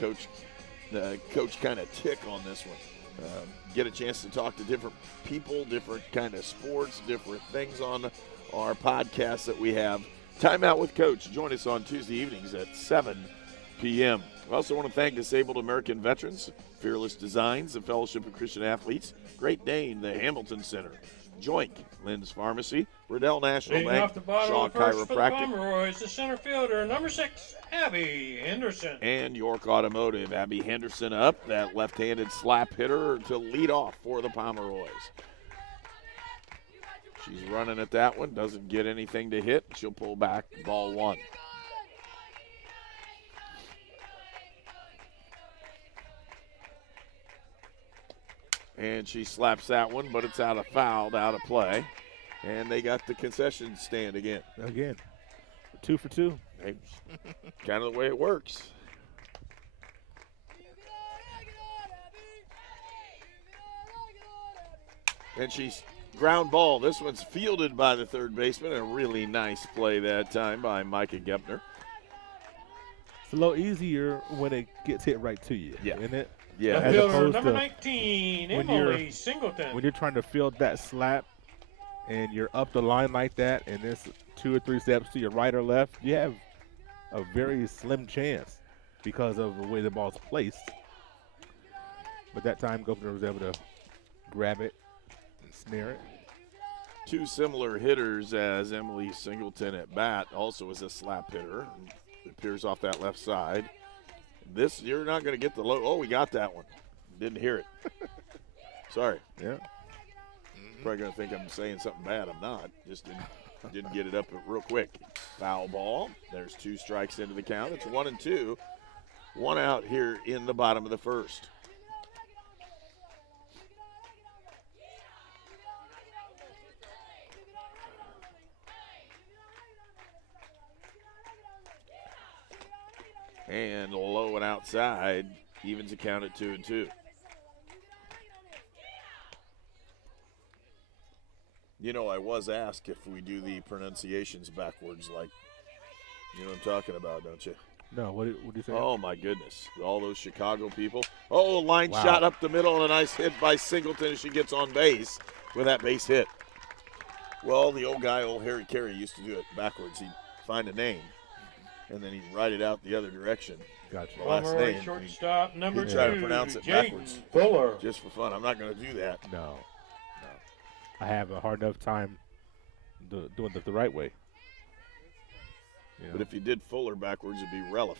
Coach kind of tick on this one. Get a chance to talk to different people, different kind of sports, different things on our podcast that we have. Timeout with Coach. Join us on Tuesday evenings at 7 p.m. We also want to thank Disabled American Veterans, Fearless Designs, the Fellowship of Christian Athletes, Great Dane, the Hamilton Center, Joink, Lynn's Pharmacy, Riddell National Leading Bank, off the bottom Shaw of the first for the Chiropractic, Pomeroys, the center fielder, number 6, Abby Henderson. and York Automotive. Abby Henderson up, that left-handed slap hitter to lead off for the Pomeroys. She's running at that one, doesn't get anything to hit. She'll pull back, ball 1. And she slaps that one, but it's out of play. And they got the concession stand again. 2 for 2. Hey, kind of the way it works. And she's ground ball. This one's fielded by the third baseman. A really nice play that time by Micah Gepner. It's a little easier when it gets hit right to you, isn't it? Yeah. As Fielder, opposed number to 19, when Emily Singleton. When you're trying to field that slap and you're up the line like that and there's 2 or 3 steps to your right or left, you have a very slim chance because of the way the ball's placed. But that time, Gopner was able to grab it and snare it. 2 similar hitters as Emily Singleton at bat, also is a slap hitter. It appears off that left side. This, you're not going to get the low. Oh, we got that one. Didn't hear it. Sorry. Yeah. Probably going to think I'm saying something bad. I'm not. Just didn't get it up real quick. Foul ball. There's 2 strikes into the count. It's 1-2. 1 out here in the bottom of the first. And low and outside, evens the count at 2-2. You know, I was asked if we do the pronunciations backwards, like, you know what I'm talking about, don't you? No, what do you say? Oh, my goodness. All those Chicago people. Oh, line shot up the middle and a nice hit by Singleton as she gets on base with that base hit. Well, the old guy, old Harry Carey, used to do it backwards. He'd find a name, and then he'd write it out the other direction. Gotcha. The last name. Shortstop, number 2. Try to pronounce it backwards. Fuller. Just for fun. I'm not going to do that. No. I have a hard enough time doing it the right way. But if you did Fuller backwards, it'd be Relief.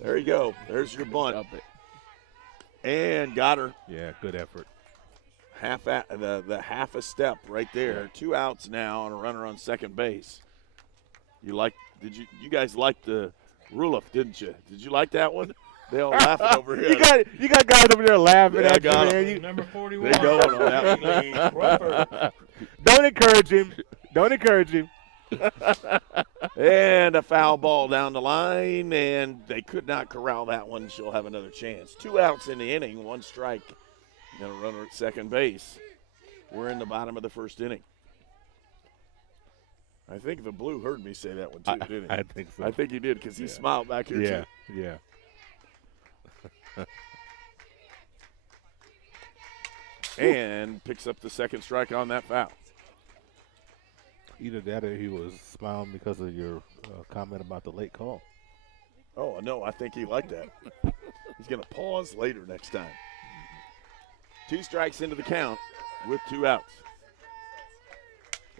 There you go. There's your bunt. And got her. Yeah, good effort. The half a step right there. Yeah. 2 outs now and a runner on second base. You guys liked the Ruloff, didn't you? Did you like that one? They all laughing over here. You got guys over there laughing at you, man. Number 41. They going on that one. Don't encourage him. Don't encourage him. And a foul ball down the line, and they could not corral that one. She'll have another chance. 2 outs in the inning, 1 strike. And a runner at second base. We're in the bottom of the first inning. I think the Blue heard me say that one too, didn't he? I think so. I think he did because he smiled back here too. Yeah. And picks up the second strike on that foul. Either that or he was smiling because of your comment about the late call. Oh, no, I think he liked that. He's going to pause later next time. 2 strikes into the count with 2 outs.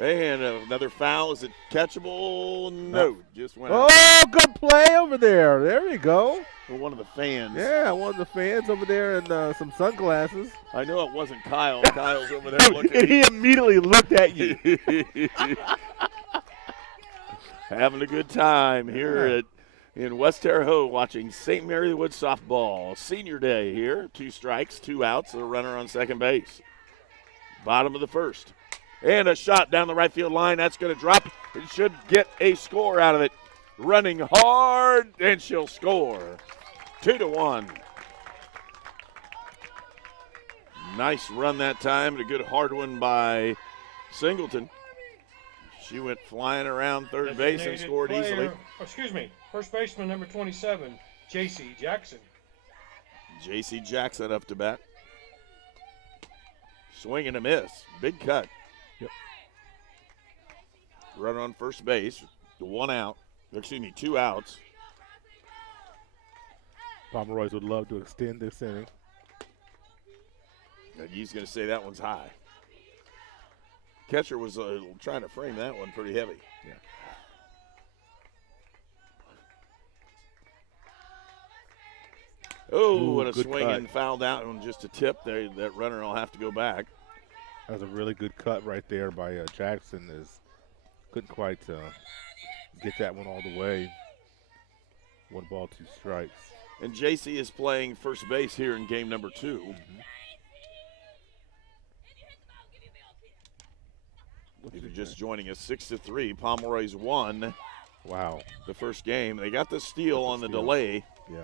And another foul. Is it catchable? No. Just went out. Oh, good play over there. There you go. For one of the fans. Yeah, one of the fans over there in some sunglasses. I know it wasn't Kyle. Kyle's over there looking. He immediately looked at you. Having a good time here in West Terre Haute watching St. Mary the Wood softball. Senior day here. 2 strikes, 2 outs, and a runner on second base. Bottom of the first. And a shot down the right field line. That's going to drop. It should get a score out of it. Running hard, and she'll score. 2-1. Nice run that time, and a good hard one by Singleton. She went flying around third base and scored easily. First baseman number 27, J.C. Jackson. J.C. Jackson up to bat. Swing and a miss. Big cut. Yep. Runner on first base. 1 out. 2 outs. Pomeroy's would love to extend this inning. And he's going to say that one's high. Catcher was trying to frame that one pretty heavy. Yeah. Oh, and a swing and fouled out on just a tip there. That runner will have to go back. That was a really good cut right there by Jackson. Couldn't quite get that one all the way. 1 ball, 2 strikes. And JC is playing first base here in game number 2. Mm-hmm. If you're just joining us, 6-3. Pomeroy's won. Wow. The first game. They got the steal on the delay. Yeah.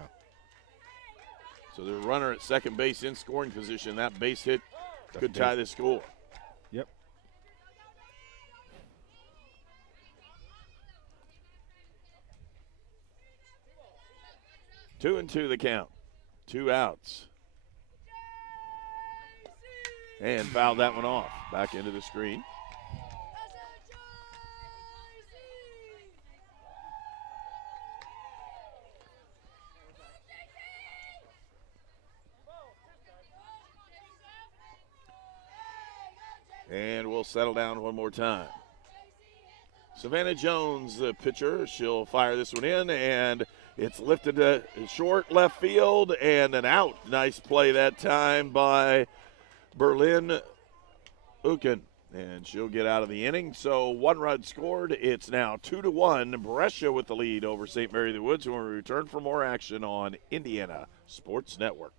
So the runner at second base in scoring position. That base hit could tie the score. Yep. Two and 2 the count. 2 outs. And fouled that one off. Back into the screen. And we'll settle down one more time. Savannah Jones, the pitcher, she'll fire this one in, and It's lifted to short left field and an out. Nice play that time by Berlin Uken. And she'll get out of the inning. So 1 run scored. It's now 2-1. Brescia with the lead over St. Mary of the Woods when we return for more action on Indiana Sports Network.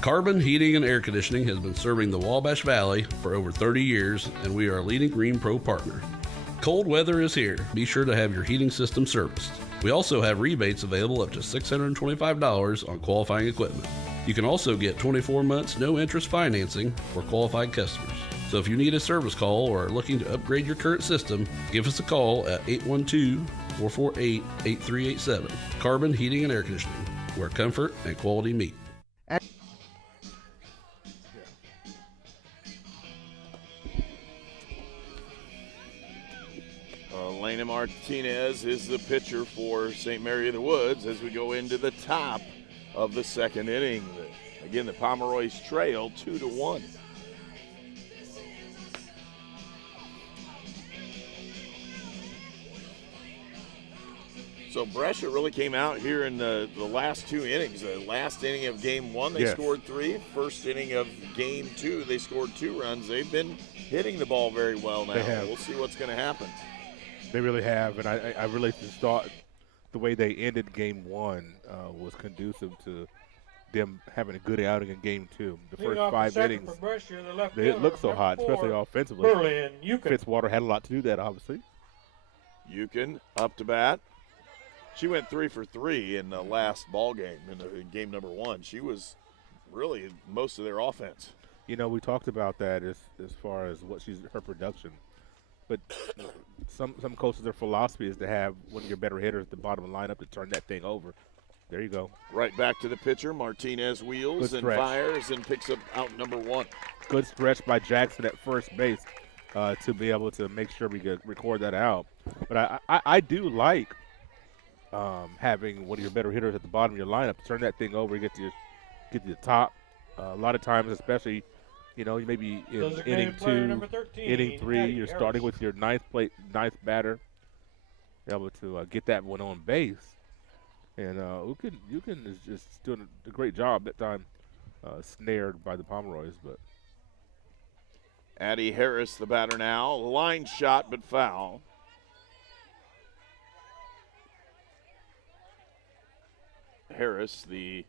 Carbon Heating and Air Conditioning has been serving the Wabash Valley for over 30 years, and we are a leading Green Pro partner. Cold weather is here. Be sure to have your heating system serviced. We also have rebates available up to $625 on qualifying equipment. You can also get 24 months no-interest financing for qualified customers. So if you need a service call or are looking to upgrade your current system, give us a call at 812-448-8387. Carbon Heating and Air Conditioning, where comfort and quality meet. Elena Martinez is the pitcher for St. Mary of the Woods as we go into the top of the second inning. Again, the Pomeroys trail 2-1. So Brescia really came out here in the last 2 innings. The last inning of game 1, they scored 3. First inning of game 2, they scored 2 runs. They've been hitting the ball very well now. We'll see what's going to happen. They really have, and I really just thought the way they ended game 1 was conducive to them having a good outing in game 2. The first 5 innings, they looked so hot, especially offensively. Berlin Uken. Fitzwater had a lot to do that, obviously. Uken up to bat. She went 3 for 3 in the last ball game, in game number 1. She was really most of their offense. You know, we talked about that as far as what her production. But some coaches, their philosophy is to have one of your better hitters at the bottom of the lineup to turn that thing over. There you go. Right back to the pitcher. Martinez wheels and fires and picks up out number 1. Good stretch by Jackson at first base to be able to make sure we could record that out. But I do like having one of your better hitters at the bottom of your lineup to turn that thing over, get to the top. A lot of times, especially, you know, maybe in inning 2, inning 3, you're starting with your nice batter, able to get that one on base. And Uken is just doing a great job that time, snared by the Pomeroys. But Addie Harris, the batter now. Line shot, but foul. Harris, the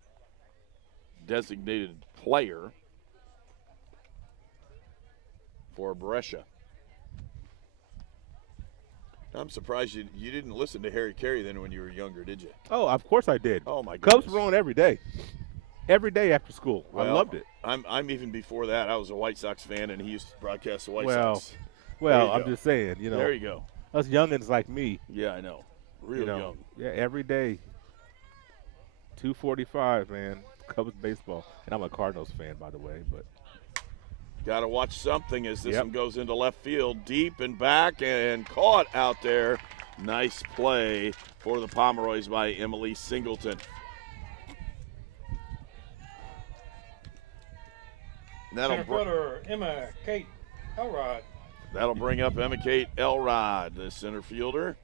designated player for Brescia. I'm surprised you didn't listen to Harry Carey then when you were younger, did you? Oh, of course I did. Oh, my goodness. Cubs were on every day after school. Well, I loved it. I'm even before that. I was a White Sox fan, and he used to broadcast the White Sox. Well, I'm just saying, you know. There you go. Us youngins like me. Yeah, I know. Real young. Yeah, every day. 2:45, man. Cubs baseball. And I'm a Cardinals fan, by the way, but. Got to watch something as this one goes into left field, deep and back, and caught out there. Nice play for the Pomeroys by Emily Singleton. Center fielder Emma Kate Elrod. That'll bring up Emma Kate Elrod, the center fielder.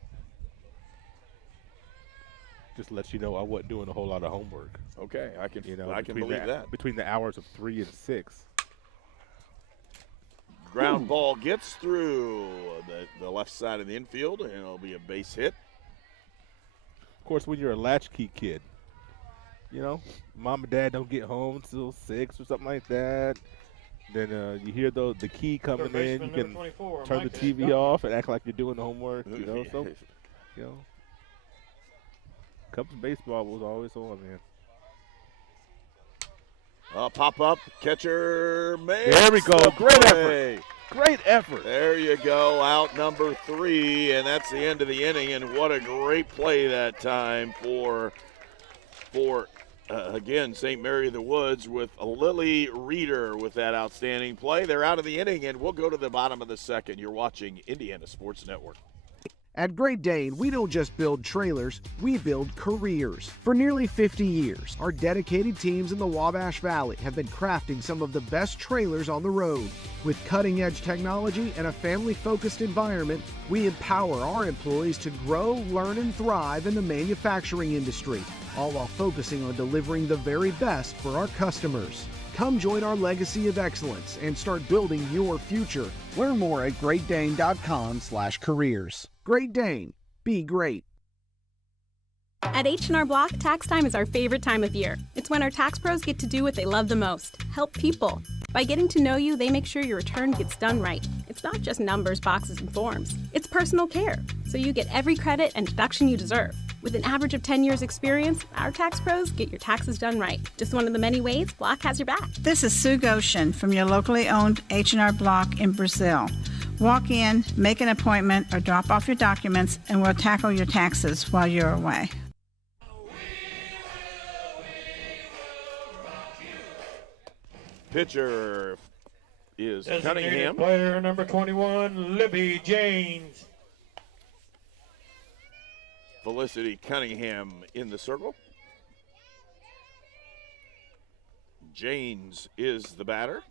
Just to let you know, I wasn't doing a whole lot of homework. Okay, I can believe that. Between the hours of 3 and 6. Ground ball gets through the left side of the infield, and it'll be a base hit. Of course, when you're a latchkey kid, you know, mom and dad don't get home till 6 or something like that. Then you hear the key coming in. You can turn the TV off and act like you're doing homework. You know, so you know, Cubs baseball was always on, man. Pop up, catcher makes. There we go. Great effort. Great effort. There you go. Out number 3, and that's the end of the inning. And what a great play that time for again, St. Mary of the Woods with Lily Reeder with that outstanding play. They're out of the inning, and we'll go to the bottom of the second. You're watching Indiana Sports Network. At Great Dane, we don't just build trailers, we build careers. For nearly 50 years, our dedicated teams in the Wabash Valley have been crafting some of the best trailers on the road. With cutting-edge technology and a family-focused environment, we empower our employees to grow, learn, and thrive in the manufacturing industry, all while focusing on delivering the very best for our customers. Come join our legacy of excellence and start building your future. Learn more at greatdane.com/careers. Great Dane. Be great. At H&R Block, tax time is our favorite time of year. It's when our tax pros get to do what they love the most, help people. By getting to know you, they make sure your return gets done right. It's not just numbers, boxes, and forms. It's personal care, so you get every credit and deduction you deserve. With an average of 10 years experience, our tax pros get your taxes done right. Just one of the many ways Block has your back. This is Sue Goshen from your locally owned H&R Block in Brazil. Walk in, make an appointment, or drop off your documents, and we'll tackle your taxes while you're away. Pitcher is Designated Cunningham. player number 21, Libby James. Felicity Cunningham in the circle. James is the batter.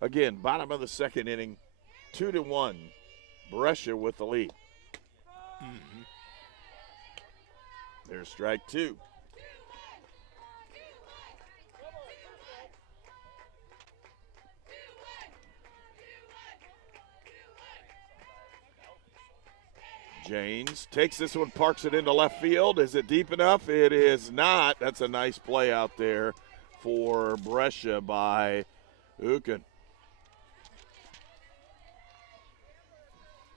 Again, bottom of the second inning, 2-1. Brescia with the lead. There's strike two. James takes this one, parks it into left field. Is it deep enough? It is not. That's a nice play out there for Brescia by Uken.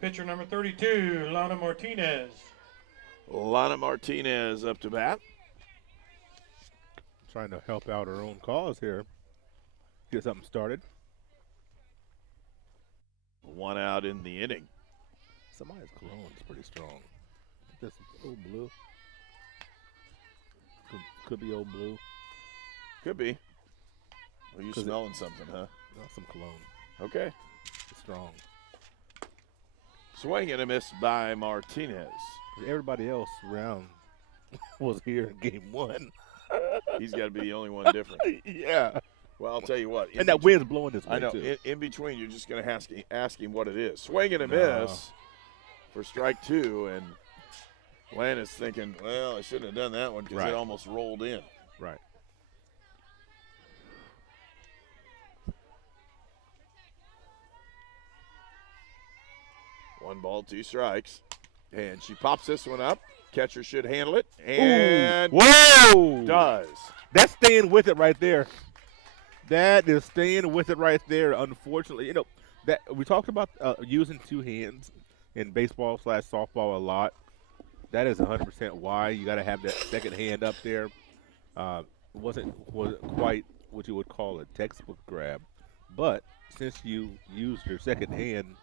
Pitcher number 32, Lana Martinez. Lana Martinez up to bat. Trying to help out her own cause here. Get something started. One out in the inning. Somebody's cologne is pretty strong. This Old Blue. Could be Old Blue. Could be. Well, you smelling something, huh? No, some cologne. Okay. It's strong. Swing and a miss by Martinez. Everybody else around was here in game one. He's got to be the only one different. Yeah. Well, I'll tell you what. And that wind's blowing this way, I know. too. In between, you're just going to ask him what it is. Swing and a miss for strike two. And Lan is thinking, well, I shouldn't have done that one because it almost rolled in. Right. One ball, two strikes. And she pops this one up. Catcher should handle it. And whoa! Does. That's staying with it right there. That is staying with it right there. Unfortunately, you know, that we talked about using two hands in baseball / softball a lot. That is 100% why you got to have that second hand up there. Wasn't quite what you would call a textbook grab, but since you used your second hand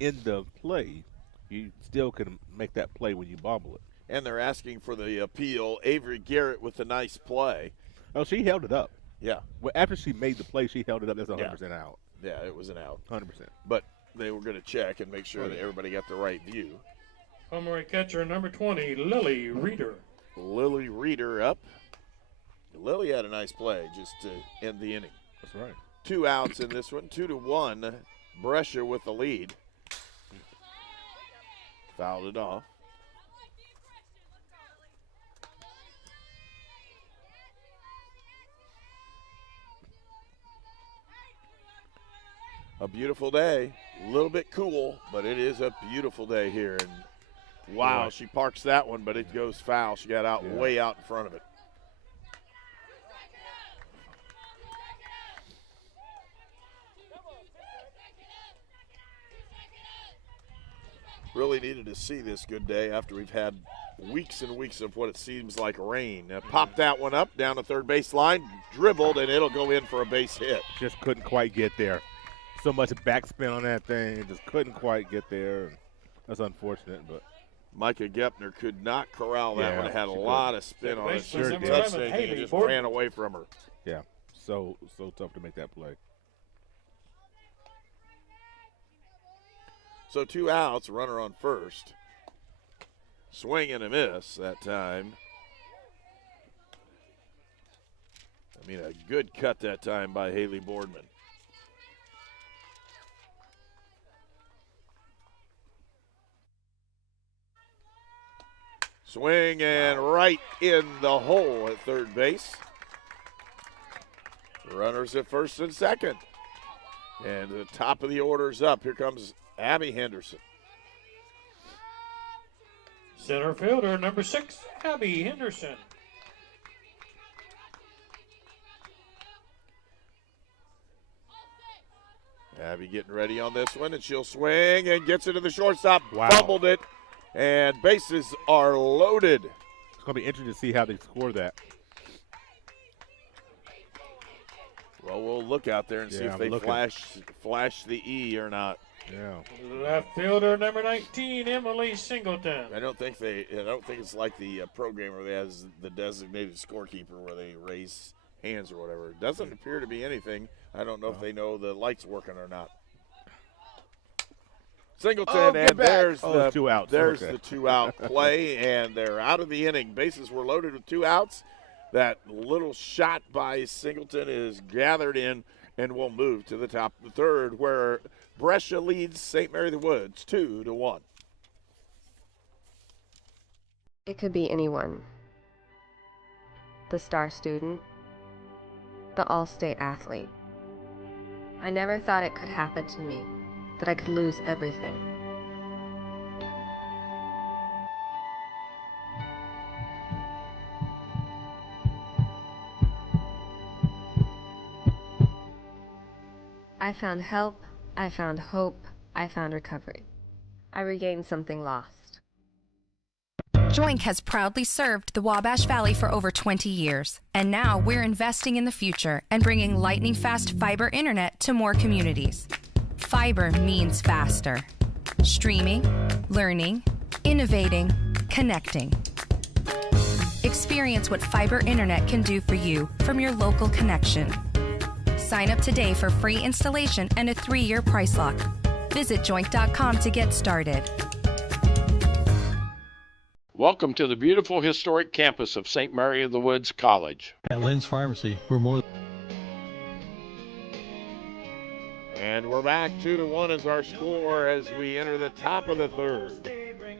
in the play, you still can make that play when you bobble it. And they're asking for the appeal. Avery Garrett with a nice play. Oh, she held it up. Yeah. Well, after she made the play, she held it up. That's 100% out. Yeah, it was an out. 100%. But they were going to check and make sure that everybody got the right view. Home run catcher number 20, Lily Reeder. Lily Reeder up. Lily had a nice play just to end the inning. That's right. 2 outs in this one. 2-1. Brescia with the lead. Fouled it off. A beautiful day. A little bit cool, but it is a beautiful day here. And wow, she parks that one, but it goes foul. She got out way out in front of it. Really needed to see this good day after we've had weeks and weeks of what it seems like rain. Popped that one up down the third base line, dribbled, and it'll go in for a base hit. Just couldn't quite get there. So much backspin on that thing, just couldn't quite get there. That's unfortunate, but Micah Gepner could not corral that one. It had a lot of spin on it. She Sure touched did. anything and just ran away from her. Yeah, so tough to make that play. So 2 outs, runner on first. Swing and a miss that time. I mean, a good cut that time by Haley Boardman. Swing and right in the hole at third base. Runners at first and second. And the top of the order's up. Here comes Abby Henderson. Center fielder, number 6, Abby Henderson. Abby getting ready on this one, and she'll swing and gets it to the shortstop. Wow. Fumbled it, and bases are loaded. It's going to be interesting to see how they score that. Well, we'll look out there and see if they flash the E or not. Yeah. Left fielder, number 19, Emily Singleton. I don't think it's like the program where they has the designated scorekeeper where they raise hands or whatever. It doesn't appear to be anything. I don't know if they know the light's working or not. Singleton, and there's the 2 outs. There's the 2-out play, and they're out of the inning. Bases were loaded with 2 outs. That little shot by Singleton is gathered in and will move to the top of the third, where Brescia leads St. Mary the Woods 2-1. It could be anyone. The star student, the all-state athlete. I never thought it could happen to me, that I could lose everything. I found help, I found hope, I found recovery. I regained something lost. Joink has proudly served the Wabash Valley for over 20 years, and now we're investing in the future and bringing lightning-fast fiber internet to more communities. Fiber means faster. Streaming, learning, innovating, connecting. Experience what fiber internet can do for you from your local connection. Sign up today for free installation and a 3-year price lock. Visit joink.com to get started. Welcome to the beautiful historic campus of St. Mary of the Woods College. At Lynn's Pharmacy, we're more. And we're back 2-1 as our score as we enter the top of the third.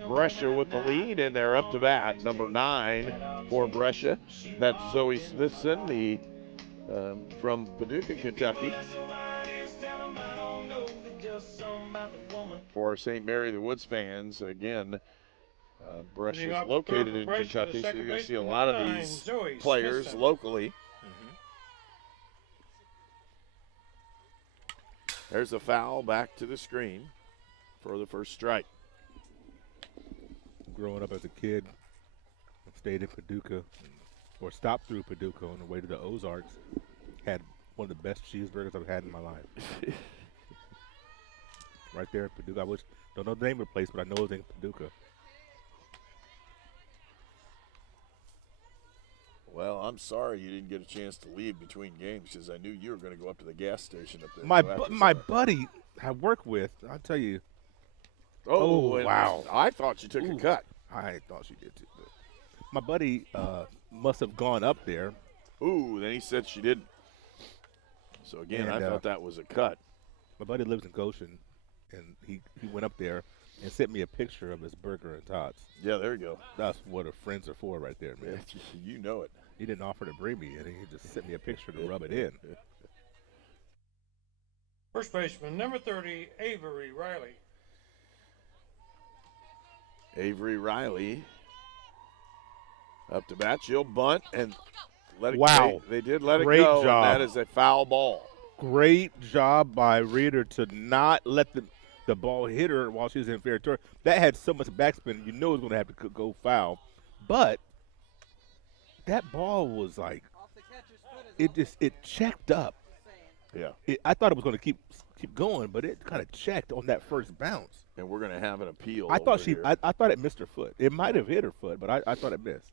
Brescia with the lead, and they're up to bat. Number 9 for Brescia. That's Zoe Smithson, the from Paducah, Kentucky. For St. Mary the Woods fans, again, Brescia is located in Kentucky, so you're going to see a lot of these players locally. There's a foul back to the screen for the first strike. Growing up as a kid, I stayed in Paducah, or stopped through Paducah on the way to the Ozarks. Had one of the best cheeseburgers I've had in my life. Right there in Paducah. Don't know the name of the place, but I know it's in Paducah. Well, I'm sorry you didn't get a chance to leave between games because I knew you were going to go up to the gas station up there. My buddy I work with, I'll tell you. Oh, wow. I thought you took a cut. I thought she did too. But my buddy must have gone up there. Ooh, then he said she didn't. So, again, I thought that was a cut. My buddy lives in Goshen, and he went up there and sent me a picture of his burger and tots. Yeah, there you go. That's what friends are for right there, man. You know it. He didn't offer to bring me any. He just sent me a picture to rub it in. First baseman, number 30, Avery Riley. Avery Riley up to bat. She'll bunt and let it go. Wow. They did let Great it go, job. and that is a foul ball. Great job by Reeder to not let the ball hit her while she was in fair territory. That had so much backspin, you know it was going to have to go foul. But that ball was like, it checked up. Yeah. I thought it was going to keep going, but it kind of checked on that first bounce. And we're going to have an appeal. I thought I thought it missed her foot. It might have hit her foot, but I thought it missed.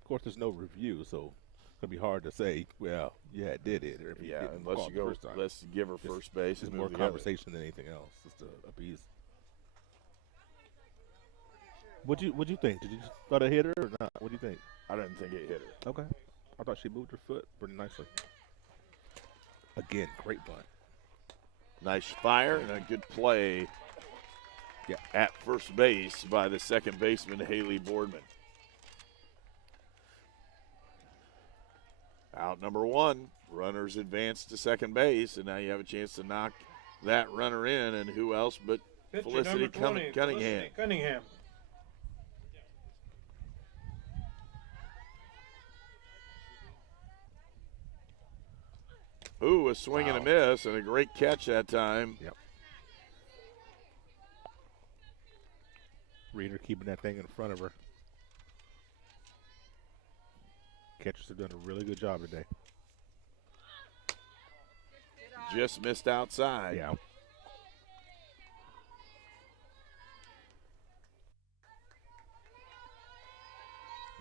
Of course, there's no review, so going to be hard to say, well, yeah, it did hit her. If Yeah, didn't unless call you it the go, first time. let's give her first base. It's and more move the other. conversation than anything else, just to appease. What'd you think? Did you just thought it hit her or not? What do you think? I didn't think it hit her. Okay. I thought she moved her foot pretty nicely. Again, great bunt. Nice fire and a good play at first base by the second baseman, Haley Boardman. Out number one, runners advance to second base, and now you have a chance to knock that runner in, and who else but Pitcher Felicity number 20, Cunningham. Felicity Cunningham. Ooh, a swing and a miss, and a great catch that time. Yep. Reader keeping that thing in front of her. Catchers have done a really good job today. Just missed outside. Yeah.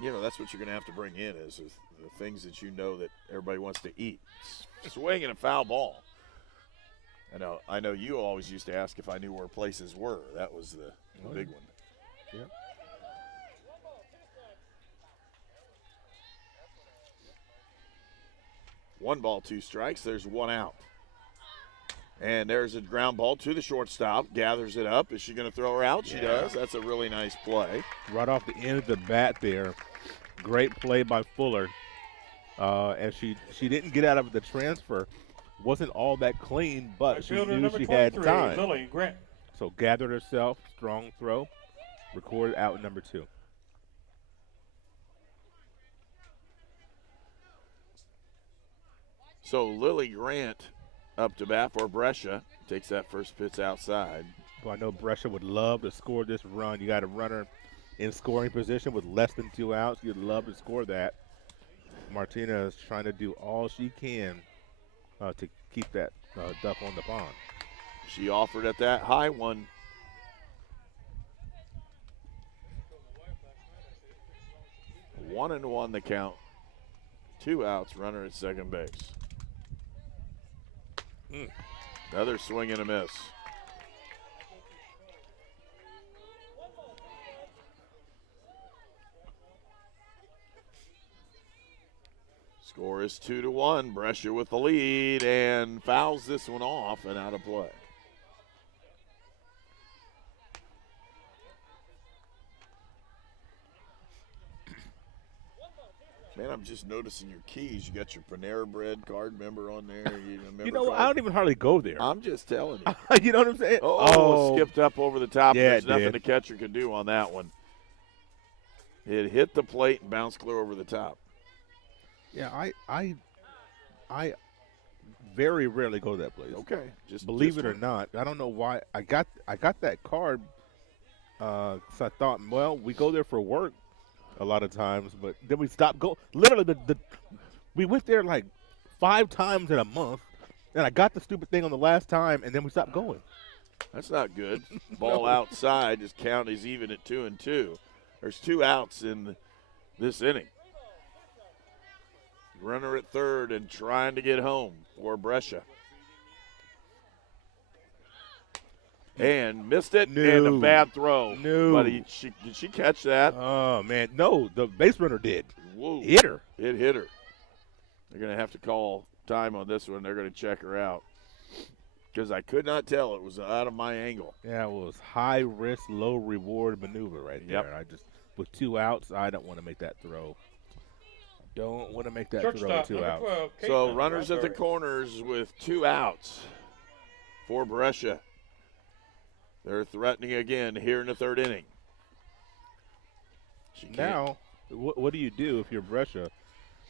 You know, that's what you're going to have to bring in is the things that you know that everybody wants to eat. Swing and a foul ball. I know you always used to ask if I knew where places were. That was the big one. Yeah. One ball, two strikes. There's one out. And there's a ground ball to the shortstop. Gathers it up. Is she going to throw her out? She does. That's a really nice play. Right off the end of the bat there. Great play by Fuller. And she didn't get out of the transfer. Wasn't all that clean, but she knew she had time. Lily Grant. So gathered herself, strong throw, recorded out number 2. So Lily Grant up to bat for Brescia. Takes that first pitch outside. Well, I know Brescia would love to score this run. You got a runner in scoring position with less than 2 outs. You'd love to score that. Martina is trying to do all she can to keep that duck on the pond. She offered at that high one. One and one the count. 2 outs, runner at second base. Another swing and a miss. Score is 2-1. Brescia with the lead and fouls this one off and out of play. Man, I'm just noticing your keys. You got your Panera Bread card member on there. You know, I don't even hardly go there. I'm just telling you. You know what I'm saying? Oh, skipped up over the top. Yeah, There's nothing the catcher could do on that one. It hit the plate and bounced clear over the top. Yeah, I very rarely go to that place. Okay, believe it or not, I don't know why I got that card. So I thought, well, we go there for work a lot of times, but then we stopped going. Literally, we went there like 5 times in a month, and I got the stupid thing on the last time, and then we stopped going. That's not good. Ball outside. His count is even at 2-2. There's 2 outs in this inning. Runner at third and trying to get home for Brescia. And missed it, and a bad throw. No. But did she catch that? Oh, man. No, the base runner did. Whoa. Hit her. It hit her. They're going to have to call time on this one. They're going to check her out. Because I could not tell. It was out of my angle. Yeah, it was high risk, low reward maneuver right there. Yep. I just, with 2 outs, I don't want to make that throw. Don't want to make that Shortstop, throw 2 outs. 12, So runners at the corners with 2 outs for Brescia. They're threatening again here in the 3rd inning. Now, what do you do if you're Brescia?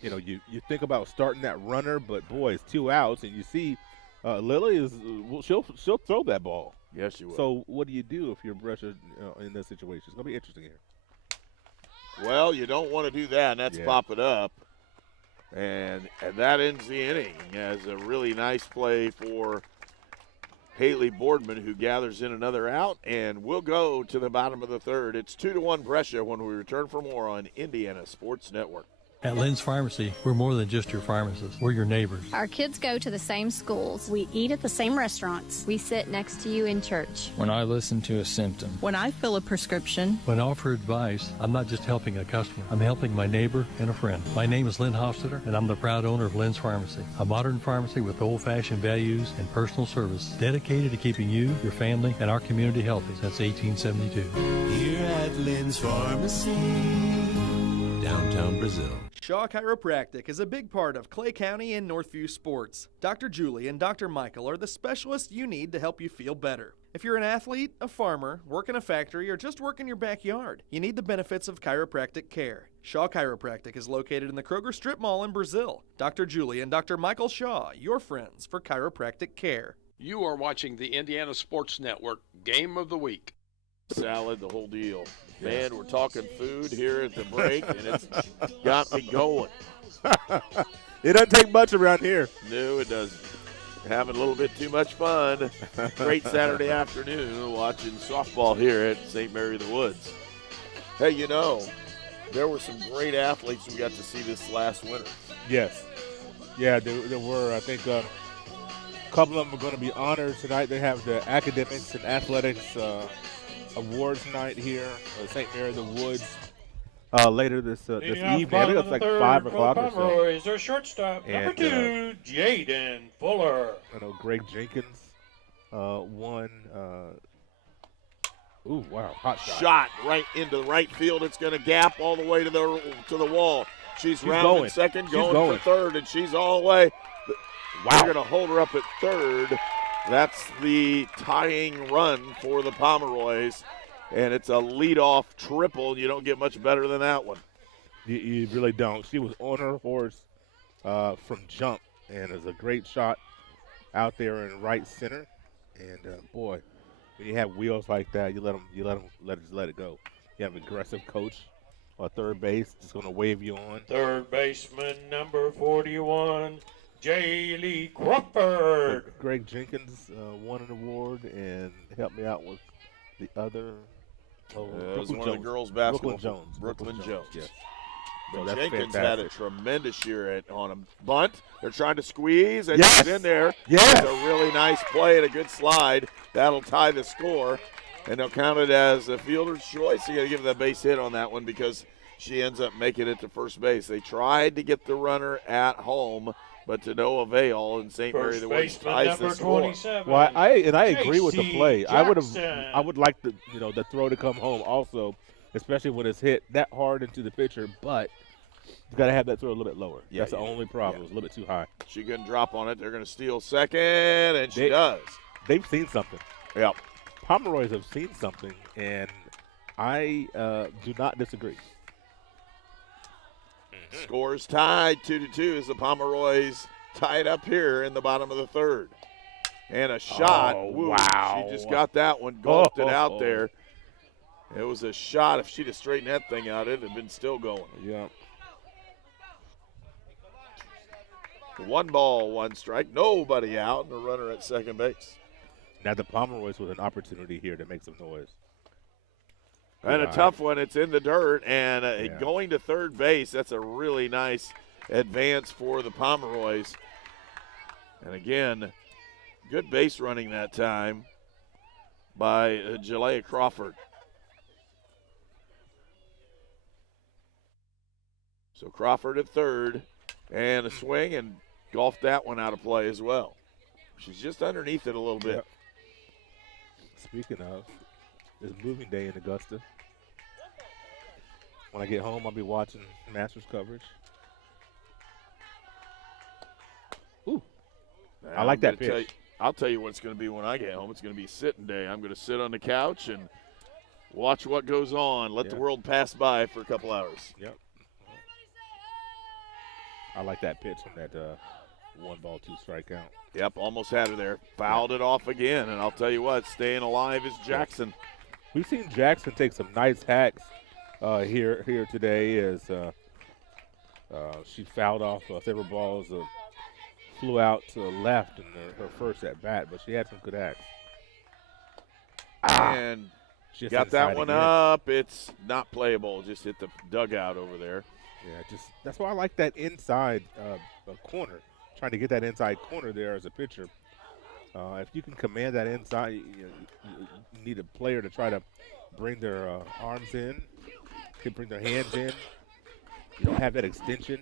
You know, you think about starting that runner, but boy, it's 2 outs, and you see Lily is she'll throw that ball. Yes, she will. So what do you do if you're Brescia in this situation? It's gonna be interesting here. Well, you don't want to do that, and that's pop it up. And that ends the inning as a really nice play for Haley Boardman, who gathers in another out, and we'll go to the bottom of the 3rd. It's 2-1 Brescia when we return for more on Indiana Sports Network. At Lynn's Pharmacy, we're more than just your pharmacist. We're your neighbors. Our kids go to the same schools. We eat at the same restaurants. We sit next to you in church. When I listen to a symptom. When I fill a prescription. When I offer advice, I'm not just helping a customer. I'm helping my neighbor and a friend. My name is Lynn Hofstadter, and I'm the proud owner of Lynn's Pharmacy, a modern pharmacy with old-fashioned values and personal service dedicated to keeping you, your family, and our community healthy since 1872. Here at Lynn's Pharmacy, downtown Brazil. Shaw Chiropractic is a big part of Clay County and Northview sports. Dr. Julie and Dr. Michael are the specialists you need to help you feel better. If you're an athlete, a farmer, work in a factory, or just work in your backyard, you need the benefits of chiropractic care. Shaw Chiropractic is located in the Kroger Strip Mall in Brazil. Dr. Julie and Dr. Michael Shaw, your friends for chiropractic care. You are watching the Indiana Sports Network Game of the Week. Salad, the whole deal. Man, we're talking food here at the break, and it's got me going. It doesn't take much around here. No, it doesn't. Having a little bit too much fun. Great Saturday afternoon watching softball here at St. Mary of the Woods. Hey, you know, there were some great athletes we got to see this last winter. Yes. Yeah, there were. I think a couple of them are going to be honored tonight. They have the academics and athletics awards night here at St. Mary of the Woods later this evening. I think it's like 5 o'clock or so. Pomeroy is our shortstop. Number 2, Jaden Fuller. I know Greg Jenkins won. Ooh, wow, hot shot. Shot right into the right field. It's going to gap all the way to the wall. She's rounding second, going for third, and she's all the way. Wow. We're going to hold her up at third. That's the tying run for the Pomeroys, and it's a leadoff triple. You don't get much better than that one. You really don't. She was on her horse from jump, and it's a great shot out there in right center. And boy, when you have wheels like that, you let it go. You have an aggressive coach on third base, just going to wave you on. Third baseman number 41. J. Crawford. Greg Jenkins won an award and helped me out with the other. It was one of the girls' basketball. Brooklyn Jones. Yes. But So Jenkins had a tremendous year on him. Bunt. They're trying to squeeze, and she's in there. Yes. It's a really nice play and a good slide. That'll tie the score, and they'll count it as a fielder's choice. You got to give them a base hit on that one because she ends up making it to first base. They tried to get the runner at home, but to no avail, and St. Mary of the Woods ties the score. Well, I agree with the play. I would like the throw to come home also, especially when it's hit that hard into the pitcher. But you got to have that throw a little bit lower. Yeah, that's the only problem. It's a little bit too high. She couldn't drop on it. They're going to steal second, and she does. They've seen something. Yep. Pomeroys have seen something, and I do not disagree. Scores tied 2-2 as the Pomeroys tied up here in the bottom of the third. And a shot. Oh, Woo, wow. She just got that one, gulped it out there. It was a shot. If she'd have straightened that thing out, it would have been still going. Yeah. 1 ball, 1 strike. Nobody out, and a runner at second base. Now the Pomeroys with an opportunity here to make some noise. And a tough one. It's in the dirt, and going to third base, that's a really nice advance for the Pomeroys. And again, good base running that time by Jalea Crawford. So Crawford at third, and a swing, and golfed that one out of play as well. She's just underneath it a little bit. Yep. Speaking of, it's moving day in Augusta. When I get home, I'll be watching Masters coverage. Ooh. I like that pitch. I'll tell you what it's going to be when I get home. It's going to be sitting day. I'm going to sit on the couch and watch what goes on. Let the world pass by for a couple hours. Yep. I like that pitch on that 1 ball, 2 strikeout. Yep, almost had her there. Fouled it off again, and I'll tell you what, staying alive is Jackson. We've seen Jackson take some nice hacks here today as she fouled off several balls, flew out to the left in her first at bat, but she had some good hacks. And got that one up. It's not playable. Just hit the dugout over there. Yeah, that's why I like that inside corner, trying to get that inside corner there as a pitcher. If you can command that inside, you need a player to try to bring their arms in, can bring their hands in. You don't have that extension.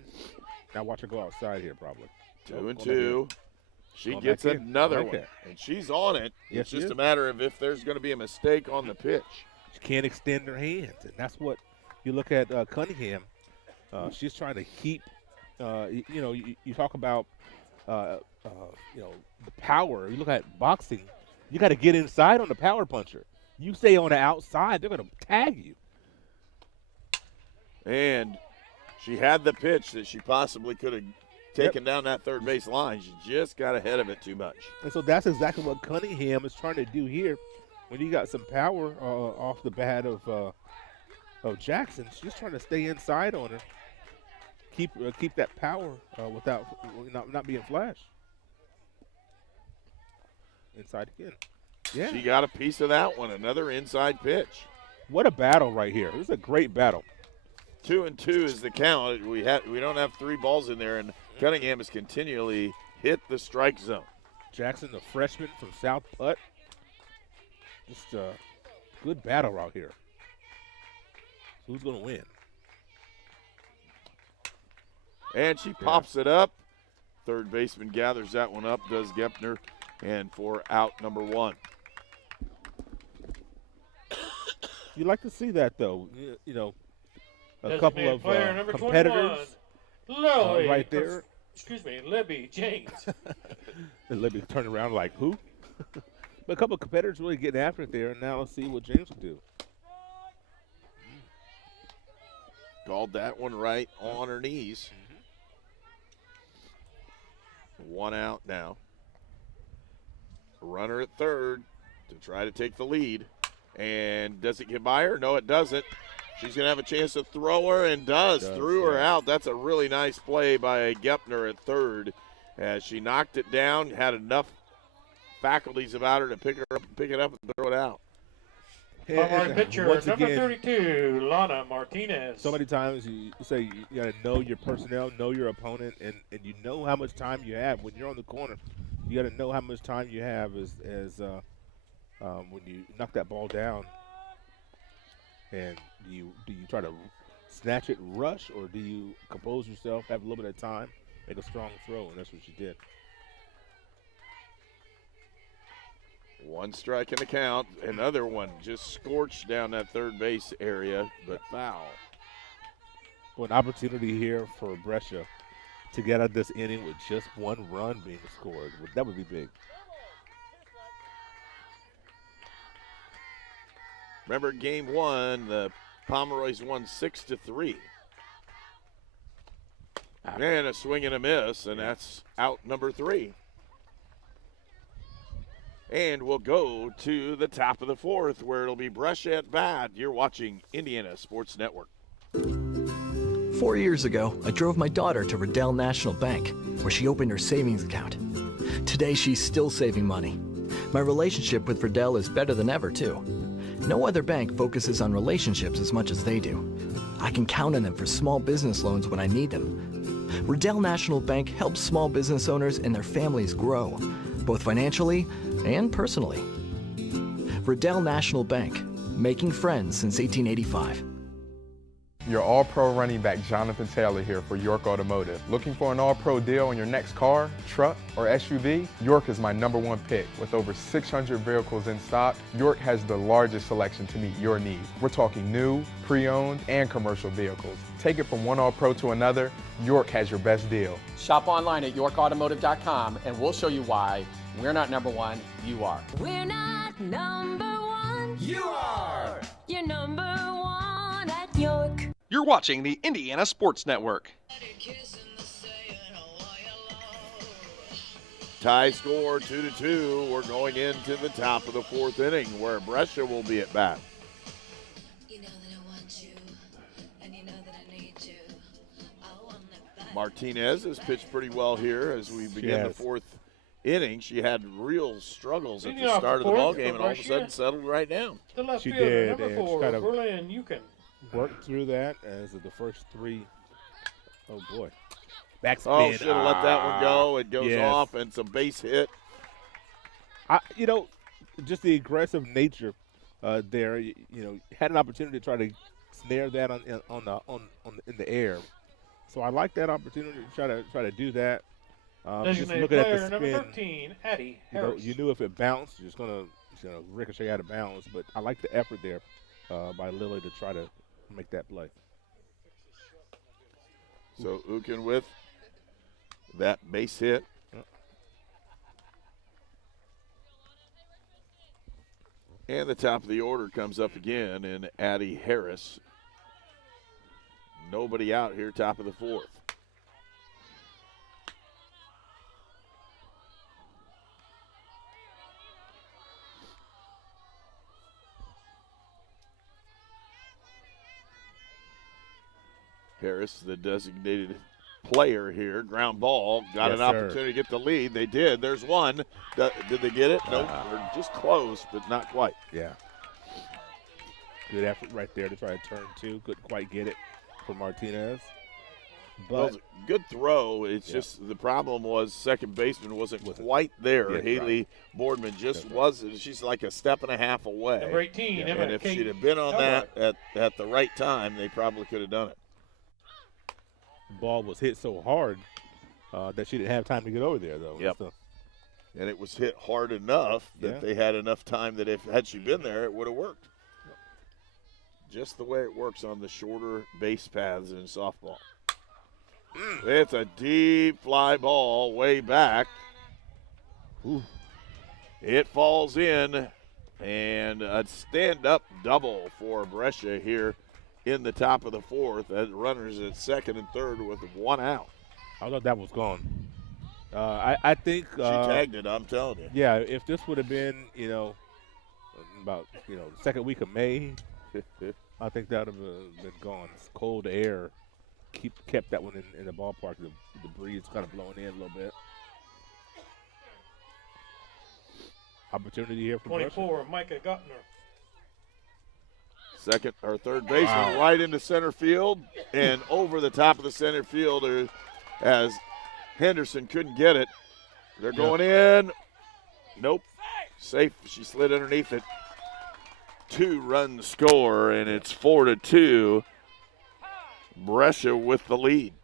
Now watch her go outside here probably. 2-2. She gets another one, and she's on it. Yes, it's just a matter of if there's going to be a mistake on the pitch. She can't extend her hands, and that's what you look at Cunningham. She's trying to keep, you talk about, the power. You look at boxing, you got to get inside on the power puncher. You stay on the outside, they're going to tag you. And she had the pitch that she possibly could have taken down that third base line. She just got ahead of it too much. And so that's exactly what Cunningham is trying to do here. When you got some power off the bat of Jackson, she's trying to stay inside on her, keep that power without not being flashed. Inside again. Yeah. She got a piece of that one. Another inside pitch. What a battle right here. This is a great battle. 2-2 is the count. We don't have 3 balls in there, and Cunningham has continually hit the strike zone. Jackson, the freshman from South Putt. Just a good battle out here. Who's going to win? And she pops it up. Third baseman gathers that one up, does Gepner, and for out number 1. You like to see that, though. A couple of competitors right there. Excuse me, Libby James. And Libby turned around like, who? But a couple of competitors really getting after it there, and now let's see what James will do. Called that one right on her knees. 1 out now. Runner at third to try to take the lead. And does it get by her? No, it doesn't. She's going to have a chance to throw her, and threw her out. That's a really nice play by Gepner at third as she knocked it down, had enough faculties about her to pick it up and throw it out. Our pitcher, number 32, Lana Martinez. So many times you say you got to know your personnel, know your opponent, and you know how much time you have. When you're on the corner, you got to know how much time you have as when you knock that ball down. And do you try to snatch it, rush, or do you compose yourself, have a little bit of time, make a strong throw, and that's what she did. 1 strike in the count. Another one just scorched down that third base area, but foul. Well, an opportunity here for Brescia to get out of this inning with just 1 run being scored. That would be big. Remember game 1, the Pomeroys won 6-3. And a swing and a miss, and that's out number 3. And we'll go to the top of the 4th, where it'll be Brescia at bat. You're watching Indiana Sports Network. 4 years ago, I drove my daughter to Riddell National Bank, where she opened her savings account. Today, she's still saving money. My relationship with Riddell is better than ever, too. No other bank focuses on relationships as much as they do. I can count on them for small business loans when I need them. Riddell National Bank helps small business owners and their families grow, both financially and personally. Riddell National Bank, making friends since 1885. Your All-Pro running back Jonathan Taylor here for York Automotive. Looking for an All-Pro deal on your next car, truck, or SUV? York is my #1 pick. With over 600 vehicles in stock, York has the largest selection to meet your needs. We're talking new, pre-owned, and commercial vehicles. Take it from one All-Pro to another, York has your best deal. Shop online at yorkautomotive.com, and we'll show you why we're not #1, you are. We're not #1. You are. You're #1 at York. You're watching the Indiana Sports Network. Tie score 2-2. We're going into the top of the 4th inning, where Brescia will be at bat. Martinez has pitched pretty well here as we begin the 4th inning. She had real struggles at the start of the ballgame, and all of a sudden settled right down. She did, number and 4, she kind of Berlin Yukon. worked through that as the first 3 Oh, boy. Backspin. Oh, should have let that one go. It goes off, and it's a base hit. Just the aggressive nature there. Had an opportunity to try to snare that in the air. So I like that opportunity to try to do that. Just looking at the spin, number 13, Addie Harris. You knew if it bounced, it's gonna ricochet out of bounds. But I like the effort there by Lily to try to make that play. So Ukin with that base hit. And the top of the order comes up again in Addie Harris. Nobody out here, top of the fourth. Harris, the designated player here, ground ball, got an opportunity to get the lead. They did. There's one. Did they get it? No, they're just close, but not quite. Yeah. Good effort right there to try to turn two. Couldn't quite get it for Martinez. But good throw. It's just the problem was second baseman wasn't quite there. Yeah, Haley Boardman just wasn't. She's like a step and a half away. Number 18, and if she'd have been on that at the right time, they probably could have done it. The ball was hit so hard that she didn't have time to get over there, though. Yep. And it was hit hard enough that they had enough time that had she been there, it would have worked. Just the way it works on the shorter base paths in softball. It's a deep fly ball way back. Ooh. It falls in, and a stand-up double for Brescia here in the top of the fourth. As runners at second and third with one out. I thought that was gone. I think she tagged it. I'm telling you. Yeah, if this would have been, about second week of May, I think that would have been gone. It's cold air kept that one in the ballpark. The breeze kind of blowing in a little bit. Opportunity here for 24, Brescia. Micah Guttner. Second or third baseman right into center field and over the top of the center fielder as Henderson couldn't get it. They're going in. Nope. Safe. She slid underneath it. 2-run score, and it's 4-2. Brescia with the lead.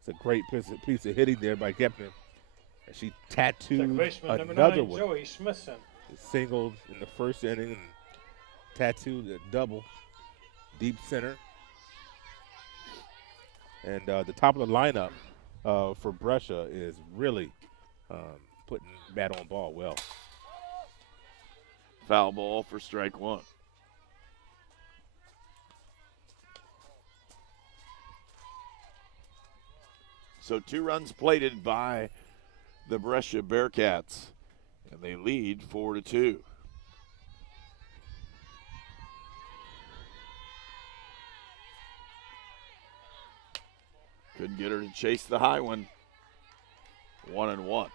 It's a great piece of hitting there by Gepner. She tattooed Baseman, another 9, one. Joey Smithson. Singled in the first inning and tattooed a double deep center. And the top of the lineup for Brescia is really putting bat on ball well. Foul ball for strike one. So 2 runs plated by the Brescia Bearcats, and they lead 4-2. Couldn't get her to chase the high one. 1-1.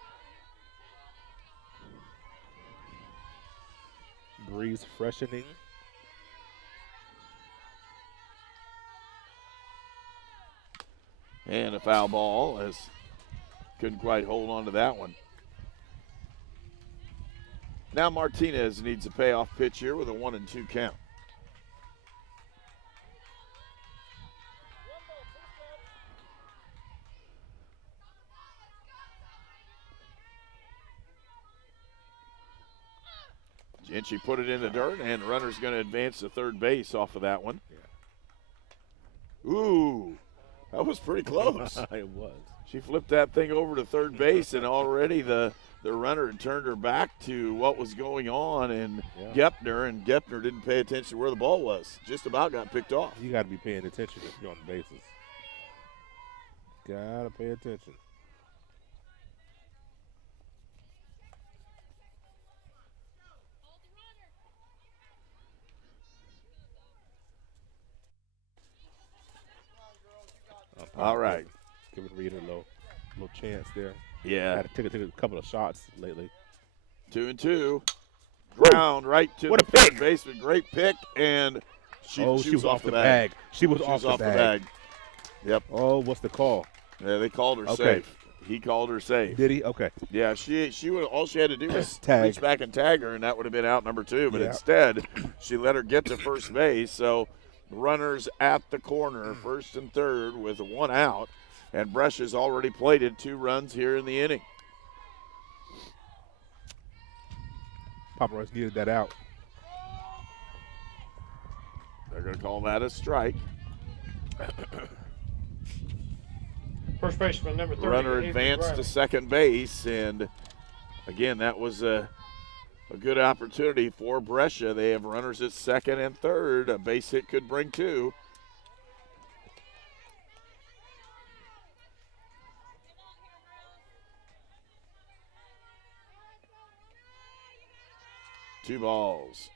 Breeze freshening. And a foul ball as couldn't quite hold on to that one. Now Martinez needs a payoff pitch here with a 1-2 count. And she put it in the dirt, and runner's going to advance to third base off of that one. Yeah. Ooh, that was pretty close. It was. She flipped that thing over to third base, and already the runner had turned her back to what was going on in Gepner, and Gepner didn't pay attention to where the ball was. Just about got picked off. You got to be paying attention if you're on the bases. Got to pay attention. All right. Giving Reed a little chance there. Yeah. Had to take a couple of shots lately. 2-2. Ground right to the third baseman. Great pick, and She was off the bag. She was off the bag. Yep. Oh, what's the call? Yeah, they called her safe. He called her safe. Did he? Okay. Yeah, she would. All she had to do was Tag. reach back and tag her, and that would have been out number 2. But instead, she let her get to first base. So runners at the corner, first and third, with 1 out, and Brescia's already plated 2 runs here in the inning. Pomeroy's needed that out. They're going to call that a strike. First baseman number 30. Runner advanced to second base, and again, that was a good opportunity for Brescia. They have runners at second and third. A base hit could bring 2. Two balls,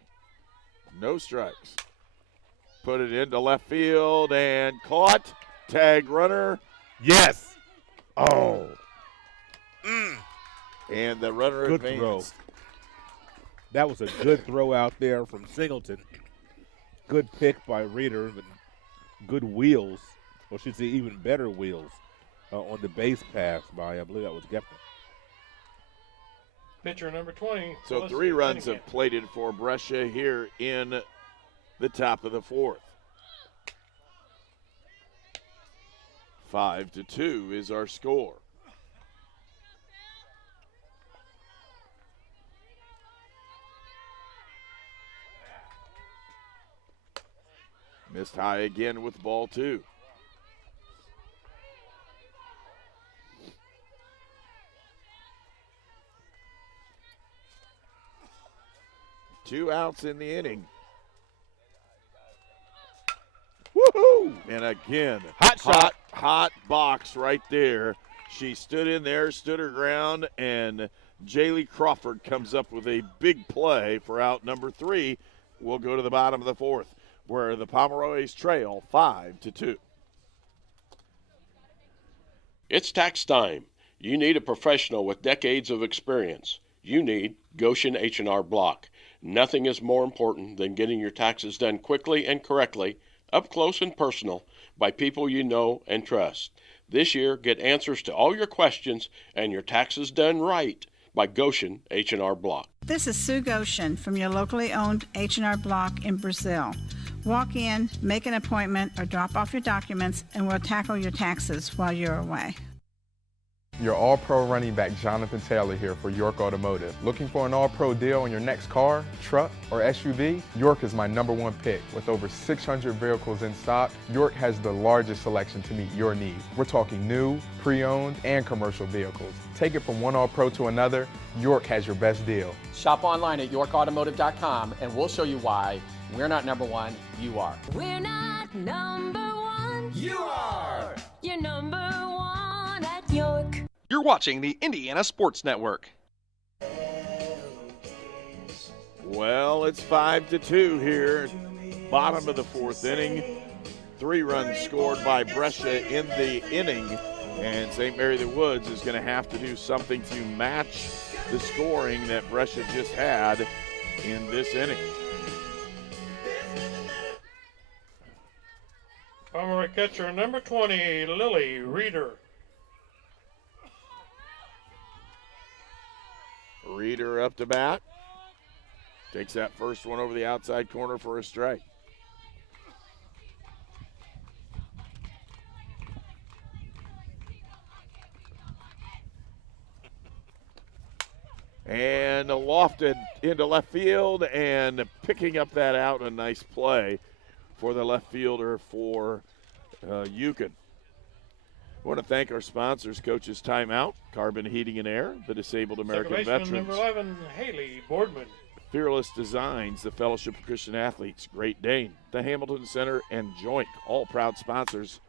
no strikes. Put it into left field and caught. Tag runner. Yes. Oh. And the runner Good advanced. throw. That was a good throw out there from Singleton. Good pick by Reeder. And good wheels, or should say even better wheels, on the base pass by, I believe that was Geffner. Pitcher number 20. So 3 runs have plated for Brescia here in the top of the 4th. 5-2 is our score. Missed high again with ball 2. Two outs in the inning. Woohoo! And again, hot box right there. She stood in there, stood her ground, and Jaylee Crawford comes up with a big play for out number 3. We'll go to the bottom of the 4th, where the Pomeroys trail 5-2. It's tax time. You need a professional with decades of experience. You need Goshen H&R Block. Nothing is more important than getting your taxes done quickly and correctly, up close and personal, by people you know and trust. This year, get answers to all your questions and your taxes done right by Goshen H&R Block. This is Sue Goshen from your locally owned H&R Block in Brazil. Walk in, make an appointment, or drop off your documents, and we'll tackle your taxes while you're away. Your All-Pro running back Jonathan Taylor here for York Automotive. Looking for an All-Pro deal on your next car, truck, or SUV? York is my #1 pick. With over 600 vehicles in stock, York has the largest selection to meet your needs. We're talking new, pre-owned, and commercial vehicles. Take it from one All-Pro to another, York has your best deal. Shop online at yorkautomotive.com, and we'll show you why we're not #1, you are. We're not #1. You are. You're #1 at York. You're watching the Indiana Sports Network. Well, it's 5-2 here, bottom of the 4th inning. 3 runs scored by Brescia in the inning, and St. Mary the Woods is going to have to do something to match the scoring that Brescia just had in this inning. Pomeroy catcher number 20, Lily Reeder. Reeder up to bat. Takes that first one over the outside corner for a strike. And lofted into left field and picking up that out, a nice play for the left fielder for Yukon. I want to thank our sponsors, Coach's Timeout, Carbon Heating and Air, the Disabled American Veterans. Number 11, Haley Boardman. Fearless Designs, the Fellowship of Christian Athletes, Great Dane, the Hamilton Center, and Joint, all proud sponsors.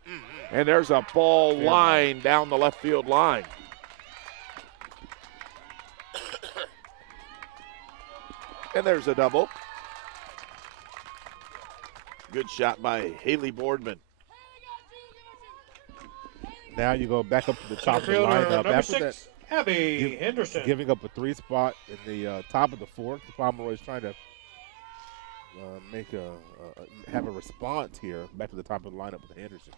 And there's a ball line down the left field line. And there's a double. Good shot by Haley Boardman. Now you go back up to the top of the lineup. After that, Abby Henderson. Giving up a 3 spot in the top of the 4th. The Pomeroys trying to have a response here back to the top of the lineup with Henderson.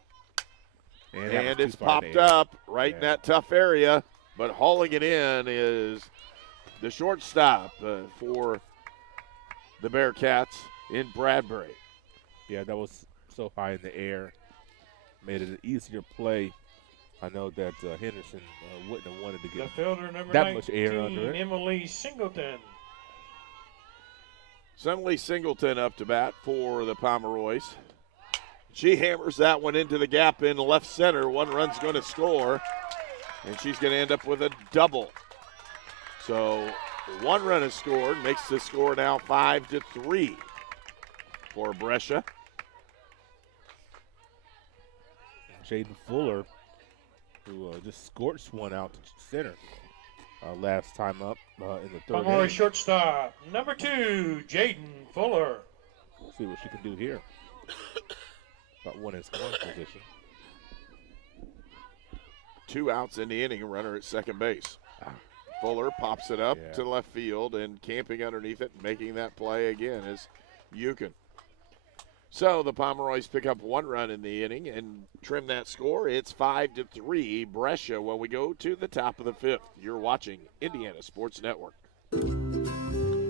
And it's popped up right in that tough area, but hauling it in is the shortstop for the Bearcats in Bradbury. Yeah, that was so high in the air. Made it an easier play. I know that Henderson wouldn't have wanted to get that much air under it. Emily Singleton. Emily Singleton up to bat for the Pomeroys. She hammers that one into the gap in left center. One run's going to score, and she's going to end up with a double. So 1 run is scored, makes the score now 5-3 for Brescia. Jaden Fuller, who just scorched one out to center last time up in the third Pomeroy inning. shortstop, number 2, Jaden Fuller. We'll see what she can do here. About one in scoring position. 2 outs in the inning, runner at second base. Fuller pops it up to left field, and camping underneath it, making that play again is Yukon. So the Pomeroys pick up 1 run in the inning and trim that score. It's 5-3 Brescia when we go to the top of the 5th. You're watching Indiana Sports Network.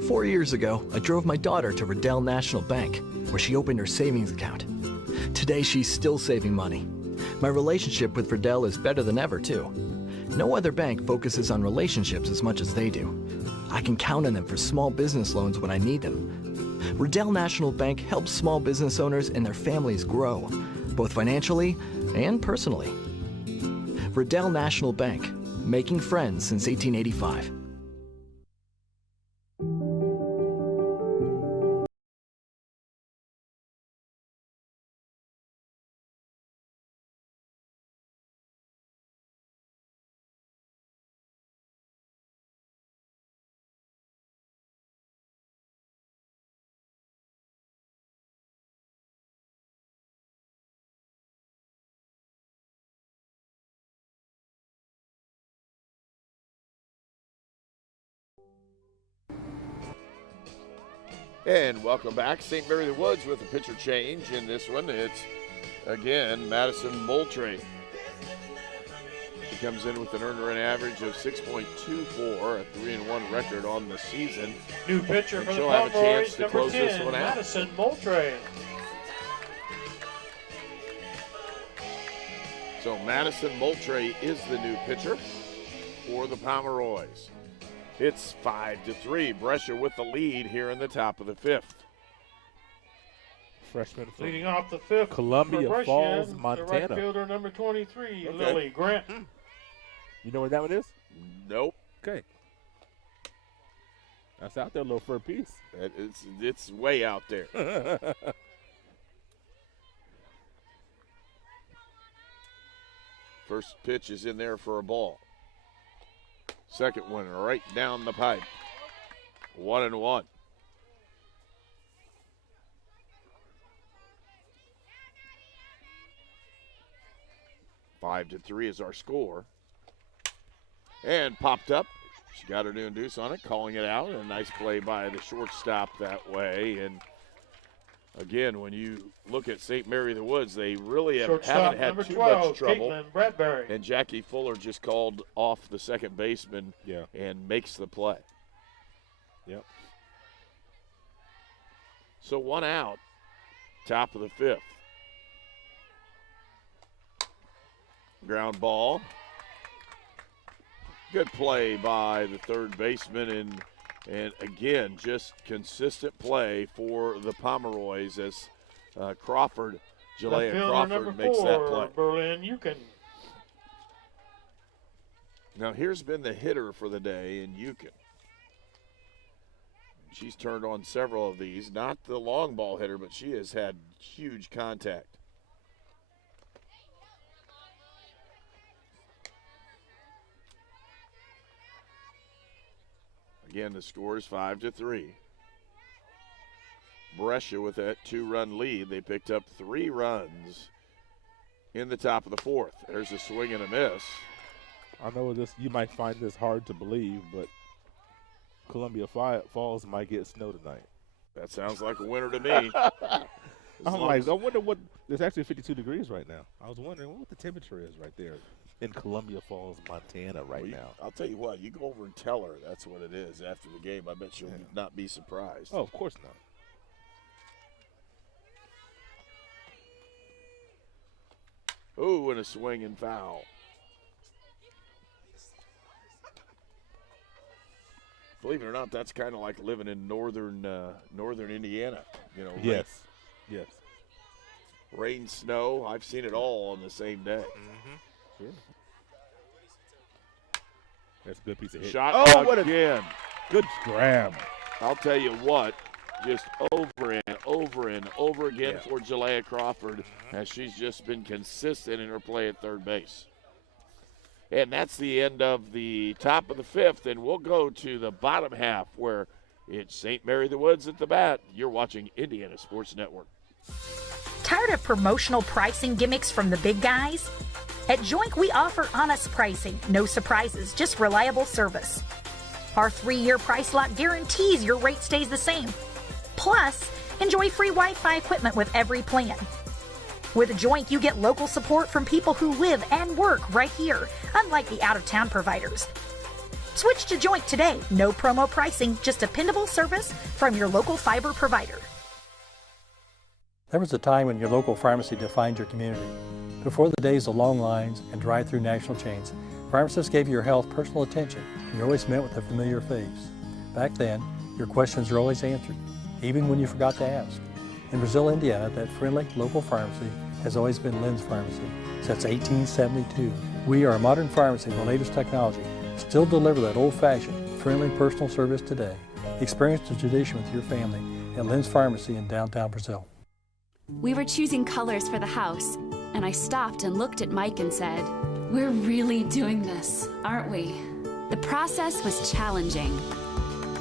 4 years ago, I drove my daughter to Riddell National Bank, where she opened her savings account. Today, she's still saving money. My relationship with Riddell is better than ever, too. No other bank focuses on relationships as much as they do. I can count on them for small business loans when I need them. Riddell National Bank helps small business owners and their families grow, both financially and personally. Riddell National Bank, making friends since 1885. And welcome back. St. Mary the Woods with a pitcher change. In this one, it's, again, Madison Moultrie. She comes in with an earned run average of 6.24, a 3-1 record on the season. New pitcher and for the she'll have a chance Pomeroys, to number close 10, this one out. Madison Moultrie. So Madison Moultrie is the new pitcher for the Pomeroys. It's 5-3. Brescia with the lead here in the top of the 5th. Freshman Leading off the 5th. Columbia for Brescia, Falls, the Montana. right fielder, number 23, Okay. Lily Grant. You know where that one is? Nope. Okay. That's out there a little for a piece. It's way out there. First pitch is in there for a ball. Second one right down the pipe. 1-1. Five to 3 is our score. And popped up. She got her new induce on it, calling it out. A nice play by the shortstop that way. And again, when you look at St. Mary the Woods, they really haven't had number too 12, much trouble. Caitlin Bradbury. And Jackie Fuller just called off the second baseman and makes the play. Yep. So 1 out, top of the 5th. Ground ball. Good play by the third baseman, and again, just consistent play for the Pomeroys as Crawford, Jalea Crawford makes that play. Berlin Yukon. Now here's been the hitter for the day in Yukon. She's turned on several of these, not the long ball hitter, but she has had huge contact. Again, the score is 5-3. Brescia with that 2-run lead. They picked up 3 runs in the top of the 4th. There's a swing and a miss. I know this. You might find this hard to believe, but Columbia Falls might get snow tonight. That sounds like a winner to me. I'm like, I wonder what. There's actually 52 degrees right now. I was wondering what the temperature is right there in Columbia Falls, Montana, now. I'll tell you what. You go over and tell her that's what it is after the game. I bet she'll not be surprised. Oh, of course not. Ooh, and a swinging foul. Believe it or not, that's kind of like living in northern Indiana. You know. Yes. Yes. Rain, snow. I've seen it all on the same day. Mm-hmm. Yeah. That's a good piece of hit. Shot again. Good grab. I'll tell you what, just over and over again for Jalea Crawford, as she's just been consistent in her play at third base. And that's the end of the top of the fifth, and we'll go to the bottom half where it's St. Mary the Woods at the bat. You're watching Indiana Sports Network. Tired of promotional pricing gimmicks from the big guys? At Joink, we offer honest pricing, no surprises, just reliable service. Our 3-year price lock guarantees your rate stays the same. Plus, enjoy free Wi-Fi equipment with every plan. With Joink, you get local support from people who live and work right here, unlike the out-of-town providers. Switch to Joink today. No promo pricing, just dependable service from your local fiber provider. There was a time when your local pharmacy defined your community. Before the days of long lines and drive-through national chains, pharmacists gave your health personal attention, and you always met with a familiar face. Back then, your questions were always answered, even when you forgot to ask. In Brazil, Indiana, that friendly local pharmacy has always been Lynn's Pharmacy since 1872. We are a modern pharmacy with the latest technology, still deliver that old-fashioned, friendly personal service today. Experience the tradition with your family at Lynn's Pharmacy in downtown Brazil. We were choosing colors for the house, and I stopped and looked at Mike and said, "We're really doing this, aren't we?" The process was challenging,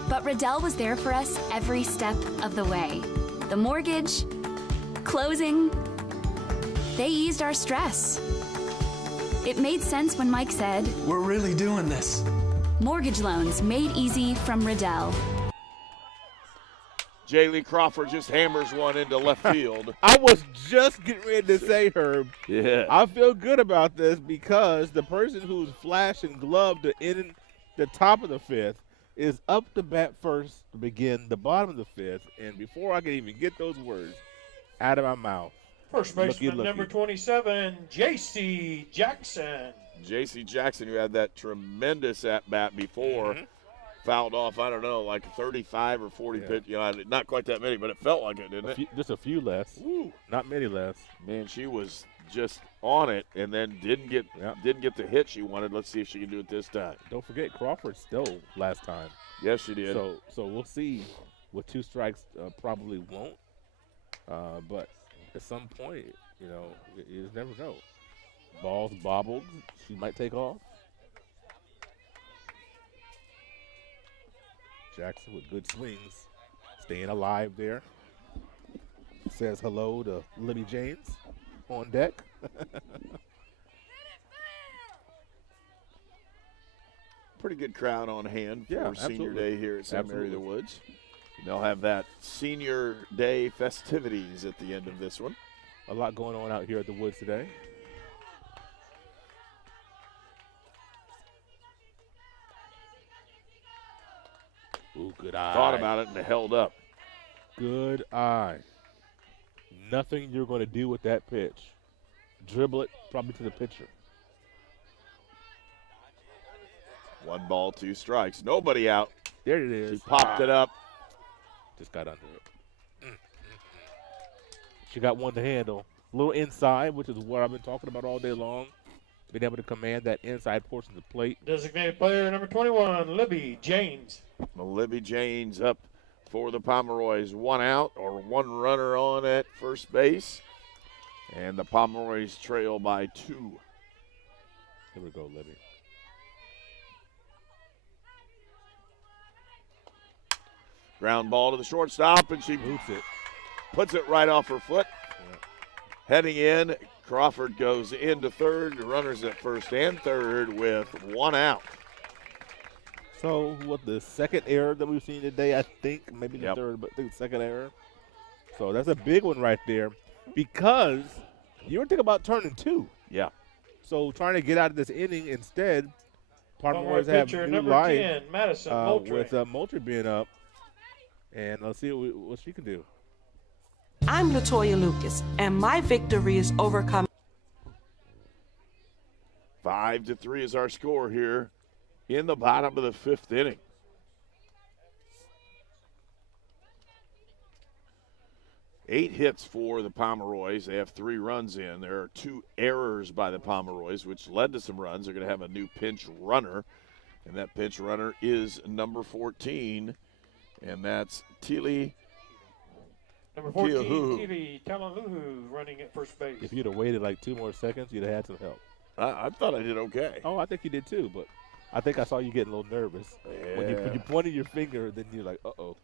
but Riddell was there for us every step of the way. The mortgage, closing, they eased our stress. It made sense when Mike said, "We're really doing this." Mortgage loans made easy from Riddell. Jaylee Crawford just hammers one into left field. I was just getting ready to say, Herb. Yeah. I feel good about this because the person who's flashed and gloved to end the top of the fifth is up to bat first to begin the bottom of the fifth. And before I can even get those words out of my mouth, First baseman number 27, J.C. Jackson. J.C. Jackson, who had that tremendous at-bat before, fouled off, I don't know, like 35 or 40 pitch. You know, not quite that many, but it felt like it, didn't it? Just a few less. Woo. Not many less. Man, she was just on it and then didn't get the hit she wanted. Let's see if she can do it this time. Don't forget, Crawford stole last time. Yes, she did. So we'll see. With 2 strikes, probably won't. But at some point, you know, you just never know. Ball's bobbled. She might take off. Jackson with good swings. Staying alive there. Says hello to Libby James on deck. Pretty good crowd on hand for Senior absolutely. Day here at St. Mary the Woods. They'll have that Senior Day festivities at the end of this one. A lot going on out here at the Woods today. Ooh, good eye. Thought about it and it held up. Good eye. Nothing you're going to do with that pitch. Dribble it probably to the pitcher. 1 ball, 2 strikes. Nobody out. There it is. She popped it up. Just got under it. She got one to handle. A little inside, which is what I've been talking about all day long. Being able to command that inside portion of the plate. Designated player number 21, Libby James. Libby James up for the Pomeroys. 1 out or 1 runner on at first base. And the Pomeroys trail by 2. Here we go, Libby. Ground ball to the shortstop, and she boots it. Puts it right off her foot. Yeah. Heading in, Crawford goes into third. Runners at first and third with 1 out. So, what, the second error that we've seen today, I think, maybe the third, but I think the second error. So that's a big one right there because you were thinking about turning 2. Yeah. So trying to get out of this inning instead, Pomeroy's have new number life 10, Madison Moultrie. with Moultrie being up. And let's see what she can do. I'm Latoya Lucas, and my victory is overcoming. 5-3 is our score here in the bottom of the 5th inning. Eight hits for the Pomeroys. They have 3 runs in. There are 2 errors by the Pomeroys, which led to some runs. They're going to have a new pinch runner, and that pinch runner is number 14, and that's Tili. Number 14, Tili Talaluhu running at first base. If you'd have waited like 2 more seconds, you'd have had some help. I thought I did okay. Oh, I think you did too, but I think I saw you getting a little nervous. Yeah. When you pointed your finger, then you're like, uh-oh.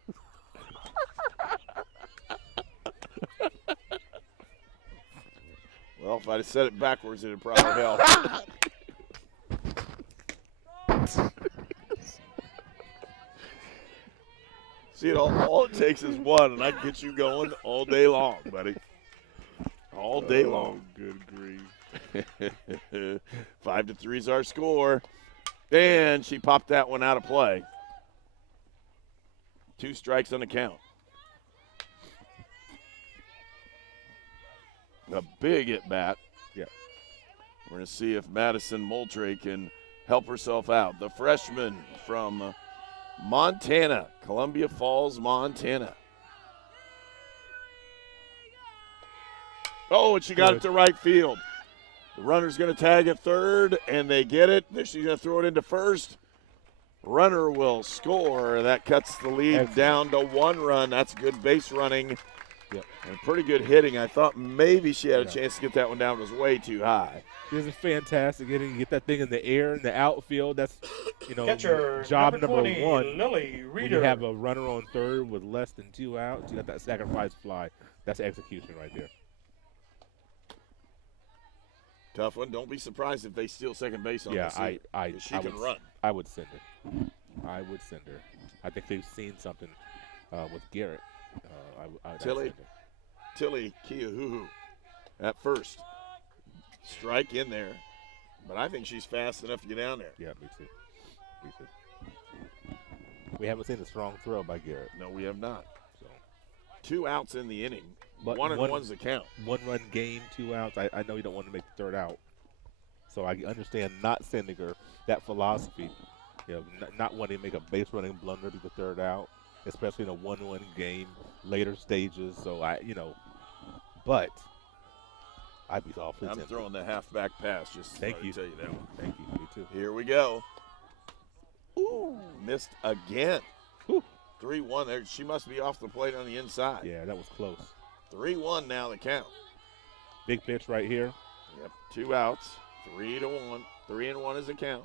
Well, if I'd have said it backwards, it'd probably help. See, all it takes is one, and I can get you going all day long, buddy. All day long. Good grief. 5-3 is our score. And she popped that one out of play. 2 strikes on the count. A big at bat. Yeah. We're going to see if Madison Moultrie can help herself out. The freshman from Montana, Columbia Falls, Montana. Oh, and she got it to right field. The runner's going to tag at third, and they get it. She's going to throw it into first. Runner will score. That cuts the lead down to 1 run. That's good base running. Yep. And pretty good hitting. I thought maybe she had a chance to get that one down. It was way too high. This is fantastic. Get that thing in the air, in the outfield. That's, Catcher, job number number 20, 1. Lily When Reeder. you have a runner on third with less than 2 outs, you got that sacrifice fly. That's execution right there. Tough one. Don't be surprised if they steal second base on this. She can run. I would send her. I would send her. I think they've seen something with Garrett. Tilly Kiahuhu at first. Strike in there. But I think she's fast enough to get down there. Yeah, me too. We haven't seen a strong throw by Garrett. No, we have not. So 2 outs in the inning. But 1-1's the count. 1-run game, 2 outs. I know you don't want to make the third out. So I understand not sending her that philosophy. Not wanting to make a base running blunder to the third out, especially in a 1-1 game, later stages. So but I'd be awfully I'm tempted. throwing the halfback pass just to tell you that one. Thank you. Me too. Here we go. Ooh, missed again. 3-1 there. She must be off the plate on the inside. Yeah, that was close. 3-1 now the count. Big pitch right here. Yep, 2 outs. 3-1. 3-1 is the count.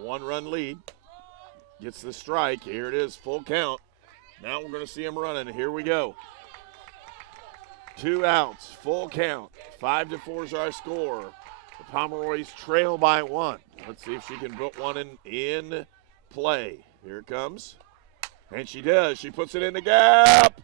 1-run lead. Gets the strike. Here it is, full count. Now we're going to see him running. Here we go. 2 outs, full count. 5-4 is our score. The Pomeroys trail by 1. Let's see if she can put one in play. Here it comes. And she does. She puts it in the gap.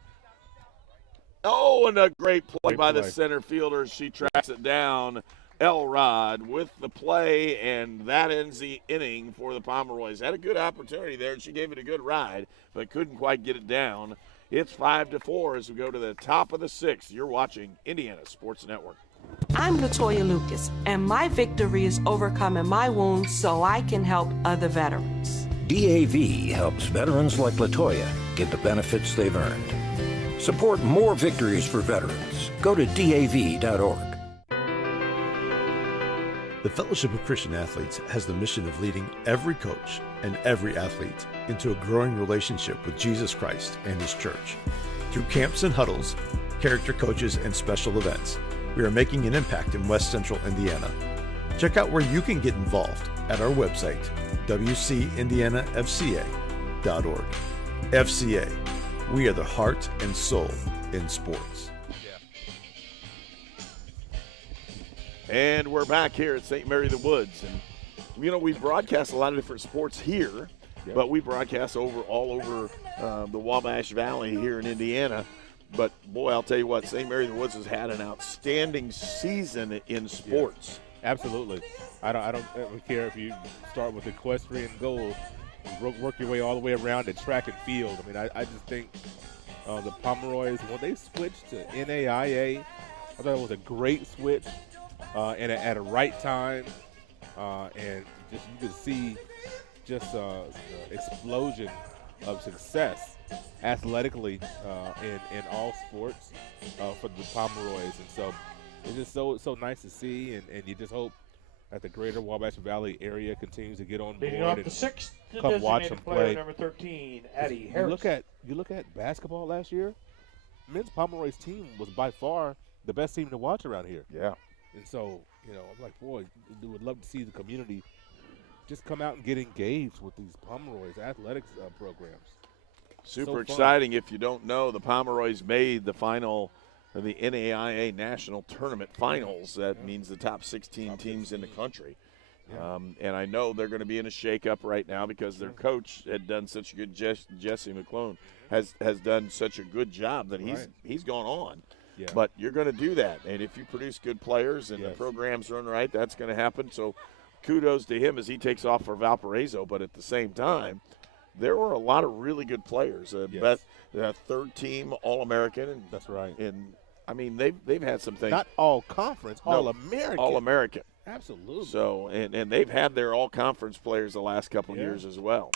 Oh, and a great play by the center fielder. She tracks it down. Elrod with the play, and that ends the inning for the Pomeroys. Had a good opportunity there, and she gave it a good ride, but couldn't quite get it down. It's 5-4 as we go to the top of the 6th. You're watching Indiana Sports Network. I'm Latoya Lucas, and my victory is overcoming my wounds so I can help other veterans. DAV helps veterans like Latoya get the benefits they've earned. Support more victories for veterans. Go to DAV.org. The Fellowship of Christian Athletes has the mission of leading every coach and every athlete into a growing relationship with Jesus Christ and His church. Through camps and huddles, character coaches, and special events, we are making an impact in West Central Indiana. Check out where you can get involved at our website, wcindianafca.org. FCA, we are the heart and soul in sports. And we're back here at St. Mary the Woods. And, we broadcast a lot of different sports here. But we broadcast all over the Wabash Valley here in Indiana. But, boy, I'll tell you what, St. Mary of the Woods has had an outstanding season in sports. Yeah, absolutely. I don't ever care if you start with equestrian goal, work your way all the way around to track and field. I mean, I just think the Pomeroys, when they switched to NAIA, I thought it was a great switch and at a right time. And just you could see just the explosion of success athletically in all sports for the Pomeroys. And so it's just so nice to see, and you just hope that the greater Wabash Valley area continues to get on board Leading off and the sixth, come watch them play. Number 13, Addie Harris. You look at basketball last year, men's Pomeroy's team was by far the best team to watch around here. Yeah. And so, I'm like, boy, we would love to see the community just come out and get engaged with these Pomeroy's athletics programs. Super exciting. If you don't know, the Pomeroys made the final of the NAIA National Tournament Finals. That means the top 16 teams in the country. Yeah. And I know they're going to be in a shakeup right now because their coach had done such a good Jesse McClone has done such a good job that he's gone on. Yeah. But you're going to do that. And if you produce good players and the programs run right, that's going to happen. So kudos to him as he takes off for Valparaiso. But at the same time, there were a lot of really good players. Third team All-American. And, that's right. And, I mean, they've had some things. Not all-conference, All-American. All-American. Absolutely. So, and they've had their all-conference players the last couple years as well.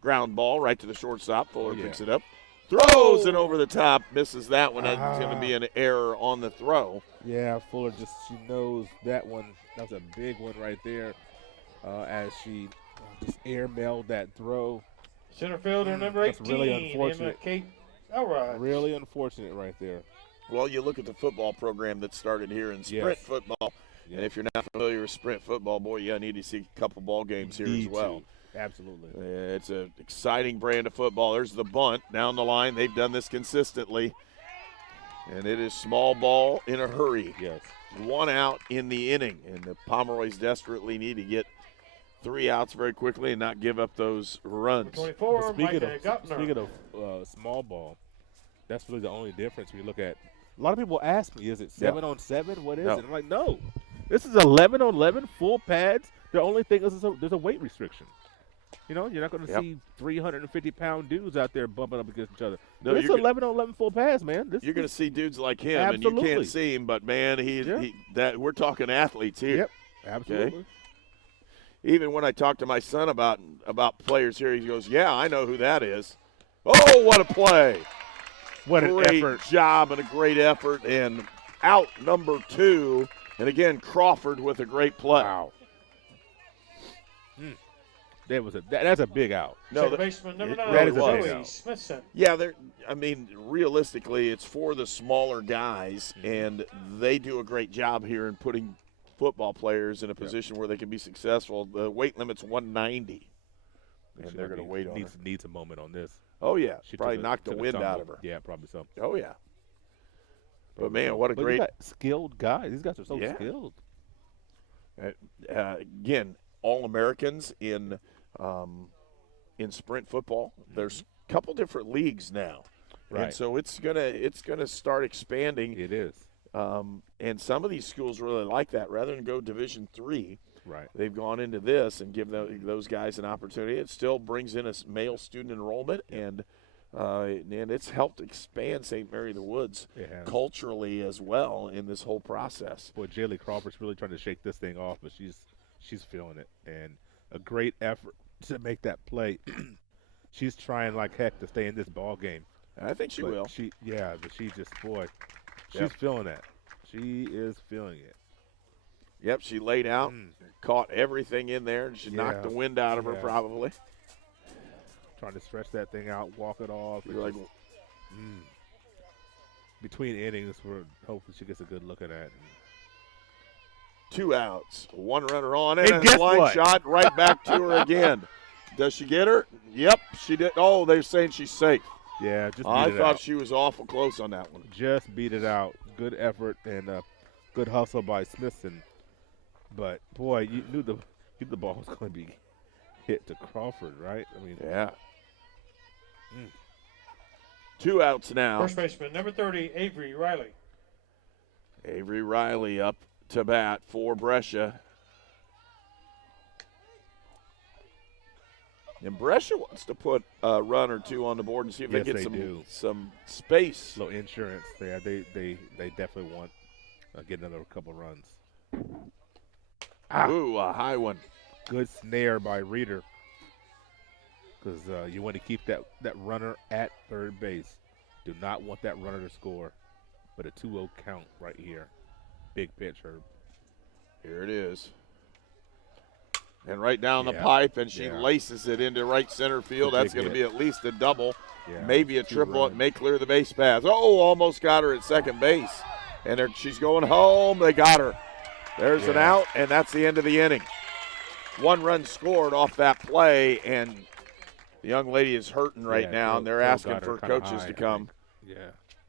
Ground ball right to the shortstop. Fuller picks it up. Throws it over the top. Misses that one. It's going to be an error on the throw. Yeah, Fuller she knows that one. That was a big one right there as she just air-mailed that throw. Center fielder number 18. That's really unfortunate. Kate Elrod. Really unfortunate right there. Well, you look at the football program that started here in sprint football, and if you're not familiar with sprint football, boy, you need to see a couple ball games here as well. Absolutely. It's an exciting brand of football. There's the bunt down the line. They've done this consistently, and it is small ball in a hurry. Yes. 1 out in the inning, and the Pomeroys desperately need to get 3 outs very quickly and not give up those runs. 24, speaking of small ball, that's really the only difference when you look at. A lot of people ask me, is it 7-on-7? What is it? I'm like, no. This is 11-on-11, full pads. The only thing is there's a weight restriction. You're not going to see 350-pound dudes out there bumping up against each other. No, it's 11-on-11 full pads, man. You're going to see dudes like him, and you can't see him, but, man, we're talking athletes here. Yep, absolutely. Okay? Even when I talk to my son about players here, he goes, yeah, I know who that is. Oh, what a play. What an effort. Great job and a great effort. And out number 2. And, again, Crawford with a great play. Wow. That's a big out. No, baseman number 9. That is a big out. Smithson. Yeah, realistically, it's for the smaller guys, and they do a great job here in putting football players in a position where they can be successful. The weight limit's 190. And they're going to wait on her. Needs a moment on this. Oh, yeah. She probably knocked the wind out of her. Yeah, probably so. Oh, yeah. But, man, what a great – skilled guys. These guys are so skilled. Again, All-Americans in sprint football. There's a couple different leagues now. Right. And so it's gonna start expanding. It is. And some of these schools really like that. Rather than go Division III, right, they've gone into this and give those guys an opportunity. It still brings in a male student enrollment, and it's helped expand St. Mary of the Woods culturally as well in this whole process. Boy, Jaylee Crawford's really trying to shake this thing off, but she's feeling it, and a great effort to make that play. She's trying like heck to stay in this ball game. I think she will. But she just, boy, she's feeling that. She is feeling it. Yep, she laid out, caught everything in there, and she knocked the wind out of her probably. Trying to stretch that thing out, walk it off. Like, between innings, we're hoping she gets a good look at that. 2 outs, 1 runner on, and a line shot right back to her again. Does she get her? Yep, she did. Oh, they're saying she's safe. Yeah, just beat I it thought out. she was awful close on that one. Just beat it out. Good effort and good hustle by Smithson. But, boy, you knew the ball was going to be hit to Crawford, right? I mean, yeah. 2 outs now. First baseman, number 30, Avery Riley. Avery Riley up to bat for Brescia. And Brescia wants to put a run or two on the board and see if they get some space. Little insurance. Yeah, they definitely want to get another couple runs. Ooh, a high one. Good snare by Reeder. Because you want to keep that runner at third base. Do not want that runner to score. But a 2-0 count right here. Big pitch, Herb. Here it is. And right down the pipe, and she laces it into right center field. That's going to be at least a double, maybe a triple. It may clear the base path. Oh, almost got her at second base. And she's going home. They got her. There's an out, and that's the end of the inning. 1 run scored off that play, and the young lady is hurting right now, and they're asking for coaches to come. Yeah,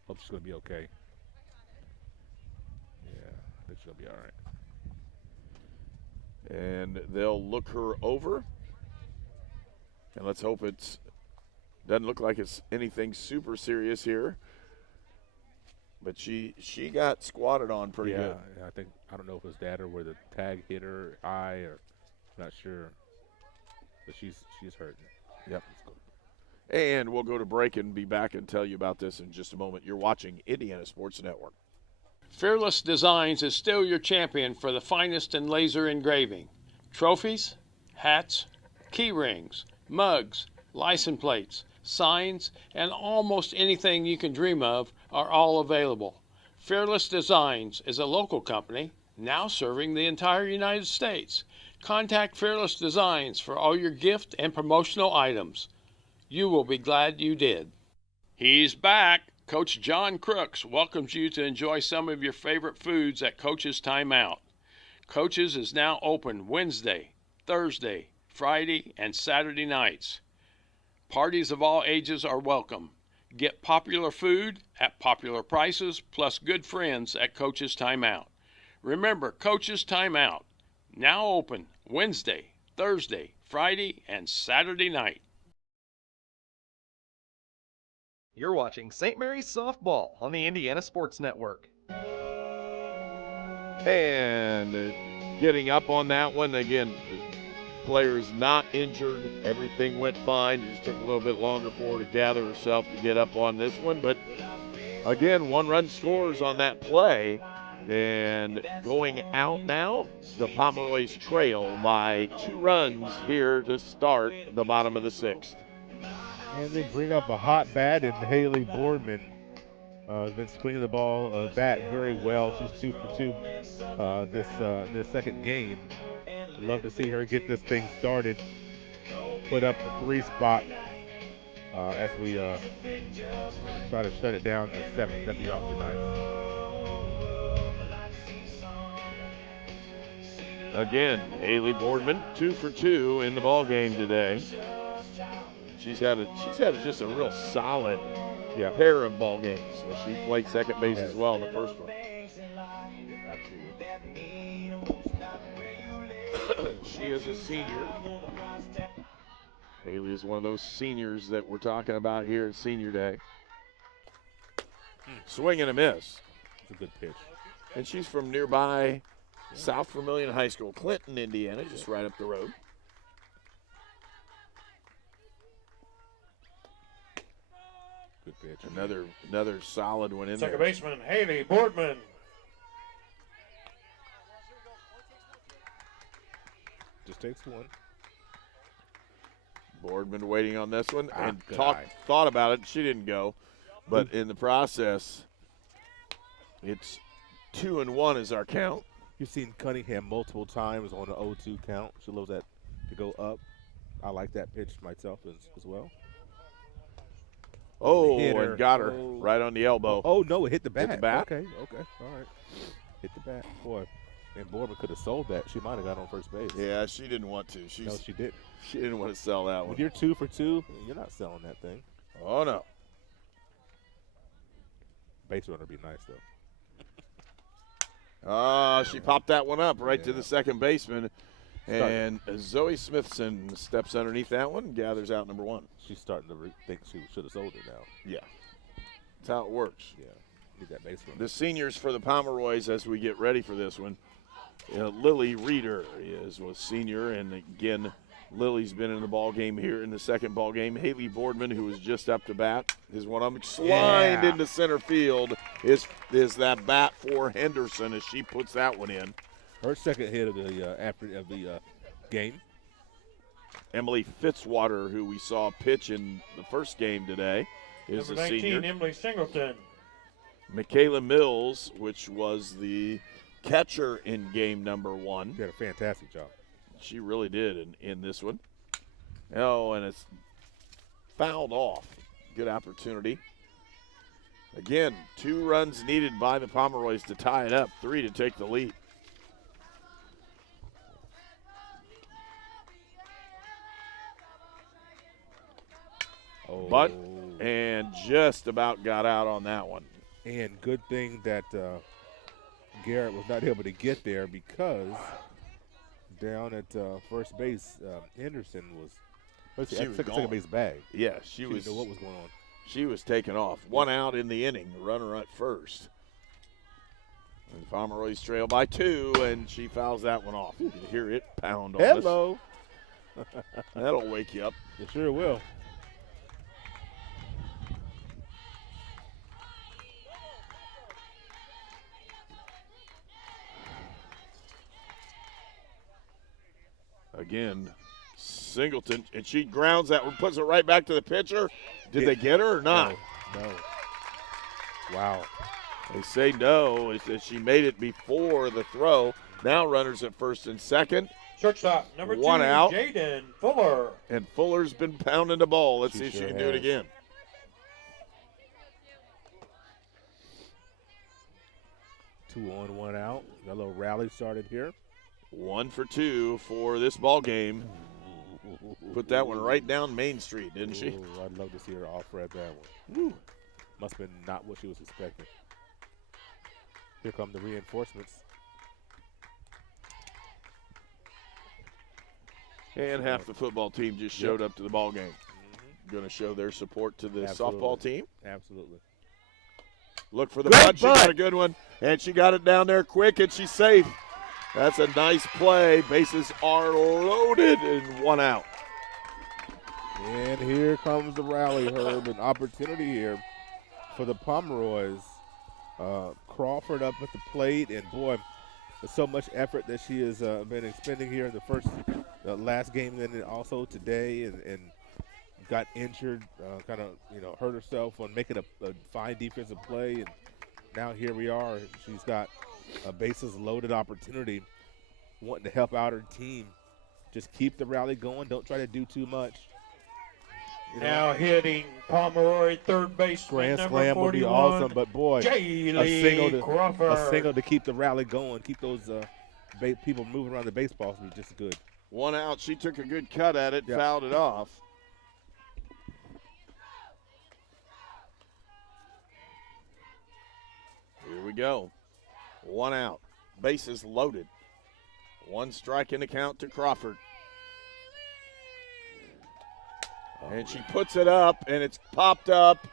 hope she's going to be okay. Yeah, I think she'll be all right. And they'll look her over. And let's hope it doesn't look like it's anything super serious here. But she got squatted on pretty good. Yeah, I don't know if it was that or where the tag hit her eye, or not sure. But she's hurting. Yep. And we'll go to break and be back and tell you about this in just a moment. You're watching Indiana Sports Network. Fearless Designs is still your champion for the finest in laser engraving. Trophies, hats, key rings, mugs, license plates, signs, and almost anything you can dream of are all available. Fearless Designs is a local company now serving the entire United States. Contact Fearless Designs for all your gift and promotional items. You will be glad you did. He's back. Coach John Crooks welcomes you to enjoy some of your favorite foods at Coach's Timeout. Coach's is now open Wednesday, Thursday, Friday, and Saturday nights. Parties of all ages are welcome. Get popular food at popular prices plus good friends at Coach's Timeout. Remember, Coach's Timeout, now open Wednesday, Thursday, Friday, and Saturday night. You're watching St. Mary's Softball on the Indiana Sports Network. And getting up on that one, again, the player is not injured. Everything went fine. It just took a little bit longer for her to gather herself to get up on this one. But, again, 1 run scores on that play. And going out now, the Pomeroys trail by 2 runs here to start the bottom of the 6th. And they bring up a hot bat in Haley Boardman. Has been swinging the ball bat very well. She's 2 for 2 this second game. Love to see her get this thing started. Put up a 3 spot as we try to shut it down at 7th. That'd be awfully nice. Again, Haley Boardman 2 for 2 in the ball game today. She's had just a real solid pair of ball games. So she played second base as well in the first one. She is a senior. Haley is one of those seniors that we're talking about here at Senior Day. Swing and a miss. It's a good pitch. And she's from nearby South Vermilion High School, Clinton, Indiana, just right up the road. Good pitch. Another solid one in Second there. baseman, Haley Boardman. Just takes 1. Boardman waiting on this one and thought about it. She didn't go, but in the process, it's 2-1 is our count. You've seen Cunningham multiple times on the 0-2 count. She loves that to go up. I like that pitch myself as well. Oh, and got her right on the elbow. Oh, no, it hit the bat. Hit the bat. Okay, all right. Hit the bat. Boy, and Boardman could have sold that. She might have got on first base. Yeah, she didn't want to. No, she didn't. She didn't want to sell that one. When you're 2 for 2, you're not selling that thing. Oh, no. Base runner would be nice, though. She popped that one up right to the second baseman. And Zoe Smithson steps underneath that one, gathers out number 1. She's starting to think she should have sold it now. Yeah. That's how it works. Yeah. Need that base run. The seniors for the Pomeroys as we get ready for this one. Lily Reeder was senior, and again, Lily's been in the ball game here in the second ball game. Haley Boardman, who was just up to bat, is one of them. Slined into center field is that bat for Henderson as she puts that one in. Her second hit of the game. Emily Fitzwater, who we saw pitch in the first game today, is Number a 19, senior. Emily Singleton. Michaela Mills, which was the catcher in game number 1. She did a fantastic job. She really did in this one. Oh, and it's fouled off. Good opportunity. Again, 2 runs needed by the Pomeroys to tie it up, 3 to take the lead. But, and just about got out on that one. And good thing that Garrett was not able to get there, because down at first base, Henderson was second base bag. Yeah, she was. Didn't know what was going on. She was taken off. 1 out in the inning, runner at first. And the Pomeroys trail by 2, and she fouls that one off. You can hear it pound on us. Hello. That'll wake you up. It sure will. Again, Singleton, and she grounds that one, puts it right back to the pitcher. Did they get her or not? No. Wow. They say no. It's that she made it before the throw. Now runners at first and second. Shortstop, number 1 2, out. Jaden Fuller. And Fuller's been pounding the ball. Let's see if she sure can do it has. again. Two on, 1 out. Got a little rally started here. 1 for 2 for this ball game. Put that one right down Main Street, didn't she? Ooh, I'd love to see her off-red that one. Woo. Must have been not what she was expecting. Here come the reinforcements. And half the football team just showed up to the ball game. Going to show their support to the softball team. Absolutely. Look for the bunt. She got a good one. And she got it down there quick, and she's safe. That's a nice play. Bases are loaded and 1 out. And here comes the rally, Herb. An opportunity here for the Pomeroys. Crawford up at the plate, and boy, there's so much effort that she has been expending here in the last game, and then also today, and got injured, kind of hurt herself on making a fine defensive play, and now here we are. She's got a bases loaded opportunity, wanting to help out her team. Just keep the rally going. Don't try to do too much. Now hitting Pomeroy third baseman Grand number slam 41, would be awesome, but boy, Jaylee Crawford. a single to keep the rally going, keep those people moving around the baseballs would be just good. 1 out. She took a good cut at it, fouled it off. Here we go. 1 out. Bases loaded. 1 strike in the count to Crawford. And she puts it up, and it's popped up.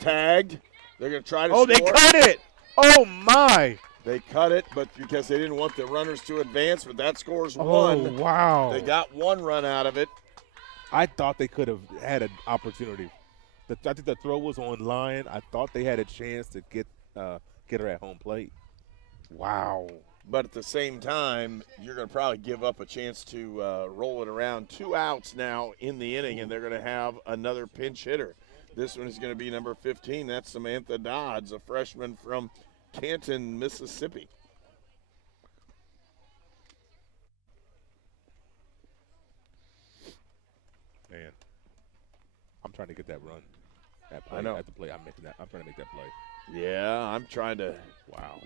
Tagged. They're going to try to score. Oh, they cut it! Oh, my! They cut it, but because they didn't want the runners to advance, but that scores 1. Oh, wow. They got 1 run out of it. I thought they could have had an opportunity. I think the throw was on line. I thought they had a chance to get her at home plate. Wow. But at the same time, you're going to probably give up a chance to roll it around. 2 outs now in the inning, and they're going to have another pinch hitter. This one is going to be number 15. That's Samantha Dodds, a freshman from Canton, Mississippi. Man, I'm trying to get that run. I know. At the play, I'm trying to make that play. Yeah, I'm trying to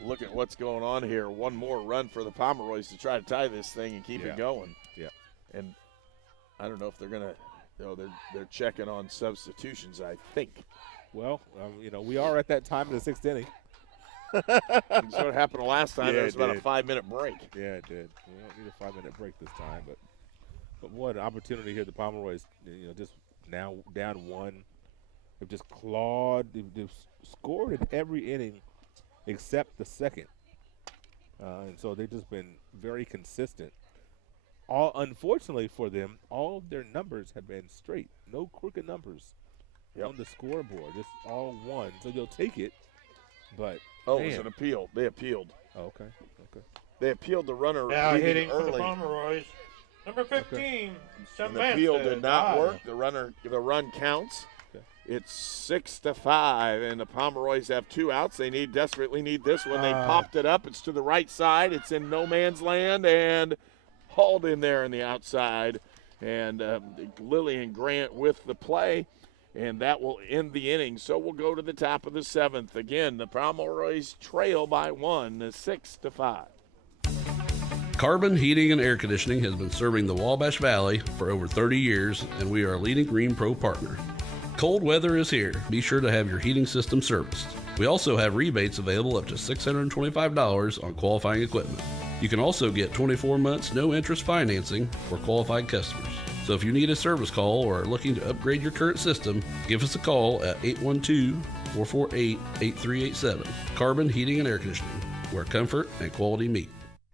look at what's going on here. 1 more run for the Pomeroys to try to tie this thing and keep it going. Yeah. And I don't know if they're going to, they're checking on substitutions, I think. Well, we are at that time in the 6th inning. That's what happened the last time. Yeah, There was it about a did. 5-minute break. Yeah, it did. We don't need a 5-minute break this time, but what an opportunity here. The Pomeroys, just now down one. They've just clawed. They've scored in every inning except the second, and so they've just been very consistent. Unfortunately for them, all of their numbers have been straight. No crooked numbers on the scoreboard. Just all one. So you'll take it, but it was an appeal. They appealed. Oh, okay. They appealed the runner Now leaving hitting for the early. Pomeroys. Number 15, And the appeal did not work. The run counts. Okay. It's 6-5, and the Pomeroys have 2 outs. They desperately need this one. They popped it up. It's to the right side. It's in no man's land and hauled in there on the outside. And Lillian Grant with the play, and that will end the inning. So we'll go to the top of the 7th. Again, the Pomeroys trail by 1, 6-5. Carbon Heating and Air Conditioning has been serving the Wabash Valley for over 30 years, and we are a leading Green Pro partner. Cold weather is here. Be sure to have your heating system serviced. We also have rebates available up to $625 on qualifying equipment. You can also get 24 months no-interest financing for qualified customers. So if you need a service call or are looking to upgrade your current system, give us a call at 812-448-8387. Carbon Heating and Air Conditioning, where comfort and quality meet.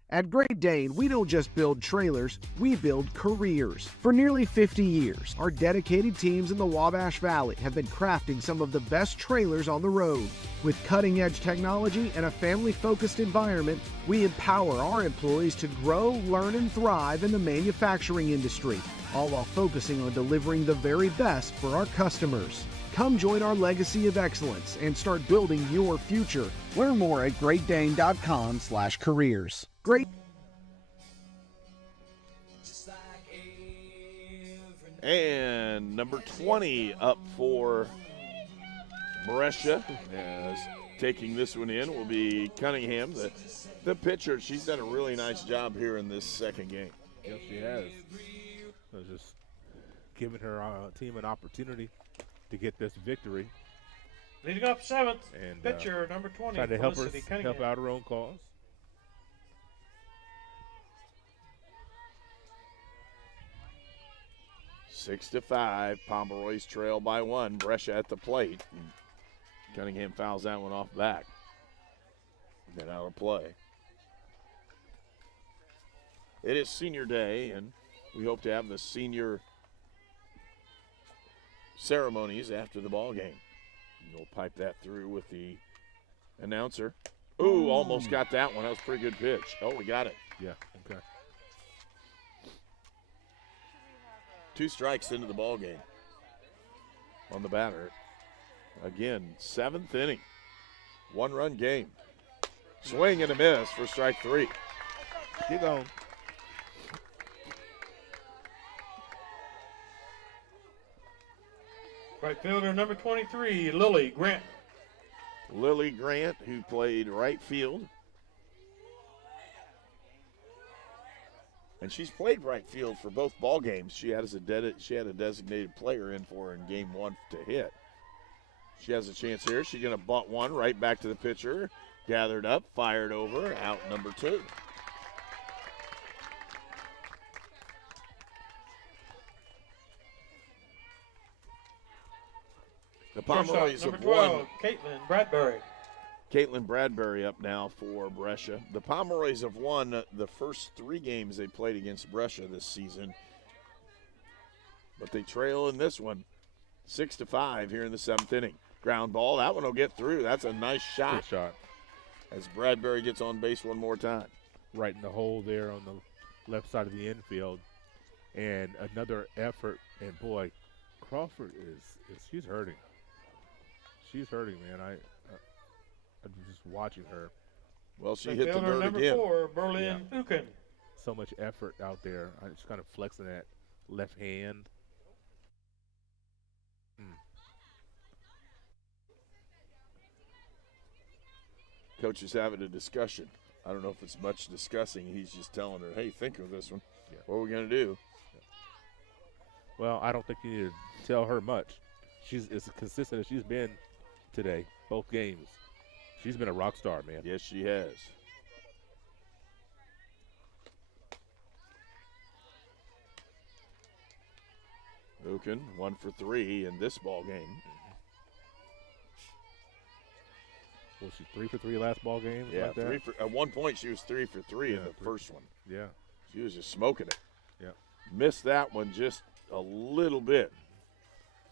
At Great Dane, we don't just build trailers, we build careers. For nearly 50 years, our dedicated teams in the Wabash Valley have been crafting some of the best trailers on the road. With cutting-edge technology and a family-focused environment, we empower our employees to grow, learn, and thrive in the manufacturing industry, all while focusing on delivering the very best for our customers. Come join our legacy of excellence and start building your future. Learn more at greatdane.com/careers. Great. And number 20 up for Brescia, as taking this one in will be Cunningham, the pitcher. She's done a really nice job here in this second game. Yes, she has. So just giving her team an opportunity to get this victory. Leading up 7th, And pitcher number 20, trying to help Felicity Cunningham. help out her own cause. 6-5, Pomeroys trail by 1. Brescia at the plate. Cunningham fouls that one off back. Then out of play. It is senior day, and we hope to have the senior ceremonies after the ball game. We'll pipe that through with the announcer. Ooh, almost got that one. That was a pretty good pitch. Oh, we got it. Yeah, okay. 2 strikes into the ball game on the batter. Again, 7th inning. 1-run game. Swing and a miss for strike 3. Keep going. Right fielder number 23, Lily Grant. Lily Grant, who played right field. And she's played right field for both ball games. She had a designated player in for her in game 1 to hit. She has a chance here. She's going to bunt one right back to the pitcher. Gathered up, fired over, out number 2. The Pomeroys number have 12, won. Caitlin Bradbury. Caitlin Bradbury up now for Brescia. The Pomeroys have won the first 3 games they played against Brescia this season. But they trail in this one, 6-5 here in the 7th inning. Ground ball, that one will get through. That's a nice shot. Good shot. As Bradbury gets on base one more time. Right in the hole there on the left side of the infield. And another effort. And boy, Crawford she's hurting. She's hurting, man. I'm just watching her. Well, she hit the dirt number again. 4, Berlin Uken. So much effort out there. I'm just kind of flexing that left hand. Coach is having a discussion. I don't know if it's much discussing. He's just telling her, hey, think of this one. Yeah. What are we going to do? Well, I don't think you need to tell her much. She's as consistent as she's been today, both games. She's been a rock star, man. Yes, she has. Lucan 1 for 3 in this ball game. Was she 3 for 3 last ball game? Yeah, like that? at one point she was 3 for 3 in the first one. Yeah. She was just smoking it. Yeah. Missed that one just a little bit.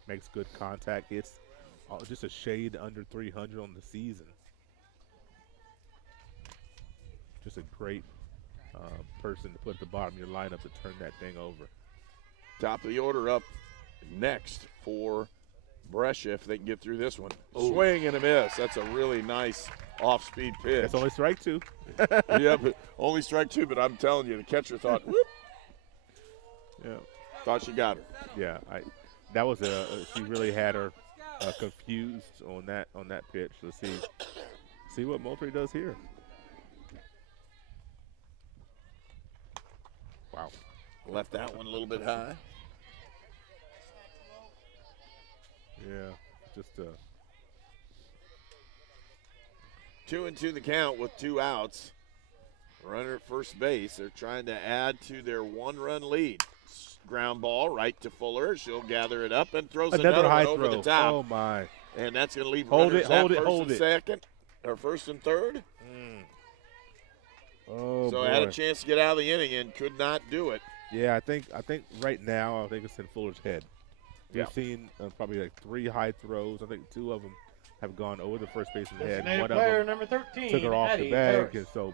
Makes good contact. It's just a shade under 300 on the season. Just a great person to put at the bottom of your lineup to turn that thing over. Top of the order up next for Brescia if they can get through this one. Ooh. Swing and a miss. That's a really nice off-speed pitch. That's only strike 2. Yeah, but only strike 2, but I'm telling you, the catcher thought, whoop. Yeah. Thought she got her. Yeah, that was she really had her confused on that pitch. Let's see what Moultrie does here. Wow. Left that one a little bit high. Yeah, just 2-2 the count with 2 outs. Runner at first base. They're trying to add to their 1-run lead. Ground ball right to Fuller. She'll gather it up and throws another high one over throw. the top. Oh my! And that's going to leave hold runners it, at hold it, first hold and it. second, or first and third. Oh, so boy. had a chance to get out of the inning and could not do it. Yeah, I think right now I think it's in Fuller's head. Yeah. We've seen probably like 3 high throws. I think 2 of them have gone over the first baseman's head. Designated One of player them number 13, took her off Addie the bag, Harris. and so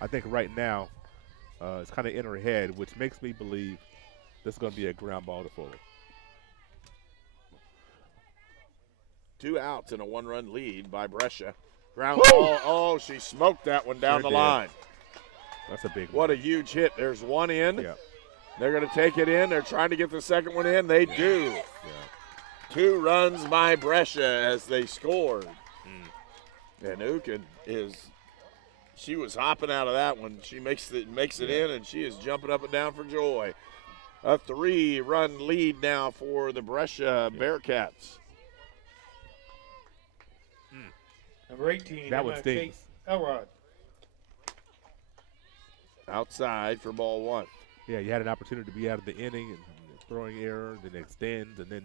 I think right now it's kind of in her head, which makes me believe this is going to be a ground ball to Fuller. 2 outs and a 1-run lead by Brescia. Ground ball. Oh, she smoked that one down the Sure did. line. That's a big one. What a huge hit. There's one in. Yeah. They're going to take it in. They're trying to get the second one in. They do. Yeah. 2 runs by Brescia as they scored. And Ukin she was hopping out of that one. She makes it in, and she is jumping up and down for joy. A 3-run lead now for the Brescia Bearcats. Number 18. That one Emma stings. Kate Elrod. Outside for ball 1. Yeah, you had an opportunity to be out of the inning and throwing error, then extend, and then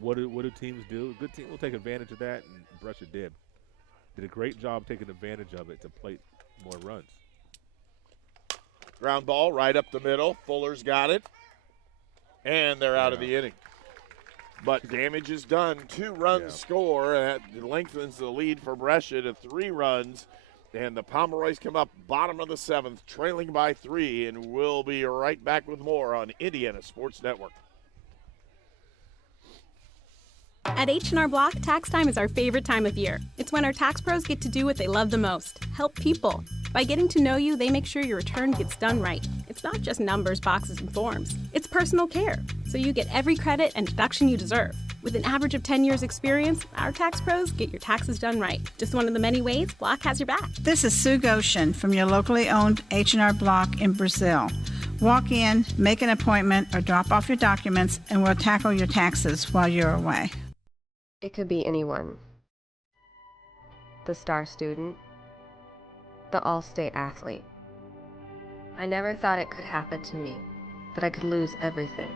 what do teams do? A good team will take advantage of that, and Brescia did. Did a great job taking advantage of it to plate more runs. Ground ball right up the middle. Fuller's got it. And they're out of the inning. But damage is done. 2 runs score. That lengthens the lead for Brescia to 3 runs. And the Pomeroys come up bottom of the 7th, trailing by 3. And we'll be right back with more on Indiana Sports Network. At H&R Block, tax time is our favorite time of year. It's when our tax pros get to do what they love the most, help people. By getting to know you, they make sure your return gets done right. It's not just numbers, boxes, and forms. It's personal care, so you get every credit and deduction you deserve. With an average of 10 years experience, our tax pros get your taxes done right. Just one of the many ways Block has your back. This is Sue Goshen from your locally owned H&R Block in Brazil. Walk in, make an appointment, or drop off your documents, and we'll tackle your taxes while you're away. It could be anyone. The star student, the all-state athlete. I never thought it could happen to me, that I could lose everything.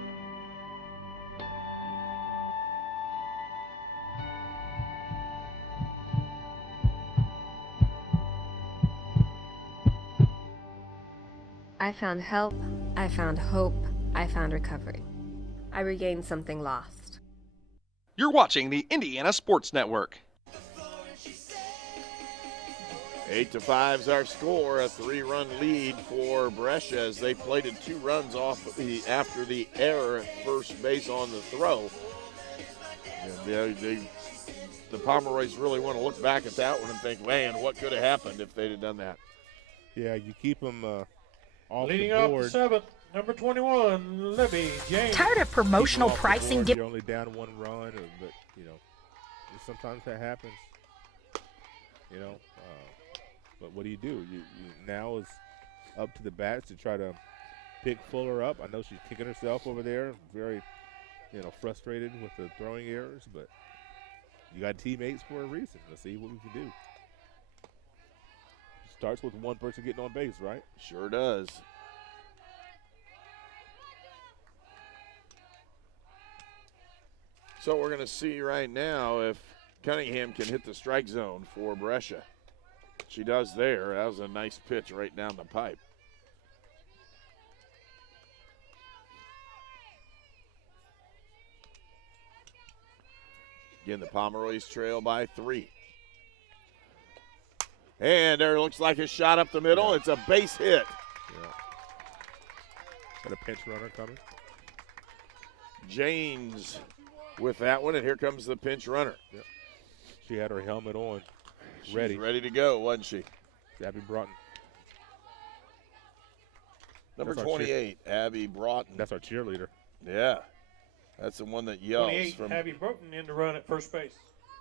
I found help, I found hope, I found recovery. I regained something lost. You're watching the Indiana Sports Network. 8-5 is our score. A 3-run lead for Brescia as they plated 2 runs off after the error at first base on the throw. And the Pomeroys really want to look back at that one and think, man, what could have happened if they'd have done that? Yeah, you keep them off Leading the up board. the 7th, number 21, Libby James. Tired of promotional Keep 'em off the pricing? board. You're only down 1 run, but sometimes that happens. But what do? You now is up to the bats to try to pick Fuller up. I know she's kicking herself over there, very, frustrated with the throwing errors, but you got teammates for a reason. Let's see what we can do. Starts with one person getting on base, right? Sure does. So we're going to see right now if Cunningham can hit the strike zone for Brescia. She does there. That was a nice pitch right down the pipe. Again, the Pomeroys trail by 3. And there looks like a shot up the middle. It's a base hit. Got a pinch runner coming. James with that one, and here comes the pinch runner. Yep. She had her helmet on, She's ready. ready to go, wasn't she? Abby Broughton. Number 28, Abby Broughton. That's our cheerleader. Yeah. That's the one that yells 28, from. Abby Broughton in to run at first base.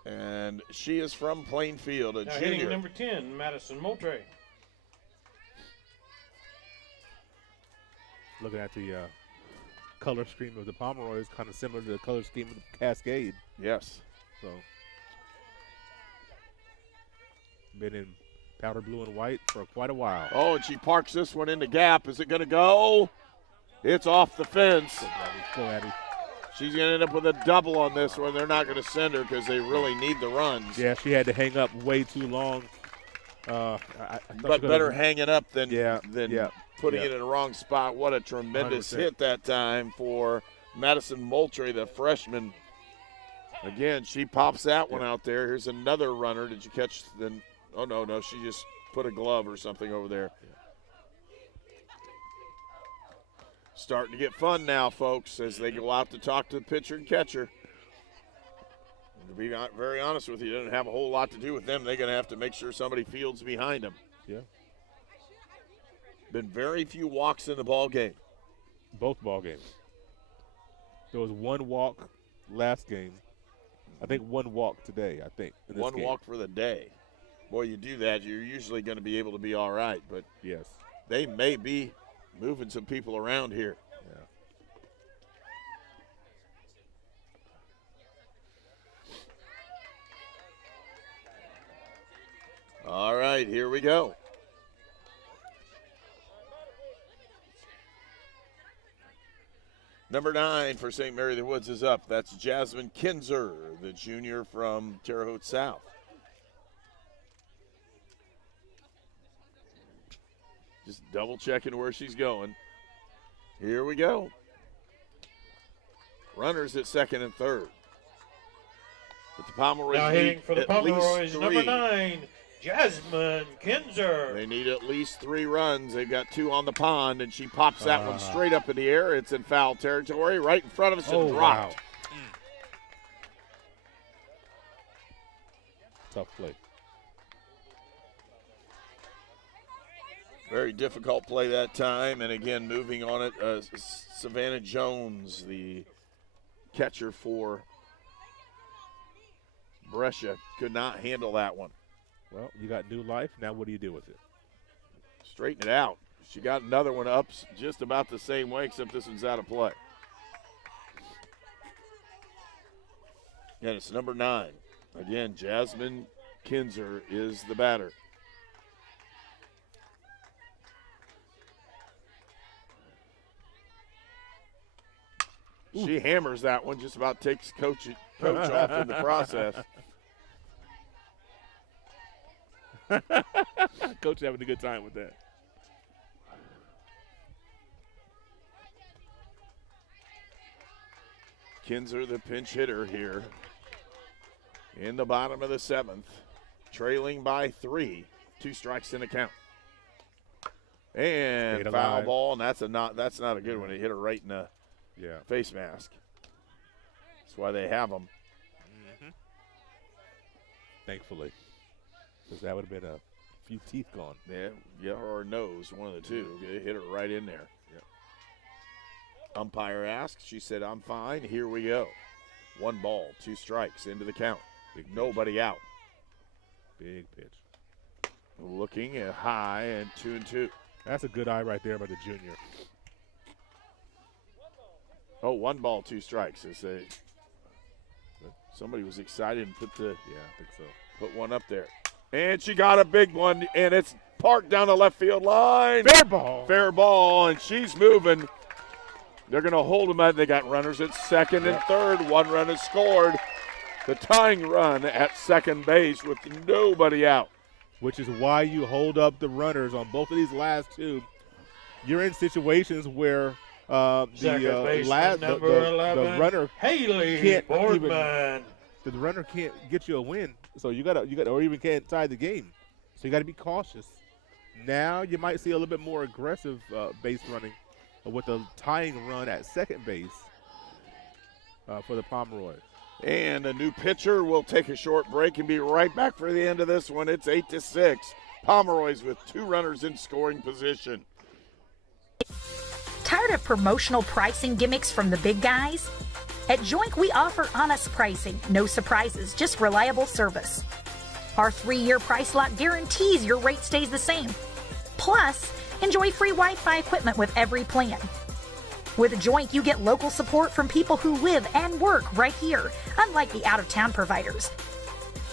And she is from Plainfield, a Now junior. hitting number 10, Madison Moultrie. Looking at the color scheme of the Pomeroy is kind of similar to the color scheme of the Cascade. Yes. So, been in powder blue and white for quite a while. Oh, and she parks this one in the gap. Is it going to go? It's off the fence. Go, Abby. She's going to end up with a double on this one. They're not going to send her because they really need the runs. Yeah, she had to hang up way too long. But better hanging up than putting Yeah. it in the wrong spot. What a tremendous 100%. hit that time for Madison Moultrie, the freshman. Again, she pops that one out there. Here's another runner. Did you catch the – oh, no, she just put a glove or something over there. Starting to get fun now, folks, as they go out to talk to the pitcher and catcher. And to be very honest with you, it doesn't have a whole lot to do with them. They're going to have to make sure somebody fields behind them. Yeah. Been very few walks in the ball game. Both ball games. There was one walk last game. I think one walk today, in this One game. walk for the day. Boy, you do that, you're usually going to be able to be all right. But yes, they may be moving some people around here. Yeah. All right, here we go. Number 9 for St. Mary of the Woods is up. That's Jasmine Kinzer, the junior from Terre Haute South. Just double checking where she's going. Here we go. Runners at second and third. But the Pomeroys Now need hitting for the at least Pomeroys, 3. number 9, Jasmine Kinzer. They need at least 3 runs. They've got 2 on the pond, and she pops that one straight up in the air. It's in foul territory, right in front of us, and dropped. Wow. Tough play. Very difficult play that time, and again, moving on it, Savannah Jones, the catcher for Brescia, could not handle that one. Well, you got new life. Now what do you do with it? Straighten it out. She got another one up just about the same way, except this one's out of play. And it's number 9. Again, Jasmine Kinzer is the batter. She hammers that one, just about takes coach off in the process. Coach having a good time with that. Kinzer, the pinch hitter here in the bottom of the 7th, trailing by 3, 2 strikes in the count. And Stayed foul alive. ball, and that's not a good one. It hit her right in the face mask. That's why they have them. Thankfully, because that would have been a few teeth gone. Yeah, or nose, one of the two. It hit her right in there. Umpire asked. She said, "I'm fine. Here we go." 1 ball, 2 strikes into the count. Nobody out. Big pitch. Looking at high and 2-2. That's a good eye right there by the junior. Oh, 1 ball, 2 strikes. They say somebody was excited and put I think so. Put one up there. And she got a big one, and it's parked down the left field line. Fair ball. Fair ball, and she's moving. They're going to hold them out. They got runners at second and third. One run has scored. The tying run at second base with nobody out. Which is why you hold up the runners on both of these last two. You're in situations where the runner Haley can't Boardman. the runner can't get you a win. So you got or even can't tie the game. So you got to be cautious. Now you might see a little bit more aggressive base running with a tying run at second base for the Pomeroys. And a new pitcher will take a short break and be right back for the end of this one. It's 8-6. Pomeroys with two runners in scoring position. Tired of promotional pricing gimmicks from the big guys? At Joink, we offer honest pricing, no surprises, just reliable service. Our 3-year price lock guarantees your rate stays the same. Plus, enjoy free Wi-Fi equipment with every plan. With Joink, you get local support from people who live and work right here, unlike the out-of-town providers.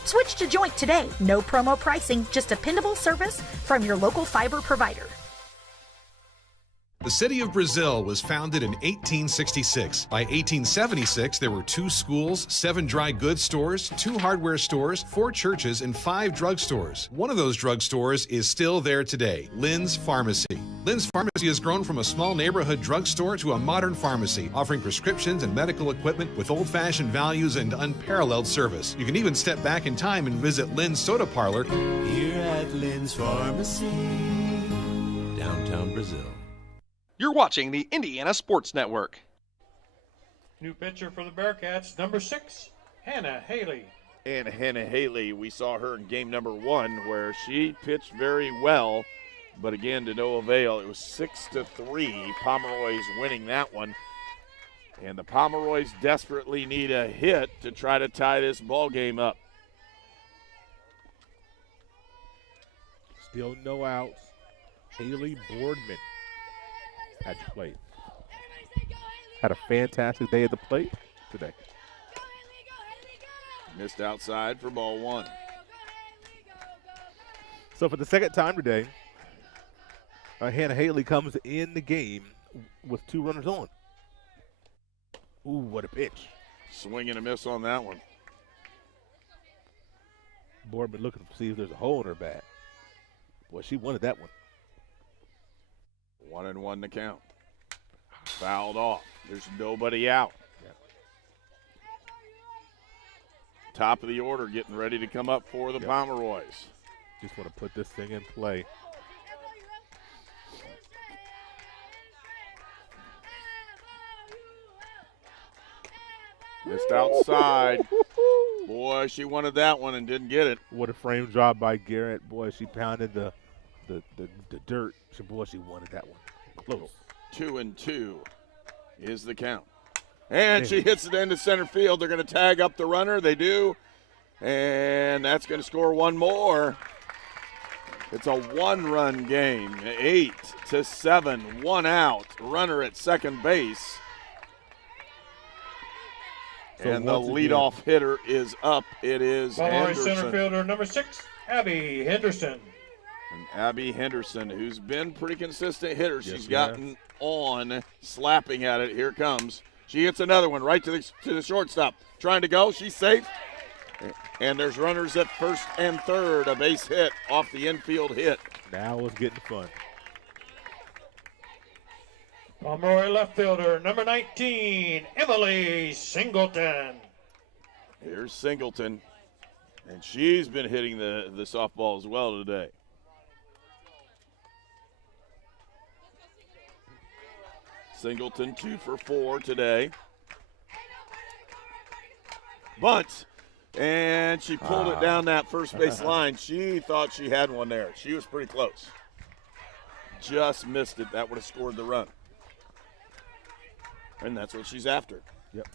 Switch to Joink today. No promo pricing, just dependable service from your local fiber provider. The city of Brazil was founded in 1866. By 1876, there were 2 schools, 7 dry goods stores, 2 hardware stores, 4 churches, and 5 drugstores. One of those drugstores is still there today, Lynn's Pharmacy. Lynn's Pharmacy has grown from a small neighborhood drugstore to a modern pharmacy, offering prescriptions and medical equipment with old-fashioned values and unparalleled service. You can even step back in time and visit Lynn's Soda Parlor Here at Lynn's Pharmacy, downtown Brazil. You're watching the Indiana Sports Network. New pitcher for the Bearcats, number 6, Hannah Haley. And Hannah Haley, we saw her in game number 1 where she pitched very well, but again to no avail. It was 6-3, Pomeroys winning that one. And the Pomeroys desperately need a hit to try to tie this ball game up. Still no outs. Haley Boardman at the plate. Had a fantastic day at the plate today. Missed outside for ball 1. So for the second time today, Hannah Haley comes in the game with 2 runners on. Ooh, what a pitch. Swing and a miss on that one. Boardman looking to see if there's a hole in her bat. Boy, she wanted that one. 1-1 to count. Fouled off. There's nobody out. Top of the order getting ready to come up for the Pomeroys. Just want to put this thing in play. Missed outside. Boy, she wanted that one and didn't get it. What a frame drop by Garrett. Boy, she pounded the dirt. Boy, she wanted that one. Close. 2-2 is the count. And she hits it into center field. They're going to tag up the runner. They do. And that's going to score one more. It's a 1-run game. 8-7. 1 out. Runner at second base. So and the leadoff hitter is up. It is Henderson. Center fielder number 6, Abby Henderson. And Abby Henderson, who's been pretty consistent hitter. She's gotten on, slapping at it. Here comes. She hits another one right to the shortstop. Trying to go. She's safe. And there's runners at first and third. A base hit off the infield hit. Now it's getting fun. Pomeroy left fielder number 19, Emily Singleton. Here's Singleton. And she's been hitting the softball as well today. Singleton 2 for 4 today. Bunt. And she pulled it down that first base line. She thought she had one there. She was pretty close. Just missed it. That would have scored the run. And that's what she's after. Yep.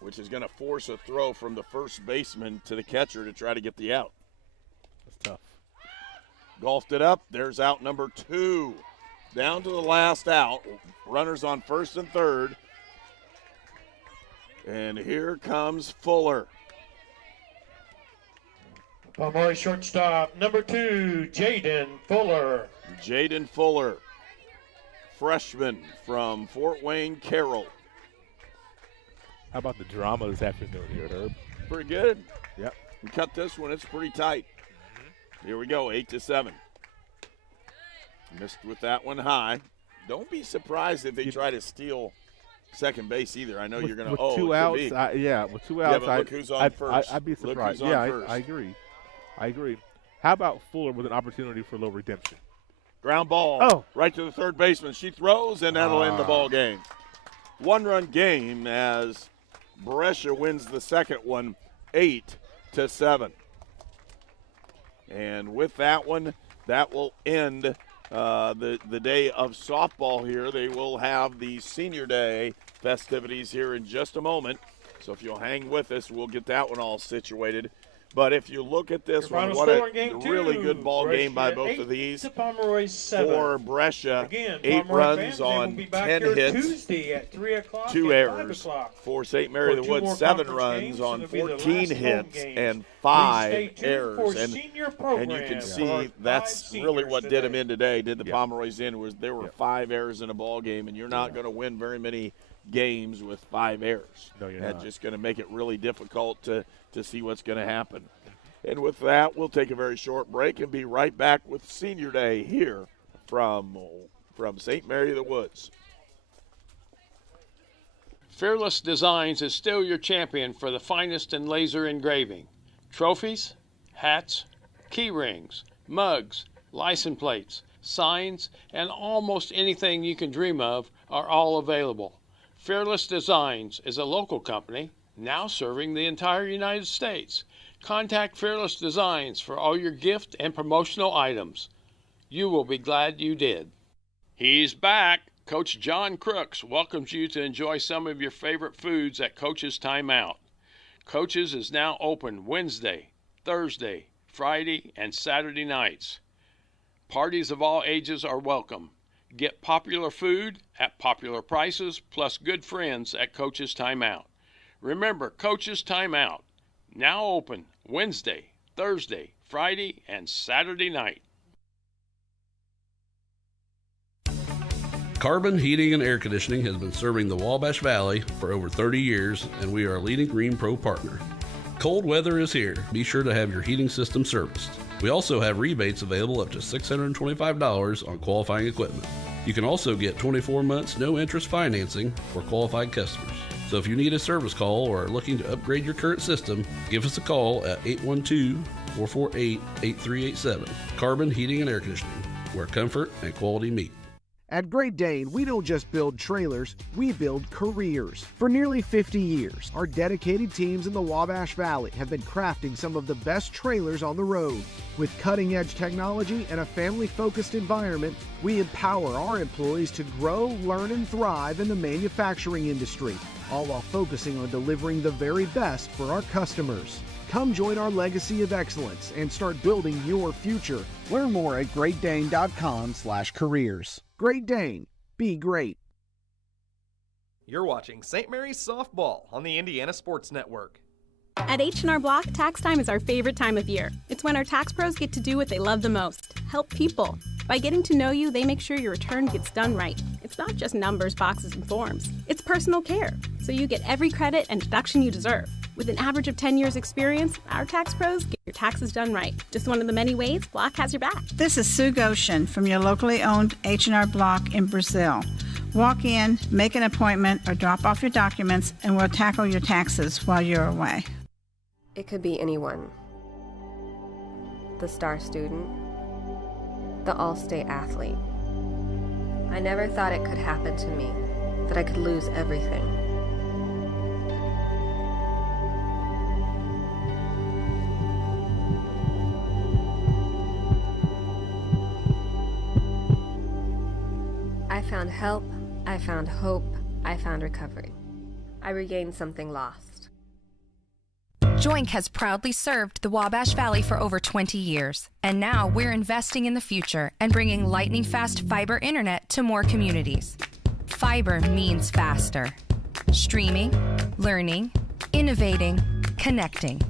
Which is going to force a throw from the first baseman to the catcher to try to get the out. That's tough. Golfed it up. There's out number 2. Down to the last out. Runners on first and third. And here comes Fuller. Pomeroy shortstop, number 2, Jaden Fuller. Jaden Fuller, freshman from Fort Wayne Carroll. How about the drama this afternoon here, Herb? Pretty good. Yep. We cut this one. It's pretty tight. Here we go, 8-7. Missed with that one high. Don't be surprised if they try to steal second base either. I know you're going to. With two outs, with 2 outs, but look who's on first. I'd be surprised. Look who's on first. I agree. How about Fuller with an opportunity for a little redemption? Ground ball right to the third baseman. She throws, and that'll end the ball game. 1-run game as Brescia wins the second one 8-7. And with that one, that will end the day of softball here. They will have the senior day festivities here in just a moment. So if you'll hang with us, we'll get that one all situated. But if you look at this one, what a really good ball game by both of these. For Brescia, 8 runs on 10 hits, 2 errors. For St. Mary of the Woods, 7 runs on 14 hits and 5 errors. And you can see that's really what did them in today, did the Pomeroys in, was there were 5 errors in a ball game, and you're not going to win very many games with 5 errors. No, you're That's not. just going to make it really difficult to see what's going to happen. And with that, we'll take a very short break and be right back with Senior Day here from St. Mary of the Woods. Fearless Designs is still your champion for the finest in laser engraving. Trophies, hats, key rings, mugs, license plates, signs, and almost anything you can dream of are all available. Fearless Designs is a local company now serving the entire United States. Contact Fearless Designs for all your gift and promotional items. You will be glad you did. He's back. Coach John Crooks welcomes you to enjoy some of your favorite foods at Coach's Timeout. Coach's is now open Wednesday, Thursday, Friday, and Saturday nights. Parties of all ages are welcome. Get popular food at popular prices plus good friends at Coach's Timeout. Remember, Coach's Timeout, now open Wednesday, Thursday, Friday, and Saturday night. Carbon Heating and Air Conditioning has been serving the Wabash Valley for over 30 years, and we are a leading Green Pro partner. Cold weather is here. Be sure to have your heating system serviced. We also have rebates available up to $625 on qualifying equipment. You can also get 24 months no-interest financing for qualified customers. So if you need a service call or are looking to upgrade your current system, give us a call at 812-448-8387. Carbon Heating and Air Conditioning, where comfort and quality meet. At Great Dane, we don't just build trailers, we build careers. For nearly 50 years, our dedicated teams in the Wabash Valley have been crafting some of the best trailers on the road. With cutting-edge technology and a family-focused environment, we empower our employees to grow, learn, and thrive in the manufacturing industry, all while focusing on delivering the very best for our customers. Come join our legacy of excellence and start building your future. Learn more at greatdane.com/careers. Great Dane. Be great. You're watching St. Mary's Softball on the Indiana Sports Network. At H&R Block, tax time is our favorite time of year. It's when our tax pros get to do what they love the most, help people. By getting to know you, they make sure your return gets done right. It's not just numbers, boxes, and forms. It's personal care, so you get every credit and deduction you deserve. With an average of 10 years experience, our tax pros get your taxes done right. Just one of the many ways Block has your back. This is Sue Goshen from your locally owned H&R Block in Brazil. Walk in, make an appointment, or drop off your documents, and we'll tackle your taxes while you're away. It could be anyone. The star student, the all-state athlete. I never thought it could happen to me, that I could lose everything. I found help, I found hope, I found recovery. I regained something lost. Joink has proudly served the Wabash Valley for over 20 years, and now we're investing in the future and bringing lightning-fast fiber internet to more communities. Fiber means faster. Streaming, learning, innovating, connecting.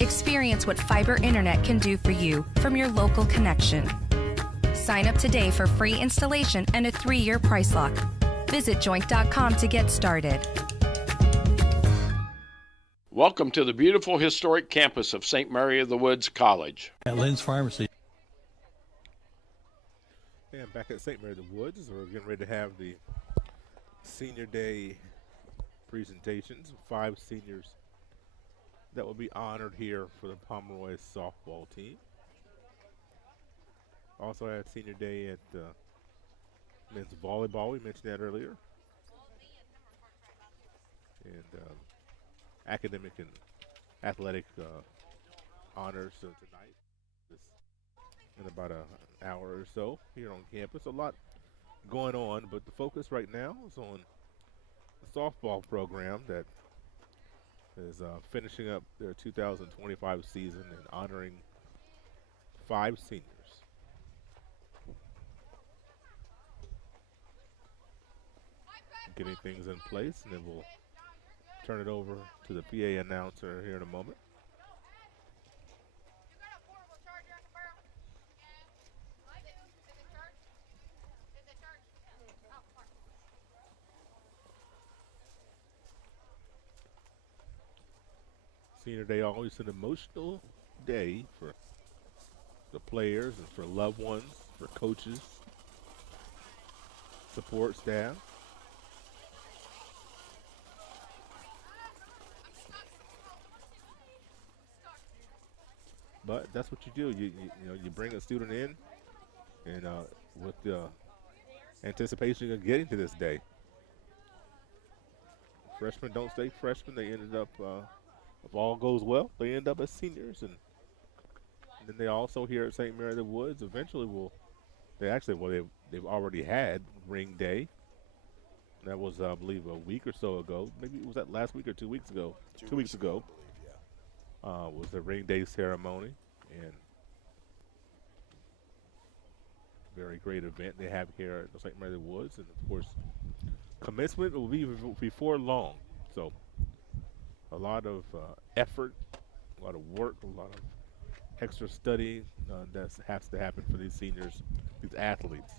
Experience what fiber internet can do for you from your local connection. Sign up today for free installation and a 3-year price lock. Visit joint.com to get started. Welcome to the beautiful historic campus of St. Mary of the Woods College. At Lynn's Pharmacy. And back at St. Mary of the Woods, we're getting ready to have the Senior Day presentations. 5 seniors that will be honored here for the Pomeroy softball team. Also had Senior Day at men's volleyball. We mentioned that earlier. And academic and athletic honors tonight. In about an hour or so here on campus. A lot going on, but the focus right now is on the softball program that is finishing up their 2025 season and honoring 5 seniors. Getting things in place, and then we'll turn it over to the PA announcer here in a moment. Senior Day, always an emotional day for the players and for loved ones, for coaches, support staff. But that's what you do. You know, you bring a student in, and with the anticipation of getting to this day. Freshmen don't stay freshmen. They ended up, if all goes well, they end up as seniors, and then they also here at St. Mary of the Woods eventually they've already had ring day. That was, I believe, a week or so ago. Maybe was that last week or 2 weeks ago? 2 weeks ago. Was the ring day ceremony, and very great event they have here at St. Mary of the Woods, and of course commencement will be before long, so a lot of effort, a lot of work, a lot of extra study that has to happen for these seniors, these athletes,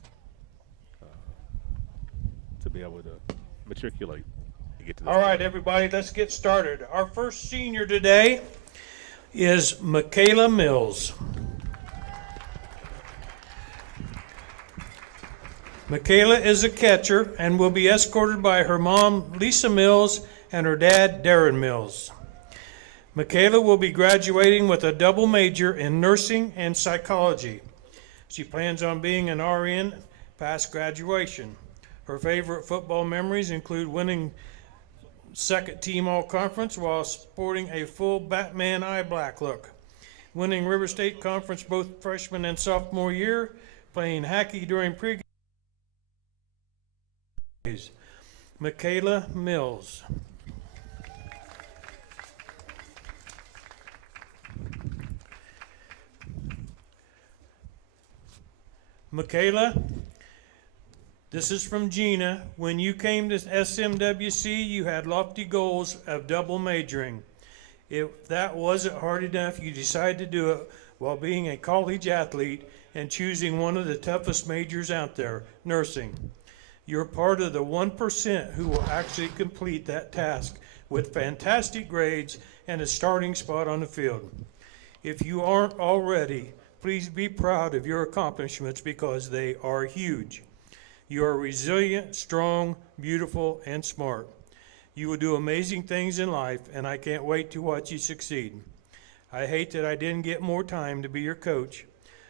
to be able to matriculate and get to this. All right, everybody, let's get started. Our first senior today is Michaela Mills. Michaela is a catcher and will be escorted by her mom, Lisa Mills, and her dad, Darren Mills. Michaela will be graduating with a double major in nursing and psychology. She plans on being an RN past graduation. Her favorite football memories include winning second team all-conference while sporting a full Batman eye black look, winning River State Conference both freshman and sophomore year, playing hockey during pregame. Michaela Mills. Michaela, this is from Gina. When you came to SMWC, you had lofty goals of double majoring. If that wasn't hard enough, you decided to do it while being a college athlete and choosing one of the toughest majors out there, nursing. You're part of the 1% who will actually complete that task with fantastic grades and a starting spot on the field. If you aren't already, please be proud of your accomplishments because they are huge. You are resilient, strong, beautiful, and smart. You will do amazing things in life, and I can't wait to watch you succeed. I hate that I didn't get more time to be your coach.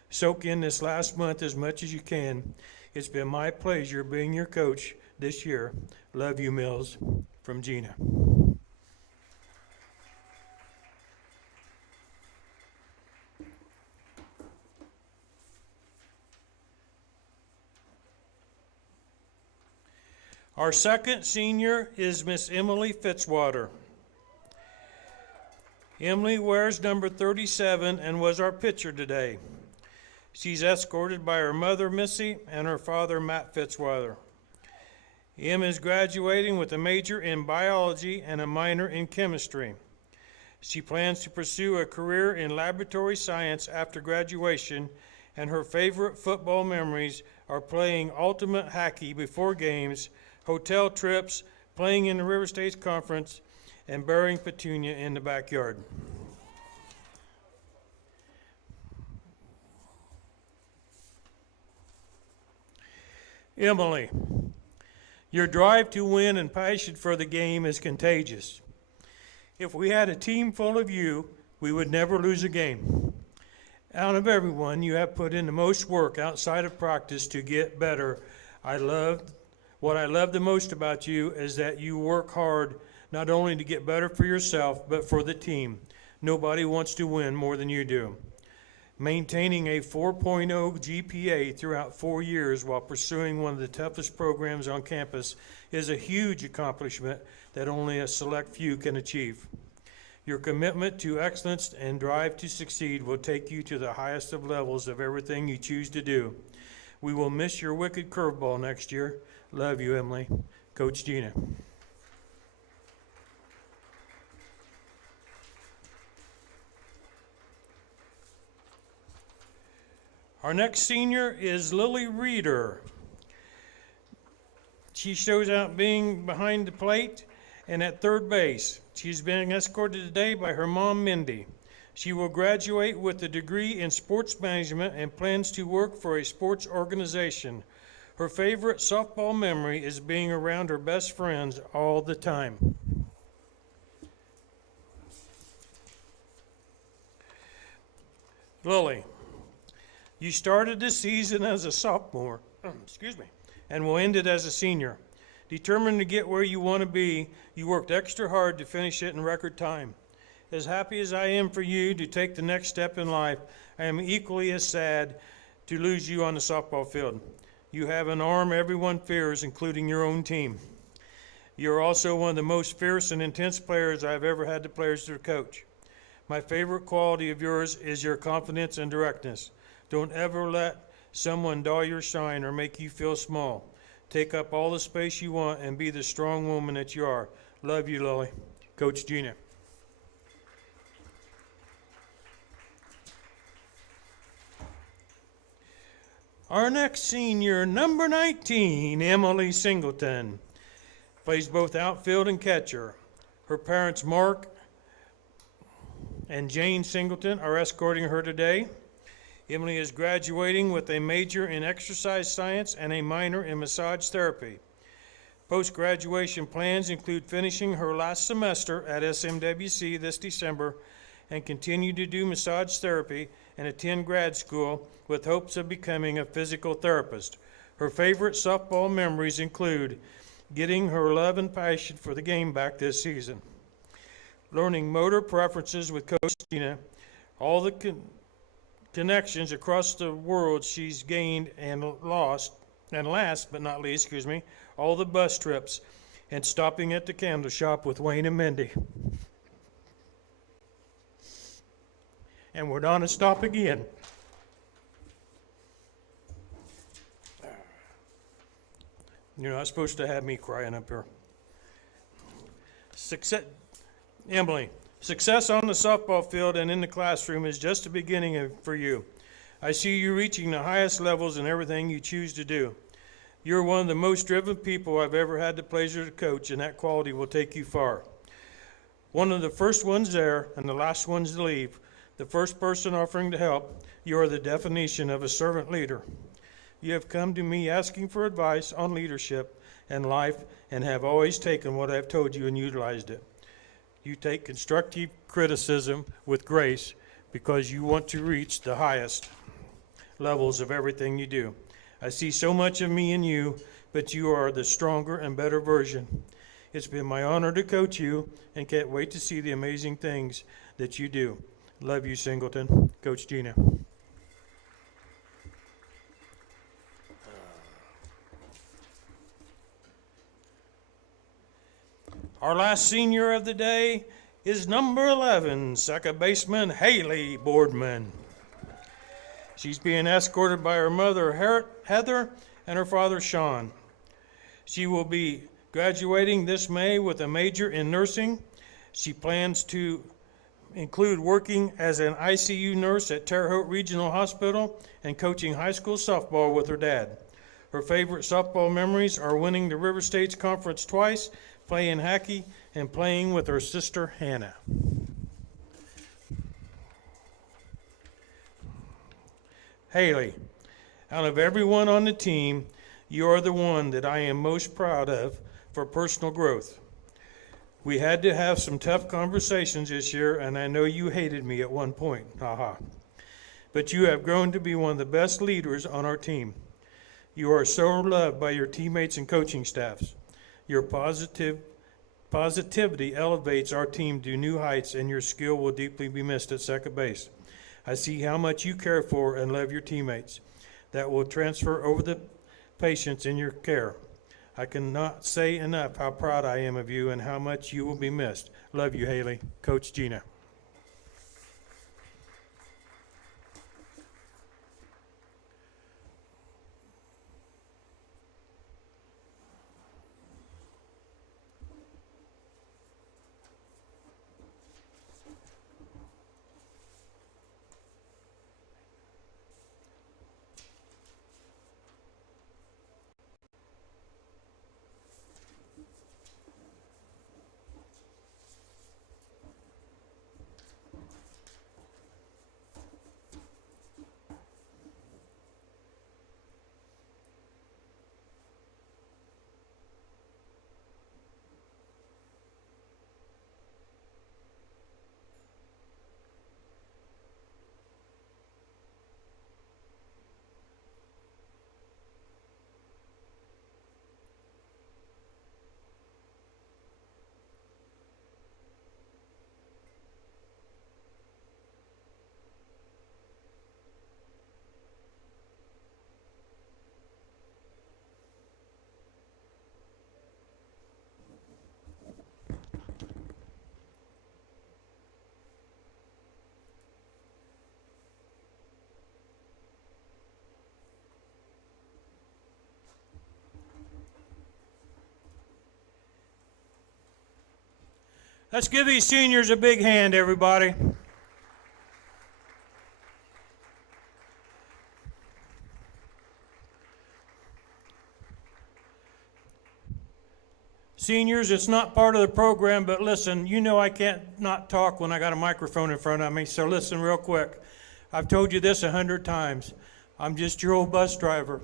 Soak in this last month as much as you can. It's been my pleasure being your coach this year. Love you, Mills. From Gina. Our second senior is Miss Emily Fitzwater. Emily wears number 37 and was our pitcher today. She's escorted by her mother, Missy, and her father, Matt Fitzwater. Em is graduating with a major in biology and a minor in chemistry. She plans to pursue a career in laboratory science after graduation, and her favorite football memories are playing ultimate hockey before games, hotel trips, playing in the River States Conference, and burying Petunia in the backyard. Emily, your drive to win and passion for the game is contagious. If we had a team full of you, we would never lose a game. Out of everyone, you have put in the most work outside of practice to get better. What I love the most about you is that you work hard not only to get better for yourself, but for the team. Nobody wants to win more than you do. Maintaining a 4.0 GPA throughout 4 years while pursuing one of the toughest programs on campus is a huge accomplishment that only a select few can achieve. Your commitment to excellence and drive to succeed will take you to the highest of levels of everything you choose to do. We will miss your wicked curveball next year. Love you, Emily. Coach Gina. Our next senior is Lily Reeder. She shows out being behind the plate and at third base. She's being escorted today by her mom, Mindy. She will graduate with a degree in sports management and plans to work for a sports organization. Her favorite softball memory is being around her best friends all the time. Lily, you started this season as a sophomore, and will end it as a senior. Determined to get where you want to be, you worked extra hard to finish it in record time. As happy as I am for you to take the next step in life, I am equally as sad to lose you on the softball field. You have an arm everyone fears, including your own team. You're also one of the most fierce and intense players I've ever had the players to coach. My favorite quality of yours is your confidence and directness. Don't ever let someone dull your shine or make you feel small. Take up all the space you want and be the strong woman that you are. Love you, Lily. Coach Gina. Our next senior, number 19, Emily Singleton, plays both outfield and catcher. Her parents, Mark and Jane Singleton, are escorting her today. Emily is graduating with a major in exercise science and a minor in massage therapy. Post-graduation plans include finishing her last semester at SMWC this December and continue to do massage therapy and attend grad school with hopes of becoming a physical therapist. Her favorite softball memories include getting her love and passion for the game back this season, learning motor preferences with Coach Gina, all the connections across the world she's gained and lost, and last but not least, all the bus trips and stopping at the candle shop with Wayne and Mindy. And we're going to stop again. You're not supposed to have me crying up here. Emily, success on the softball field and in the classroom is just the beginning for you. I see you reaching the highest levels in everything you choose to do. You're one of the most driven people I've ever had the pleasure to coach, and that quality will take you far. One of the first ones there and the last ones to leave, the first person offering to help, you are the definition of a servant leader. You have come to me asking for advice on leadership and life and have always taken what I've told you and utilized it. You take constructive criticism with grace because you want to reach the highest levels of everything you do. I see so much of me in you, but you are the stronger and better version. It's been my honor to coach you and can't wait to see the amazing things that you do. Love you, Singleton. Coach Gina. Our last senior of the day is number 11, second baseman Haley Boardman. She's being escorted by her mother Heather and her father Sean. She will be graduating this May with a major in nursing. She plans to include working as an ICU nurse at Terre Haute Regional Hospital and coaching high school softball with her dad. Her favorite softball memories are winning the River States Conference twice, playing hockey, and playing with her sister Hannah. Haley, out of everyone on the team, you are the one that I am most proud of for personal growth. We had to have some tough conversations this year, and I know you hated me at one point, haha. But you have grown to be one of the best leaders on our team. You are so loved by your teammates and coaching staffs. Your positivity elevates our team to new heights, and your skill will deeply be missed at second base. I see how much you care for and love your teammates. That will transfer over the patients in your care. I cannot say enough how proud I am of you and how much you will be missed. Love you, Haley. Coach Gina. Let's give these seniors a big hand, everybody. Seniors, it's not part of the program, but listen, you know I can't not talk when I got a microphone in front of me, so listen real quick. I've told you this 100 times. I'm just your old bus driver.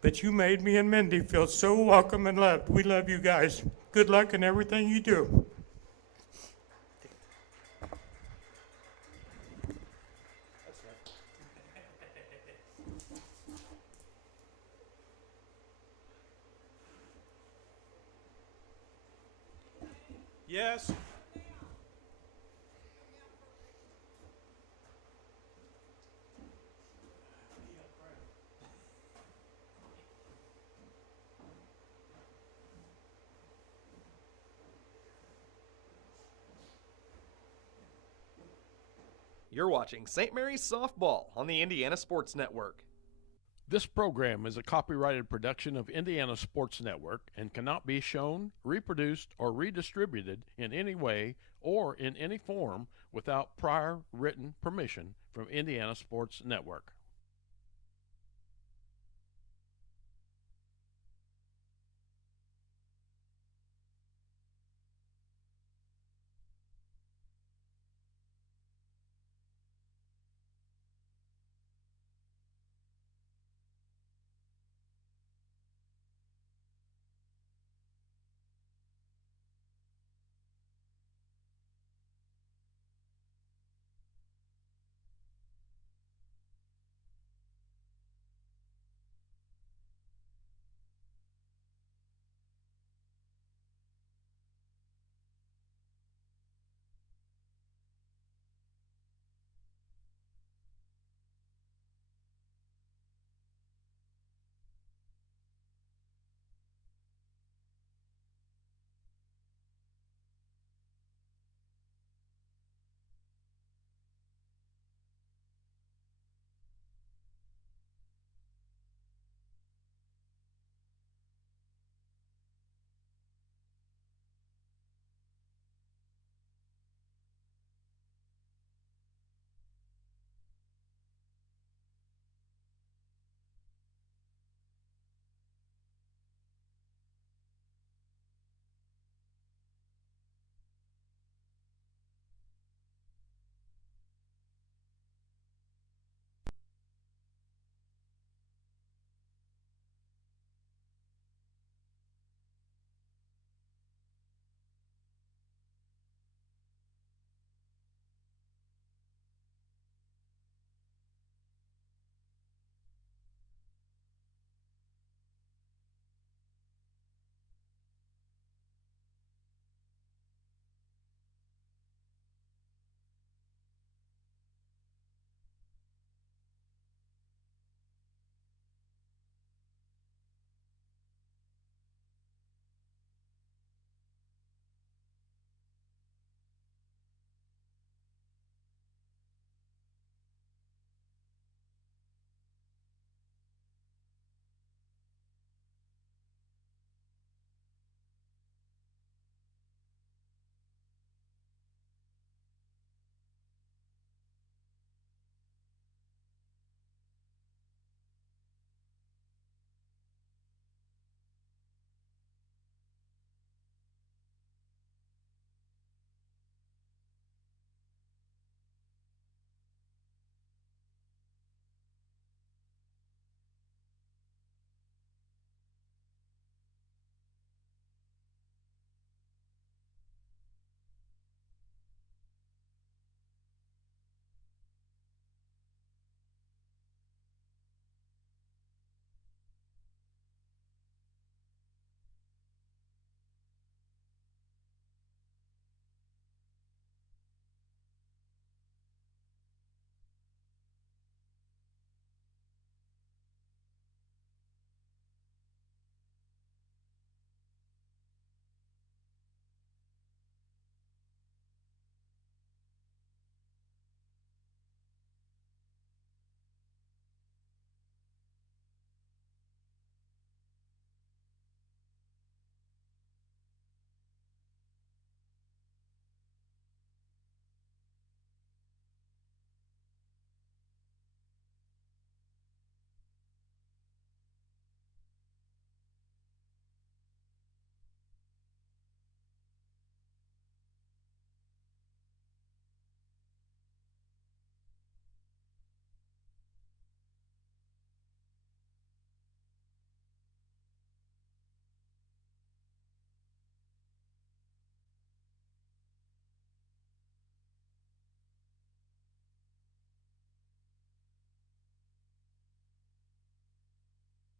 But you made me and Mindy feel so welcome and loved. We love you guys. Good luck in everything you do. Yes. You're watching St. Mary's Softball on the Indiana Sports Network. This program is a copyrighted production of Indiana Sports Network and cannot be shown, reproduced, or redistributed in any way or in any form without prior written permission from Indiana Sports Network.